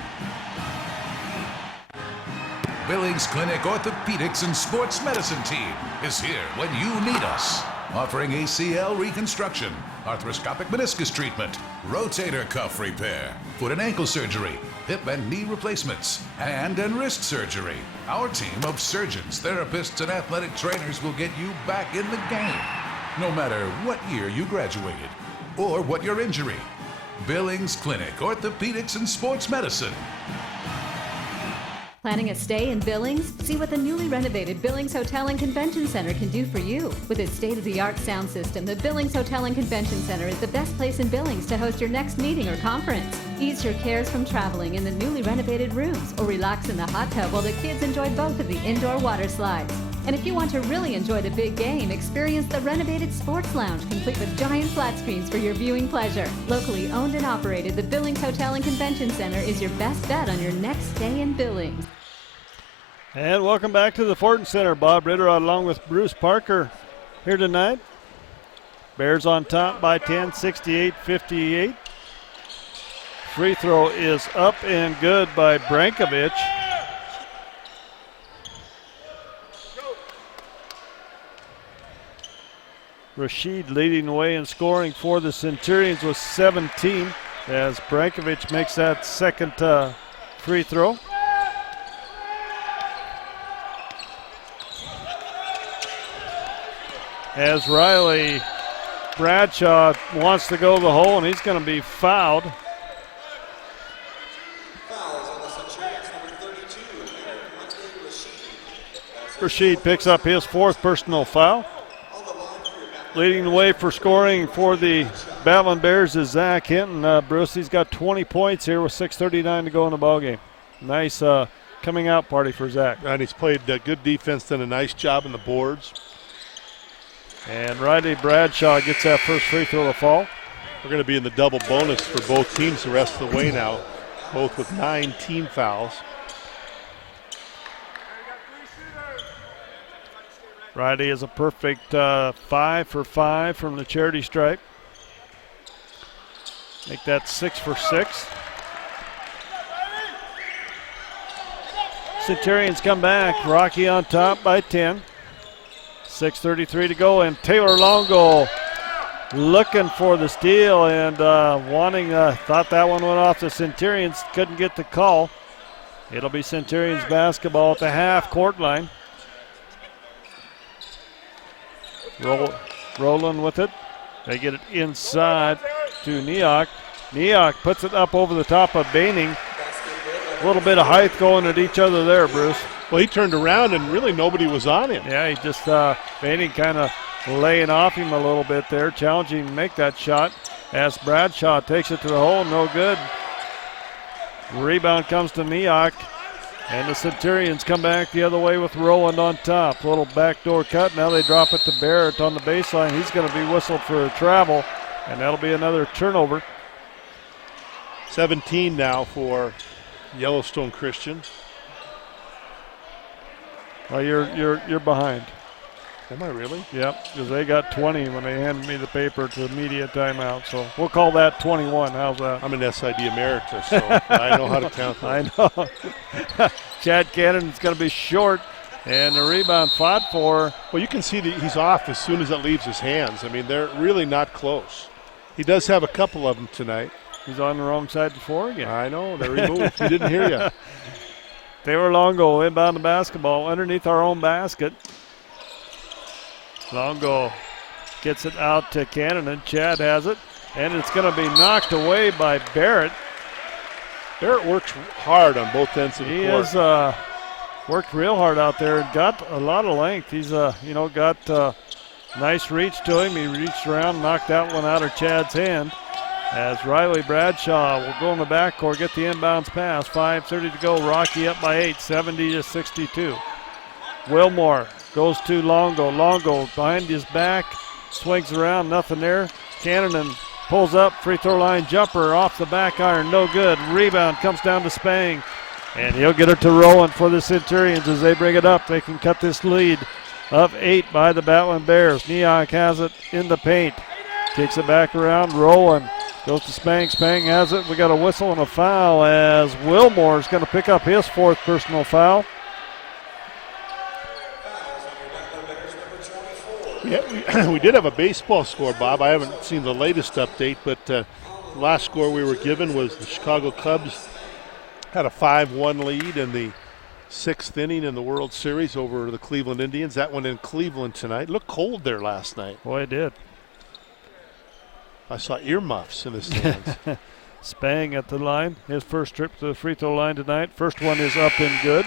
Billings Clinic Orthopedics and Sports Medicine Team is here when you need us. Offering ACL reconstruction, arthroscopic meniscus treatment, rotator cuff repair, foot and ankle surgery, hip and knee replacements, hand and wrist surgery. Our team of surgeons, therapists, and athletic trainers will get you back in the game. No matter what year you graduated or what your injury. Billings Clinic Orthopedics and Sports Medicine. Planning a stay in Billings? See what the newly renovated Billings Hotel and Convention Center can do for you. With its state-of-the-art sound system, the Billings Hotel and Convention Center is the best place in Billings to host your next meeting or conference. Ease your cares from traveling in the newly renovated rooms, or relax in the hot tub while the kids enjoy both of the indoor water slides. And if you want to really enjoy the big game, experience the renovated Sports Lounge, complete with giant flat screens for your viewing pleasure. Locally owned and operated, the Billings Hotel and Convention Center is your best bet on your next stay in Billings. And welcome back to the Fortin Center. Bob Ritter along with Bruce Parker here tonight. Bears on top by 10, 68-58. Free throw is up and good by Brankovic. Rashid leading the way in scoring for the Centurions with 17 as Brankovic makes that 2nd free throw. As Riley Bradshaw wants to go the hole, and he's going to be fouled. Rashid picks up his 4th personal foul. Leading the way for scoring for the Battlin Bears is Zach Hinton. Bruce, he's got 20 points here with 6:39 to go in the ballgame. Nice coming out party for Zach. And he's played good defense, done a nice job in the boards. And Riley Bradshaw gets that first free throw to fall. We're going to be in the double bonus for both teams the rest of the way now, both with 9 team fouls. Riley is a perfect 5 for 5 from the charity stripe. Make that 6 for 6. Centurions come back. Rocky on top by 10. 6:33 to go, and Taylor Longo looking for the steal and thought that one went off the Centurions. Couldn't get the call. It'll be Centurions basketball at the half-court line. Rolling with it. They get it inside to Neok. Neok puts it up over the top of Baining. A little bit of height going at each other there, Bruce. Well, he turned around and really nobody was on him. Yeah, he just, Baining kind of laying off him a little bit there, challenging him to make that shot. As Bradshaw takes it to the hole, no good. Rebound comes to Neok. And the Centurions come back the other way with Rowland on top. Little backdoor cut. Now they drop it to Barrett on the baseline. He's going to be whistled for a travel, and that'll be another turnover. 17 now for Yellowstone Christian. Well, you're behind. Am I really? Yep, because they got 20 when they handed me the paper to immediate timeout. So we'll call that 21. How's that? I'm an SID emeritus, so I know how to count those. I know. Chad Cannon's going to be short, and the rebound fought for. Well, you can see that he's off as soon as it leaves his hands. I mean, they're really not close. He does have a couple of them tonight. He's on the wrong side before again. I know. They're removed. He didn't hear you. Taylor Longo inbound the basketball underneath our own basket. Longo gets it out to Cannon, and Chad has it, and it's going to be knocked away by Barrett. Barrett works hard on both ends of the court. He has worked real hard out there and got a lot of length. He's got nice reach to him. He reached around, knocked that one out of Chad's hand. As Riley Bradshaw will go in the backcourt, get the inbounds pass. 5:30 to go. Rocky up by 8, 70-62. Wilmore goes to Longo. Longo behind his back, swings around, nothing there. Cannon pulls up, free throw line jumper off the back iron, no good. Rebound comes down to Spang, and he'll get it to Rowan for the Centurions as they bring it up. They can cut this lead of 8 by the Battlin Bears. Neok has it in the paint, kicks it back around. Rowan goes to Spang. Spang has it. We got a whistle and a foul as Wilmore is going to pick up his 4th personal foul. Yeah, we did have a baseball score, Bob. I haven't seen the latest update, but the last score we were given was the Chicago Cubs had a 5-1 lead in the 6th inning in the World Series over the Cleveland Indians. That one in Cleveland tonight. It looked cold there last night. Boy, it did. I saw earmuffs in the stands. Spang at the line. His first trip to the free throw line tonight. First one is up and good.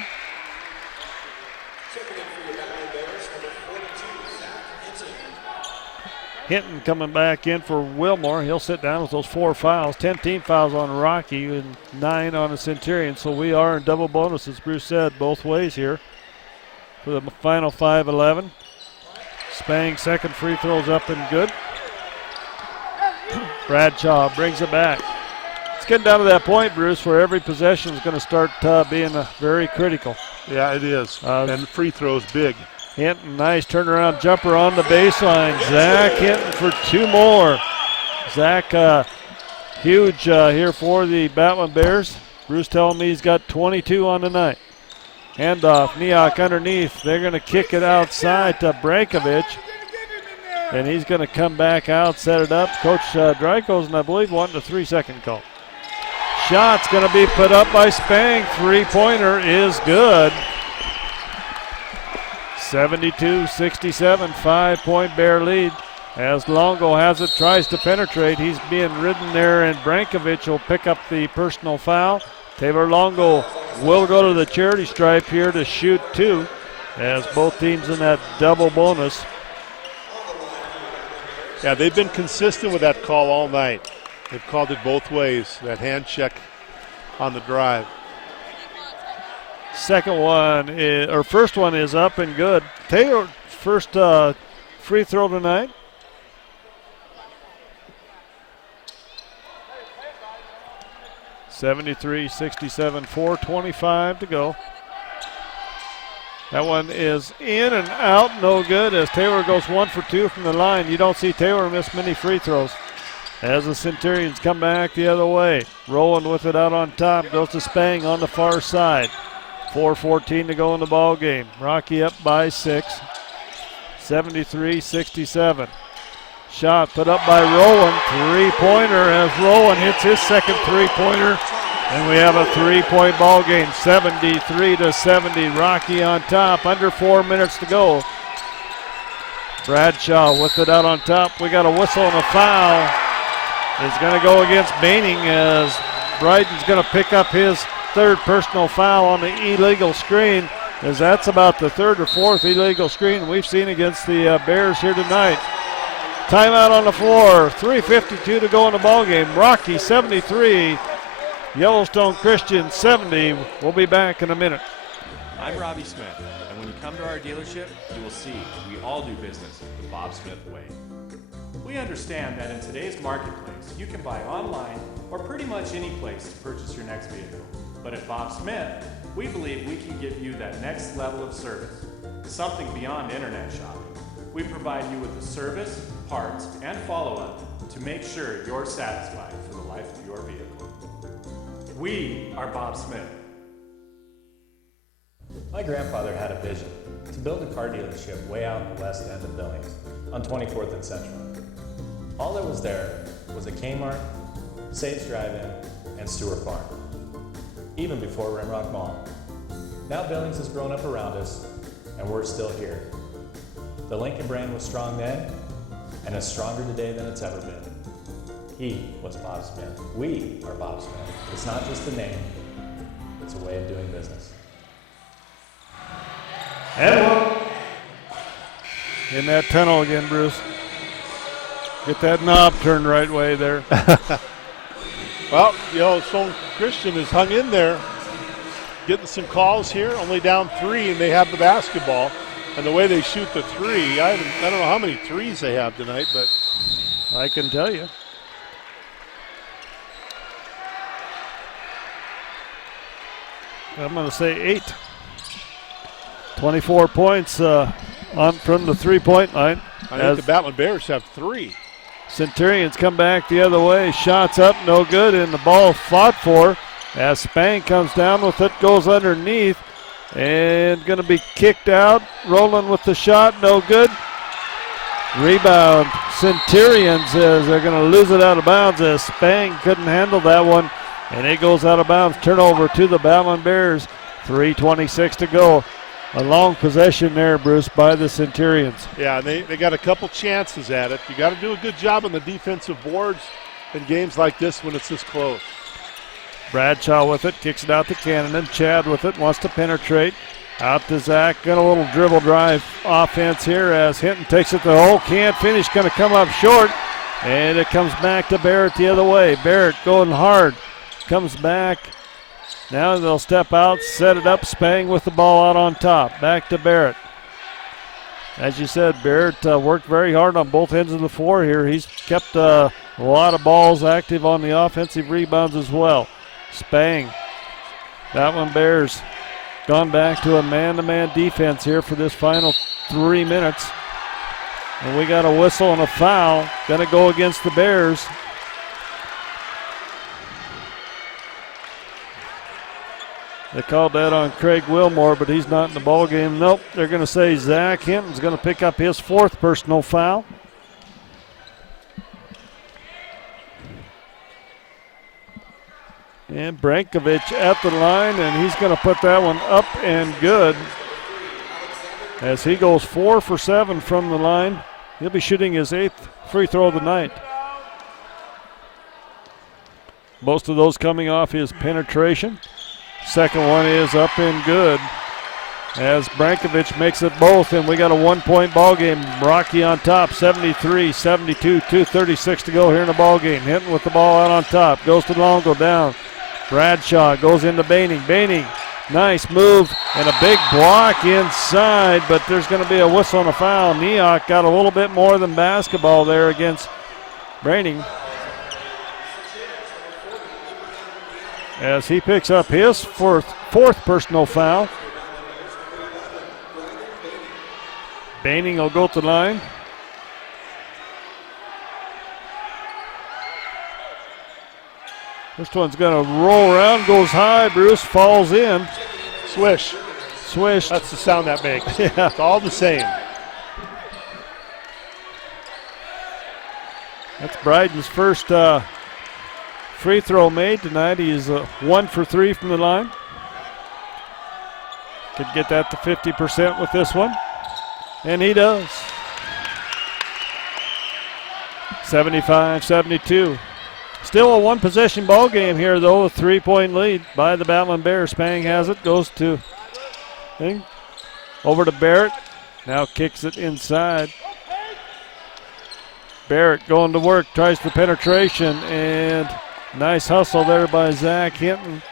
Hinton coming back in for Wilmore. He'll sit down with those 4 fouls. 10 team fouls on Rocky and 9 on the Centurion. So we are in double bonus, as Bruce said, both ways here for the final 5-11. Spang second free throws up and good. Bradshaw brings it back. It's getting down to that point, Bruce, where every possession is going to start being very critical. Yeah, it is. And free throws big. Hinton, nice turnaround jumper on the baseline. Zach Hinton for 2 more. Zach, huge here for the Battlin Bears. Bruce telling me he's got 22 on the night. Handoff, Neok underneath. They're going to kick it outside to Brankovic. And he's going to come back out, set it up. Coach Drykosen, I believe, wanting a 3-second call. Shot's going to be put up by Spang. 3-pointer is good. 72-67, 5-point Bear lead. As Longo has it, tries to penetrate. He's being ridden there, and Brankovic will pick up the personal foul. Taylor Longo will go to the charity stripe here to shoot 2, as both teams in that double bonus. Yeah, they've been consistent with that call all night. They've called it both ways, that hand check on the drive. First one is up and good. Taylor, first free throw tonight. (73-67), 4:25 to go. That one is in and out, no good, as Taylor goes 1 for 2 from the line. You don't see Taylor miss many free throws. As the Centurions come back the other way. Rowland with it out on top, goes to Spang on the far side. 4:14 to go in the ball game. Rocky up by 6. 73-67. Shot put up by Rowland. Three-pointer as Rowland hits his second three-pointer. And we have a 3-point ball game. 73-70. Rocky on top. Under 4 minutes to go. Bradshaw with it out on top. We got a whistle and a foul. It's going to go against Baining as Brighton's going to pick up his third personal foul on the illegal screen, as that's about the third or fourth illegal screen we've seen against the Bears here tonight. Timeout on the floor. 3:52 to go in the ball game. Rocky 73, Yellowstone Christian 70. We'll be back in a minute. I'm Robbie Smith, and when you come to our dealership, you will see we all do business the Bob Smith way. We understand that in today's marketplace, you can buy online or pretty much any place to purchase your next vehicle. But at Bob Smith, we believe we can give you that next level of service, something beyond internet shopping. We provide you with the service, parts, and follow-up to make sure you're satisfied for the life of your vehicle. We are Bob Smith. My grandfather had a vision to build a car dealership way out in the west end of Billings on 24th and Central. All that was there was a Kmart, Sage Drive-In, and Stewart Farm, even before Rimrock Mall. Now Billings has grown up around us, and we're still here. The Lincoln brand was strong then, and is stronger today than it's ever been. He was Bob Smith. We are Bob Smith. It's not just a name, it's a way of doing business. And in that tunnel again, Bruce. Get that knob turned right way there. Well, Yellowstone Christian has hung in there, getting some calls here, only down 3, and they have the basketball. And the way they shoot the three, I don't know how many threes they have tonight, but I can tell you. I'm going to say 8. 24 points on from the three-point line. I think the Battlin Bears have 3. Centurions come back the other way. Shots up, no good, and the ball fought for as Spang comes down with it, goes underneath, and going to be kicked out. Rowland with the shot, no good. Rebound, Centurions, as they're going to lose it out of bounds as Spang couldn't handle that one, and it goes out of bounds. Turnover to the Battlin Bears. 3:26 to go. A long possession there, Bruce, by the Centurions. Yeah, they got a couple chances at it. You got to do a good job on the defensive boards in games like this when it's this close. Bradshaw with it, kicks it out to Cannon. Chad with it, wants to penetrate. Out to Zach, got a little dribble drive offense here as Hinton takes it to the hole. Can't finish, going to come up short. And it comes back to Barrett the other way. Barrett going hard, comes back. Now they'll step out, set it up. Spang with the ball out on top. Back to Barrett. As you said, Barrett worked very hard on both ends of the floor here. He's kept a lot of balls active on the offensive rebounds as well. Spang. Battlin Bears gone back to a man-to-man defense here for this final 3 minutes. And we got a whistle and a foul. Going to go against the Bears. They called that on Craig Wilmore, but he's not in the ball game. Nope, they're going to say Zach Hinton's going to pick up his 4th personal foul. And Brankovic at the line, and he's going to put that one up and good as he goes 4 for 7 from the line. He'll be shooting his 8th free throw of the night. Most of those coming off his penetration. Second one is up and good as Brankovic makes it both, and we got a 1-point ball game. Rocky on top, 73-72, 2:36 to go here in the ball game. Hinton with the ball out on top, goes to Longo down. Bradshaw goes into Baining. Baining Nice move and a big block inside, but there's going to be a whistle and a foul. Neok got a little bit more than basketball there against Braining, as he picks up his fourth personal foul. Baining will go to the line. This one's going to roll around, goes high. Bruce falls in. Swish. Swish. That's the sound that makes. Yeah. It's all the same. That's Bryden's first free throw made tonight. He's 1 for 3 from the line. Could get that to 50% with this one. And he does. 75-72. Still a one-possession ball game here, though. A 3-point lead by the Battlin Bears. Spang has it. Goes to Thing. Over to Barrett. Now kicks it inside. Barrett going to work. Tries for penetration. And nice hustle there by Zach Hinton.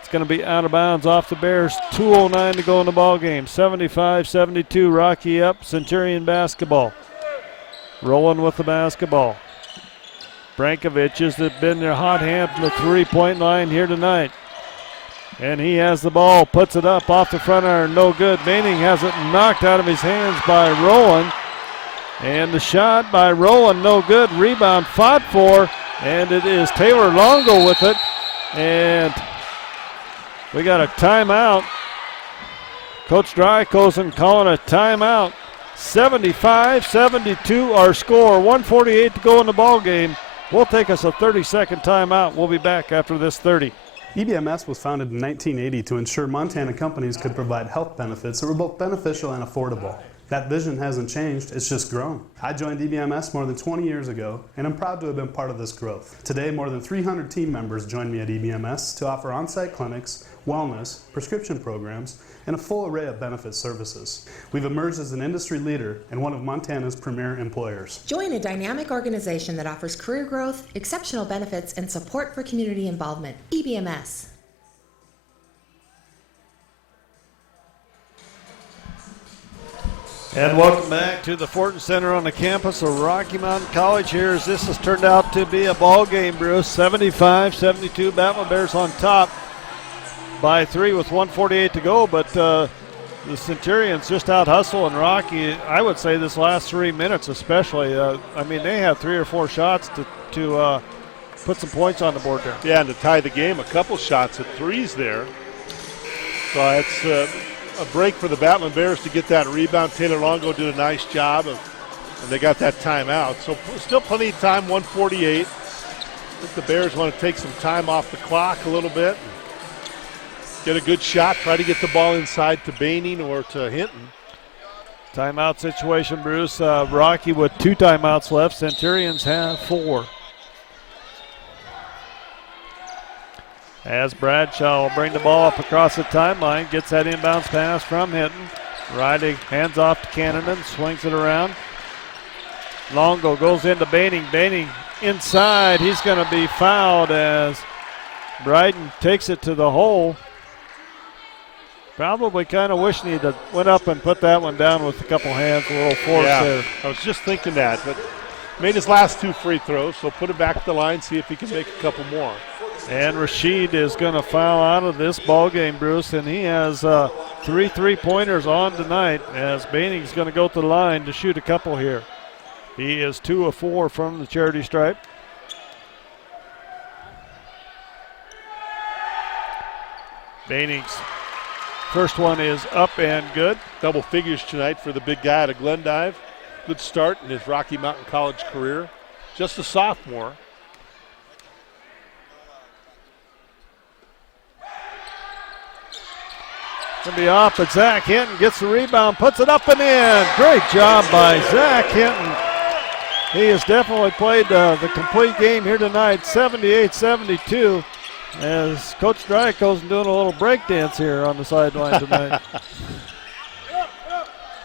It's going to be out of bounds off the Bears. 2:09 to go in the ball game. 75-72. Rocky up. Centurion basketball. Rolling with the basketball. Brankovic has been their hot hand from the three-point line here tonight. And he has the ball, puts it up off the front iron, no good. Manning has it knocked out of his hands by Rowland. And the shot by Rowland, no good. Rebound fought for, and it is Taylor Longo with it. And we got a timeout. Coach Drykosen calling a timeout. 75-72 our score, 1:48 to go in the ball game. We'll take us a 30-second timeout. We'll be back after this 30. EBMS was founded in 1980 to ensure Montana companies could provide health benefits that were both beneficial and affordable. That vision hasn't changed, it's just grown. I joined EBMS more than 20 years ago, and I'm proud to have been part of this growth. Today, more than 300 team members join me at EBMS to offer on-site clinics, wellness, prescription programs, and a full array of benefit services. We've emerged as an industry leader and one of Montana's premier employers. Join a dynamic organization that offers career growth, exceptional benefits, and support for community involvement. EBMS. And welcome back to the Fortin Center on the campus of Rocky Mountain College here, as this has turned out to be a ball game, Bruce. 75-72, Battlin Bears on top by 3 with 1:48 to go, but the Centurions just out hustling Rocky. I would say this last 3 minutes especially. I mean, they had 3 or 4 shots to put some points on the board there. Yeah, and to tie the game, a couple shots at threes there. So it's a break for the Battlin Bears to get that rebound. Taylor Longo did a nice job, and they got that timeout. So still plenty of time, 1:48. I think the Bears want to take some time off the clock a little bit. Get a good shot, try to get the ball inside to Baining or to Hinton. Timeout situation, Bruce. Rocky with 2 timeouts left. Centurions have 4. As Bradshaw will bring the ball up across the timeline, gets that inbounds pass from Hinton. Riley hands off to Cannon, swings it around. Longo goes into Baining. Baining inside. He's going to be fouled as Bryden takes it to the hole. Probably kind of wishing he'd went up and put that one down with a couple hands, a little force there. I was just thinking that, but made his last 2 free throws, so put it back at the line, see if he can make a couple more. And Rashid is going to foul out of this ball game, Bruce, and he has 3 3-pointers on tonight, as Baining's going to go to the line to shoot a couple here. He is 2 of 4 from the charity stripe. Baining's first one is up and good. Double figures tonight for the big guy out of Glendive. Good start in his Rocky Mountain College career. Just a sophomore. Going to be off, but Zach Hinton gets the rebound, puts it up and in. Great job by Zach Hinton. He has definitely played the complete game here tonight, 78-72, as Coach Drykosen doing a little break dance here on the sideline tonight.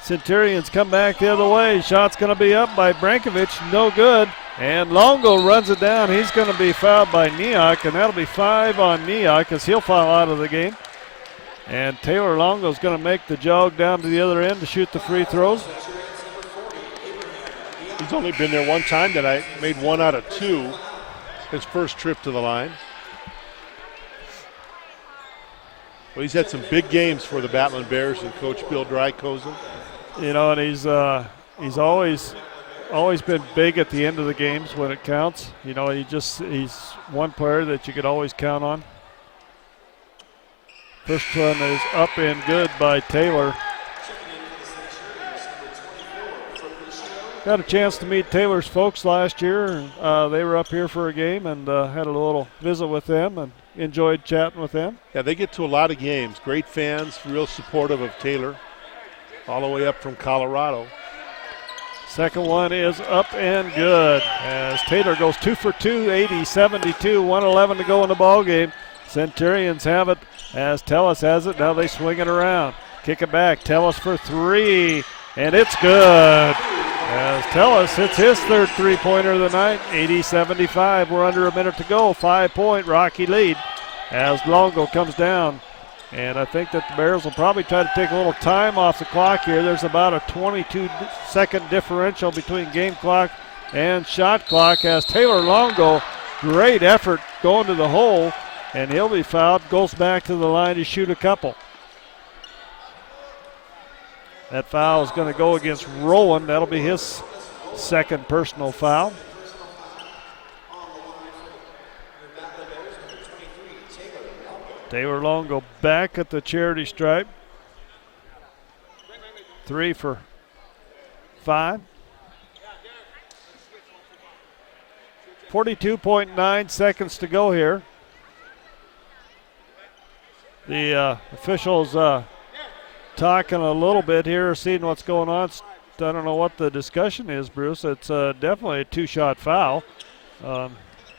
Centurions come back the other way. Shot's going to be up by Brankovic, no good. And Longo runs it down. He's going to be fouled by Neok, and that'll be 5 on Neok as he'll foul out of the game. And Taylor Longo's going to make the jog down to the other end to shoot the free throws. He's only been there one time that I made 1 out of 2 his first trip to the line. Well, he's had some big games for the Battlin Bears and Coach Bill Drykosen. You know, and he's always been big at the end of the games when it counts. You know, he's one player that you could always count on. First one is up and good by Taylor. Got a chance to meet Taylor's folks last year. They were up here for a game and had a little visit with them and enjoyed chatting with them. Yeah, they get to a lot of games. Great fans, real supportive of Taylor, all the way up from Colorado. Second one is up and good as Taylor goes 2 for 2, 80-72, 1:11 to go in the ball game. Centurions have it as Tellis has it. Now they swing it around. Kick it back. Tellis for 3, and it's good. As Tellis hits his third three-pointer of the night, 80-75. We're under a minute to go. 5-point Rocky lead as Longo comes down. And I think that the Bears will probably try to take a little time off the clock here. There's about a 22-second differential between game clock and shot clock as Taylor Longo, great effort going to the hole, and he'll be fouled, goes back to the line to shoot a couple. That foul is going to go against Rowan. That'll be his second personal foul. Taylor Longo back at the charity stripe. 3 for 5. 42.9 seconds to go here. The officials talking a little bit here, seeing what's going on. I don't know what the discussion is, Bruce. It's definitely a 2-shot foul. It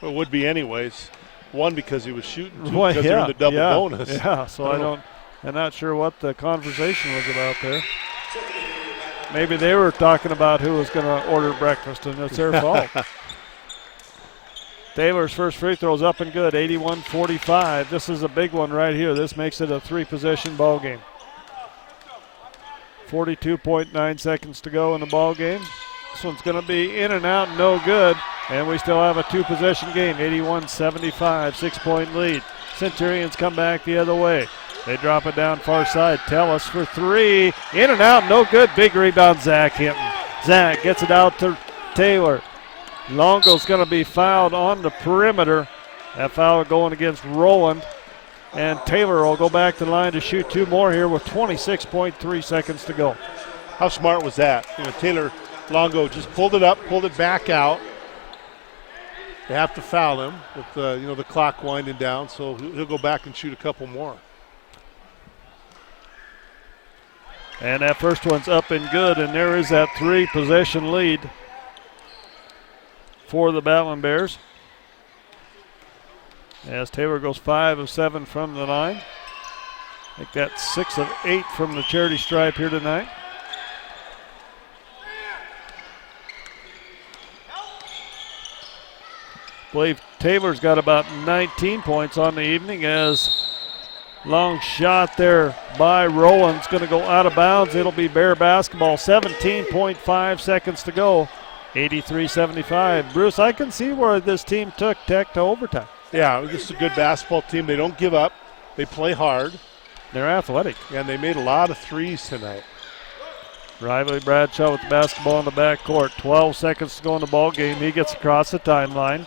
would be anyways. 1 because he was shooting, 2 well, because yeah, they're in the double yeah, bonus. Yeah, so I'm not sure what the conversation was about there. Maybe they were talking about who was going to order breakfast, and it's their fault. Taylor's first free throw is up and good, 81-45. This is a big one right here. This makes it a 3-possession ball game. 42.9 seconds to go in the ball game. This one's going to be in and out, no good. And we still have a 2-possession game, 81-75, 6-point lead. Centurions come back the other way. They drop it down far side. Tellis for 3, in and out, no good. Big rebound, Zach Hinton. Zach gets it out to Taylor. Longo's going to be fouled on the perimeter. That foul going against Rowland. And Taylor will go back to the line to shoot 2 more here with 26.3 seconds to go. How smart was that? You know, Taylor Longo just pulled it up, pulled it back out. They have to foul him with the clock winding down, so he'll go back and shoot a couple more. And that first one's up and good, and there is that 3-possession lead for the Battlin Bears. As Taylor goes 5 of 7 from the line. I think that's 6 of 8 from the charity stripe here tonight. I believe Taylor's got about 19 points on the evening as long shot there by Rowan's going to go out of bounds. It'll be Bear basketball. 17.5 seconds to go. 83-75. Bruce, I can see where this team took Tech to overtime. Yeah, this is a good basketball team. They don't give up. They play hard. They're athletic. And they made a lot of threes tonight. Riley Bradshaw with the basketball in the backcourt. 12 seconds to go in the ball game. He gets across the timeline.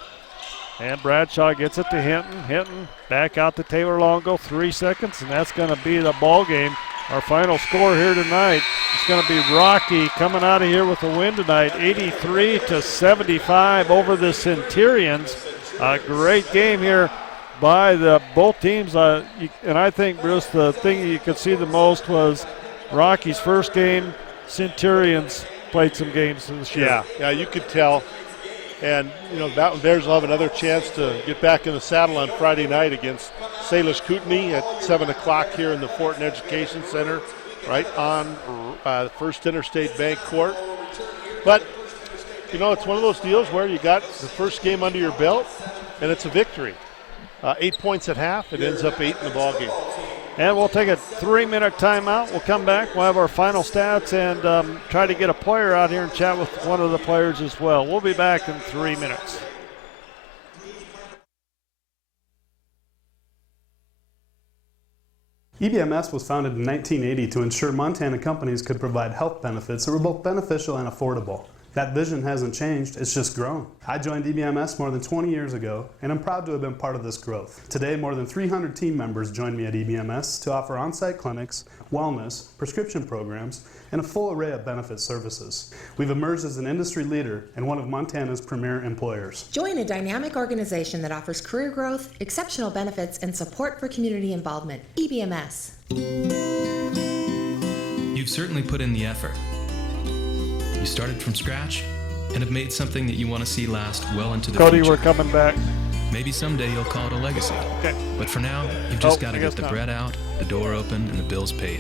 And Bradshaw gets it to Hinton. Hinton back out to Taylor Longo. 3 seconds, and that's going to be the ball game. Our final score here tonight is going to be Rocky coming out of here with a win tonight, 83-75 over the Centurions. A great game here by both teams. And I think, Bruce, the thing you could see the most was Rocky's first game. Centurions played some games this year. Yeah, you could tell. And, the Battlin Bears will have another chance to get back in the saddle on Friday night against Salish Kootenai at 7 o'clock here in the Fortin Education Center, right on First Interstate Bank Court. But, it's one of those deals where you got the first game under your belt, and it's a victory. 8 points at half. It ends up 8 in the ballgame. And we'll take a 3-minute timeout. We'll come back. We'll have our final stats and try to get a player out here and chat with one of the players as well. We'll be back in 3 minutes. EBMS was founded in 1980 to ensure Montana companies could provide health benefits that were both beneficial and affordable. That vision hasn't changed, it's just grown. I joined EBMS more than 20 years ago, and I'm proud to have been part of this growth. Today, more than 300 team members join me at EBMS to offer on-site clinics, wellness, prescription programs, and a full array of benefit services. We've emerged as an industry leader and one of Montana's premier employers. Join a dynamic organization that offers career growth, exceptional benefits, and support for community involvement. EBMS. You've certainly put in the effort. You started from scratch and have made something that you want to see last well into the Cody, future. we're coming back. Maybe someday you'll call it a legacy. Okay. But for now, you've just got to get the bread out, the door open, and the bills paid.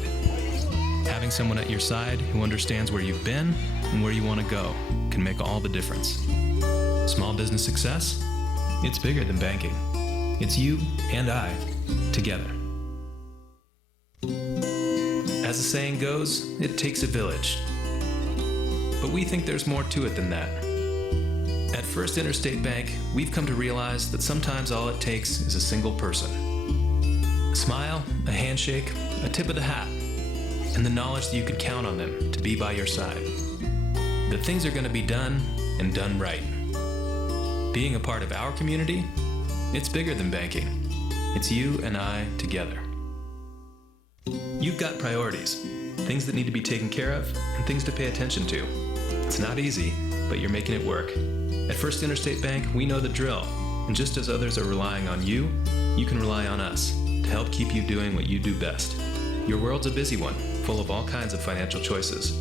Having someone at your side who understands where you've been and where you want to go can make all the difference. Small business success? It's bigger than banking. It's you and I together. As the saying goes, it takes a village. But we think there's more to it than that. At First Interstate Bank, we've come to realize that sometimes all it takes is a single person. A smile, a handshake, a tip of the hat, and the knowledge that you could count on them to be by your side. That things are going to be done and done right. Being a part of our community, it's bigger than banking. It's you and I together. You've got priorities, things that need to be taken care of and things to pay attention to. It's not easy, but you're making it work. At First Interstate Bank, we know the drill, and just as others are relying on you, you can rely on us to help keep you doing what you do best. Your world's a busy one, full of all kinds of financial choices.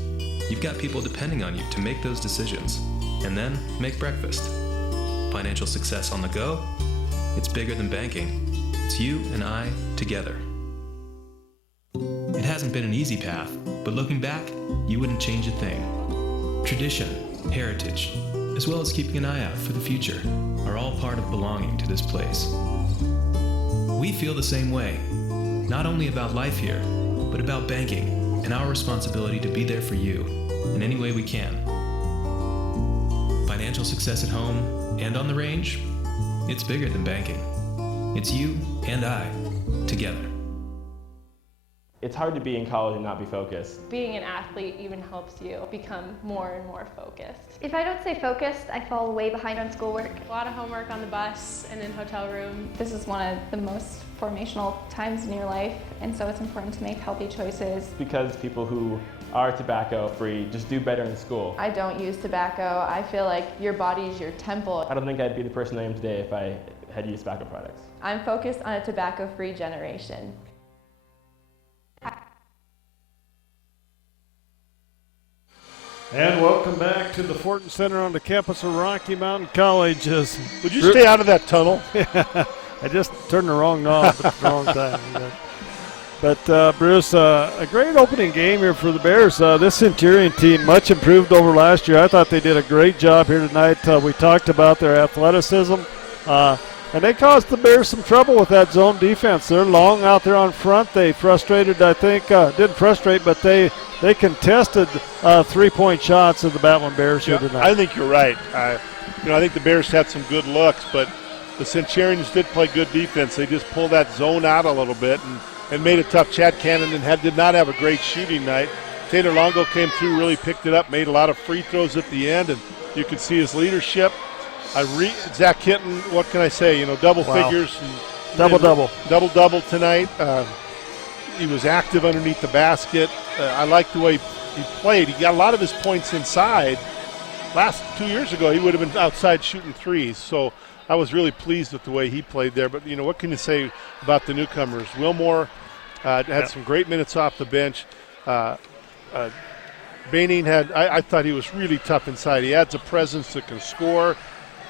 You've got people depending on you to make those decisions, and then make breakfast. Financial success on the go? It's bigger than banking. It's you and I together. It hasn't been an easy path, but looking back, you wouldn't change a thing. Tradition, heritage, as well as keeping an eye out for the future, are all part of belonging to this place. We feel the same way, not only about life here, but about banking and our responsibility to be there for you in any way we can. Financial success at home and on the range, it's bigger than banking. It's you and I together. It's hard to be in college and not be focused. Being an athlete even helps you become more and more focused. If I don't stay focused, I fall way behind on schoolwork. A lot of homework on the bus and in hotel room. This is one of the most formational times in your life, and so it's important to make healthy choices. Because people who are tobacco free just do better in school. I don't use tobacco. I feel like your body is your temple. I don't think I'd be the person I am today if I had used tobacco products. I'm focused on a tobacco-free generation. And welcome back to the Fortin Center on the campus of Rocky Mountain College. Would you stay out of that tunnel? I just turned the wrong knob at the wrong time. But Bruce, a great opening game here for the Bears. This Centurion team, much improved over last year. I thought they did a great job here tonight. We talked about their athleticism, and they caused the Bears some trouble with that zone defense. They're long out there on front. They frustrated, I think, didn't frustrate, but they contested 3-point shots of the Battlin Bears here tonight. I think you're right. I think the Bears had some good looks, but the Centurions did play good defense. They just pulled that zone out a little bit and made it tough. Chad Cannon did not have a great shooting night. Taylor Longo came through, really picked it up, made a lot of free throws at the end, and you could see his leadership. Zach Hinton, what can I say? Double figures. Double tonight. He was active underneath the basket. I like the way he played. He got a lot of his points inside. Last 2 years ago, he would have been outside shooting threes. So I was really pleased with the way he played there. But, what can you say about the newcomers? Wilmore had some great minutes off the bench. Baining I thought he was really tough inside. He adds a presence that can score.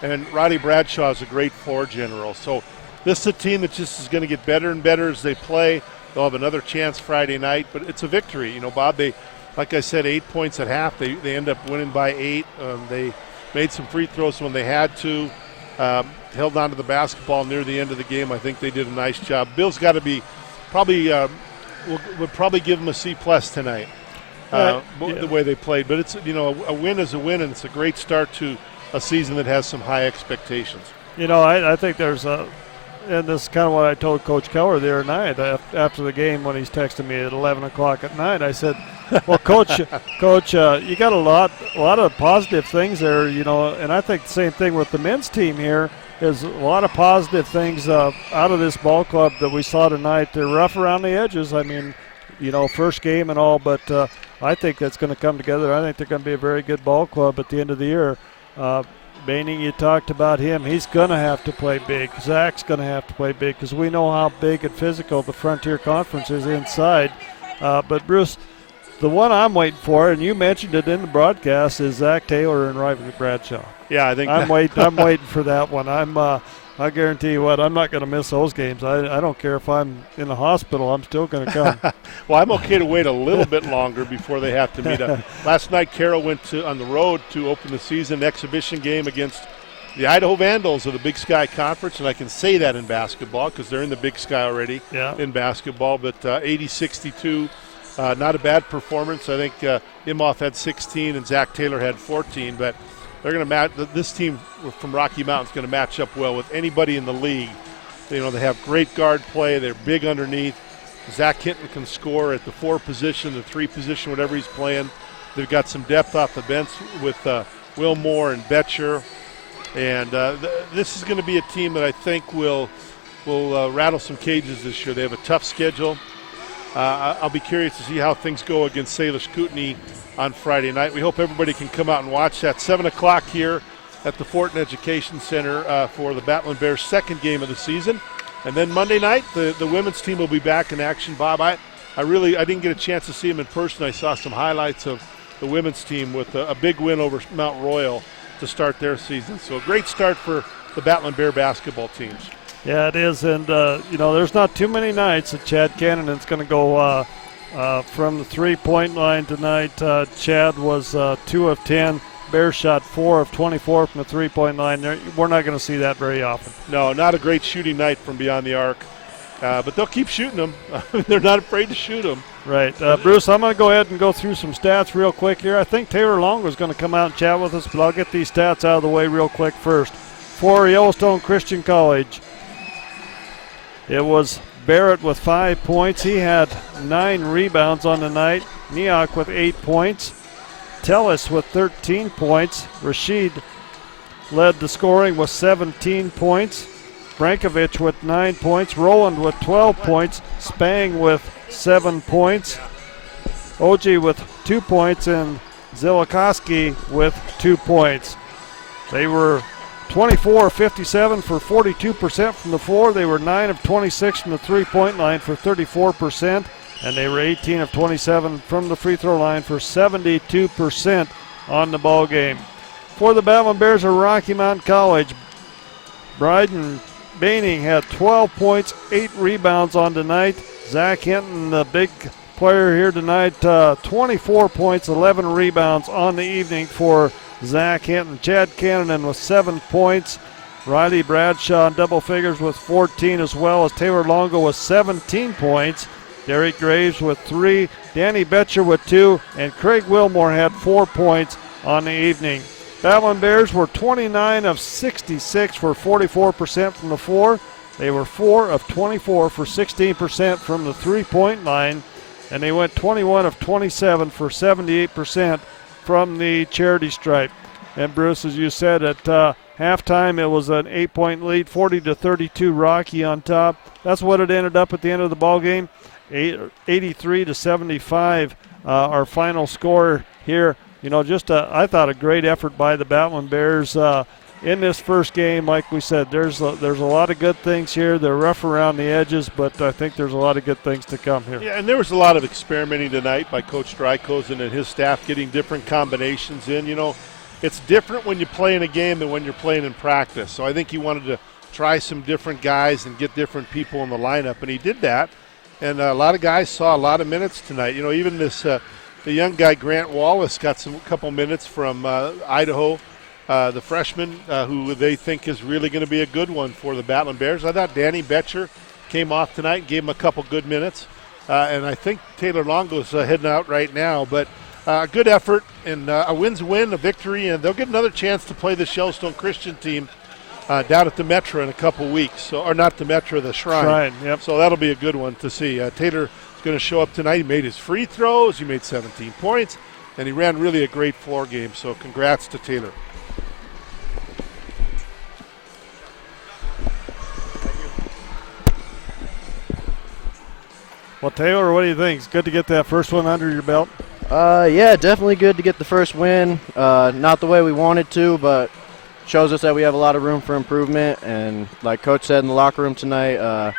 And Roddy Bradshaw is a great floor general. So this is a team that just is going to get better and better as they play. They'll have another chance Friday night, but it's a victory. Bob, they, like I said, 8 points at half. They end up winning by 8. They made some free throws when they had to. Held on to the basketball near the end of the game. I think they did a nice job. Bill's got to be probably would probably give them a C+ tonight. The way they played, but it's a win is a win, and it's a great start to a season that has some high expectations. I think there's and this is kind of what I told Coach Keller the other night after the game when he's texting me at 11 o'clock at night. I said, well, Coach, you got a lot of positive things there, and I think the same thing with the men's team here is a lot of positive things out of this ball club that we saw tonight. They're rough around the edges. I mean, first game and all, but I think that's going to come together. I think they're going to be a very good ball club at the end of the year. Baining, you talked about him. He's going to have to play big. Zach's going to have to play big because we know how big and physical the Frontier Conference is inside. But, Bruce, the one I'm waiting for, and you mentioned it in the broadcast, is Zach Taylor and Riley Bradshaw. Yeah, I think I'm waiting for that one. I guarantee you what, I'm not going to miss those games. I don't care if I'm in the hospital. I'm still going to come. Well, I'm okay to wait a little bit longer before they have to meet up. Last night, Carroll went on the road to open the season exhibition game against the Idaho Vandals of the Big Sky Conference, and I can say that in basketball because they're in the Big Sky already in basketball, but 80-62, not a bad performance. I think Imhoff had 16 and Zach Taylor had 14, but they're going to match. This team from Rocky Mountain is going to match up well with anybody in the league. They have great guard play. They're big underneath. Zach Hinton can score at the 4 position, the 3 position, whatever he's playing. They've got some depth off the bench with Will Moore and Betcher. And this is going to be a team that I think will rattle some cages this year. They have a tough schedule. I'll be curious to see how things go against Salish Kootenai on Friday night. We hope everybody can come out and watch that. 7 o'clock here at the Fortin Education Center for the Battlin Bears' second game of the season. And then Monday night, the women's team will be back in action. Bob, I didn't get a chance to see them in person. I saw some highlights of the women's team with a big win over Mount Royal to start their season. So a great start for the Battlin Bear basketball teams. Yeah, it is. And, there's not too many nights that Chad Cannon's going to go from the three-point line tonight. Chad was 2 of 10. Bears shot 4 of 24 from the three-point line. We're not going to see that very often. No, not a great shooting night from beyond the arc. But they'll keep shooting them. They're not afraid to shoot them. Right. Bruce, I'm going to go ahead and go through some stats real quick here. I think Taylor Longo is going to come out and chat with us, but I'll get these stats out of the way real quick first. For Yellowstone Christian College, it was Barrett with 5 points. He had 9 rebounds on the night. Neok with 8 points. Tellis with 13 points. Rashid led the scoring with 17 points. Brankovic with 9 points. Rowland with 12 points. Spang with 7 points. Oji with 2 points. And Zilikoski with 2 points. They were 24 of 57 for 42% from the floor. They were 9 of 26 from the three-point line for 34%. And they were 18 of 27 from the free throw line for 72% on the ball game. For the Battlin Bears of Rocky Mountain College, Bryden Baining had 12 points, 8 rebounds on tonight. Zach Hinton, the big player here tonight, 24 points, 11 rebounds on the evening for Zach Hinton. Chad Cannon with 7 points. Riley Bradshaw in double figures with 14, as well as Taylor Longo with 17 points. Derek Graves with 3, Danny Betcher with 2, and Craig Wilmore had 4 points on the evening. Battlin Bears were 29 of 66 for 44% from the floor. They were 4 of 24 for 16% from the three-point line, and they went 21 of 27 for 78% from the charity stripe. And Bruce, as you said, at halftime it was an 8-point lead, 40-32 Rocky on top. That's what it ended up at the end of the ball game. 83-75, our final score here. I thought a great effort by the Battlin Bears in this first game. Like we said, there's a lot of good things here. They're rough around the edges, but I think there's a lot of good things to come here. Yeah, and there was a lot of experimenting tonight by Coach Drykosen and his staff, getting different combinations in. It's different when you play in a game than when you're playing in practice. So I think he wanted to try some different guys and get different people in the lineup, and he did that. And a lot of guys saw a lot of minutes tonight. Even this the young guy Grant Wallace got a couple minutes from Idaho, the freshman who they think is really going to be a good one for the Battlin Bears. I thought Danny Betcher came off tonight and gave him a couple good minutes. And I think Taylor Longo's heading out right now. But good effort, and a win's a win, a victory, and they'll get another chance to play this Yellowstone Christian team down at the Metro in a couple weeks. So, or not the Metro, the Shrine. Yep. So that'll be a good one to see. Taylor is going to show up tonight. He made his free throws. He made 17 points, and he ran really a great floor game. So congrats to Taylor. Well, Taylor, what do you think? It's good to get that first one under your belt. Yeah, definitely good to get the first win. Not the way we wanted to, but shows us that we have a lot of room for improvement. And like Coach said in the locker room tonight,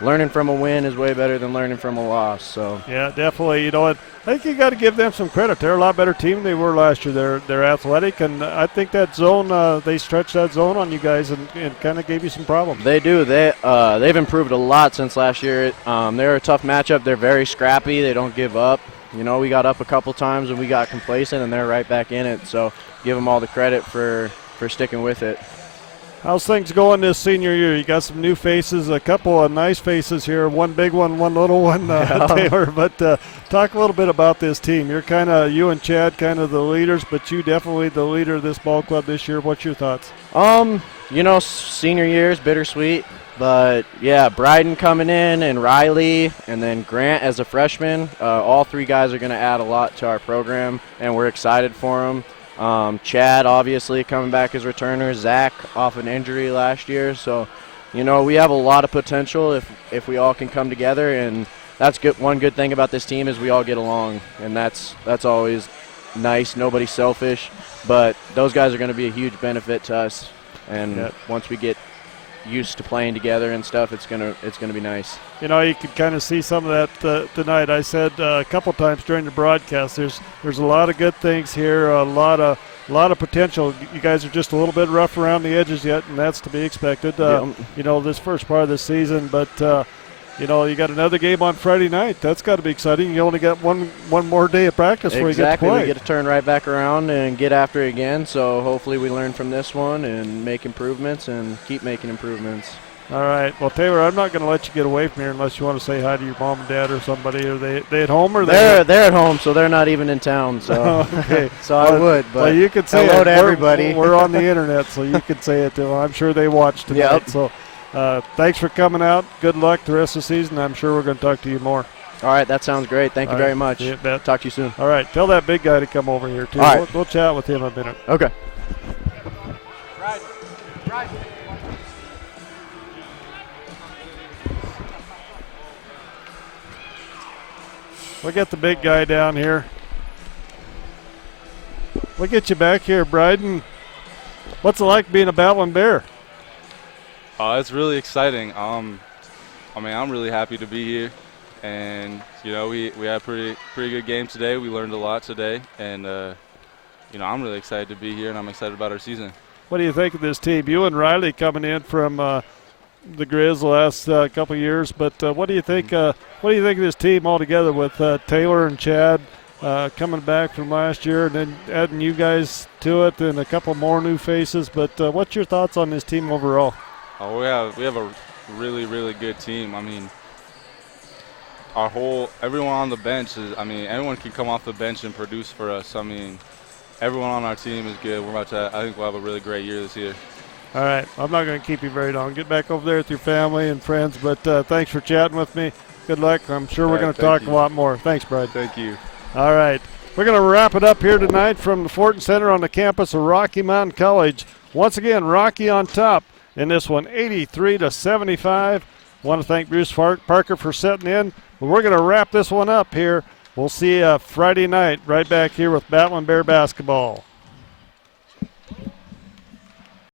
learning from a win is way better than learning from a loss. So yeah, definitely. You know what? I think you got to give them some credit. They're a lot better team than they were last year. They're athletic, and I think that zone, they stretched that zone on you guys and kind of gave you some problems. they do. They've improved a lot since last year. They're a tough matchup. They're very scrappy. They don't give up. You know, we got up a couple times and we got complacent, and they're right back in it. So give them all the credit for sticking with it. How's things going this senior year? You got some new faces, a couple of nice faces here, one big one, one little one, Taylor. But talk a little bit about this team. You and Chad kind of the leaders, but you definitely the leader of this ball club this year. What's your thoughts? You know, senior year is bittersweet. But, yeah, Bryden coming in and Riley and then Grant as a freshman, all three guys are going to add a lot to our program, and we're excited for them. Chad, obviously, coming back as returner. Zach off an injury last year. So, you know, we have a lot of potential if we all can come together. And that's good. One good thing about this team is we all get along, and that's always nice. Nobody's selfish. But those guys are going to be a huge benefit to us. And once we get used to playing together and stuff, it's gonna be nice. You know, you could kind of see some of that tonight. I said a couple times during the broadcast, there's a lot of good things here, a lot of potential. You guys are just a little bit rough around the edges yet, and that's to be expected. You know, this first part of the season, but you know, you got another game on Friday night. That's got to be exciting. You only got one more day of practice before you get to play. We get to turn right back around and get after it again. So hopefully we learn from this one and make improvements and keep making improvements. All right. Well, Taylor, I'm not going to let you get away from here unless you want to say hi to your mom and dad or somebody. Are they at home or they're at home, so they're not even in town. So okay. So I would. But well, you could say hello it. To everybody. We're on the internet, so you could say it to them. I'm sure they watched tonight. Yep. So. Thanks for coming out. Good luck the rest of the season. I'm sure we're going to talk to you more. All right, that sounds great. Thank you very much. Yeah, talk to you soon. All right, tell that big guy to come over here, too. All right. We'll chat with him a minute. Okay. Right. We'll get the big guy down here. We'll get you back here, Bryden. What's it like being a Battlin Bear? It's really exciting. I mean, I'm really happy to be here, and you know, we had a pretty good game today. We learned a lot today, and you know, I'm really excited to be here, and I'm excited about our season. What do you think of this team? You and Riley coming in from the Grizz the last couple of years, but what do you think? What do you think of this team altogether with Taylor and Chad coming back from last year, and then adding you guys to it, and a couple more new faces? But what's your thoughts on this team overall? Oh, we have a really, really good team. I mean, everyone on the bench everyone can come off the bench and produce for us. I mean, everyone on our team is good. I think we'll have a really great year this year. All right, I'm not going to keep you very long. Get back over there with your family and friends, but thanks for chatting with me. Good luck. I'm sure we're going to talk a lot more. Thanks, Brad. Thank you. All right, we're going to wrap it up here tonight from the Fortin Center on the campus of Rocky Mountain College. Once again, Rocky on top in this one, 83-75. Want to thank Bruce Parker for setting in. But we're going to wrap this one up here. We'll see you Friday night right back here with Battlin Bear basketball.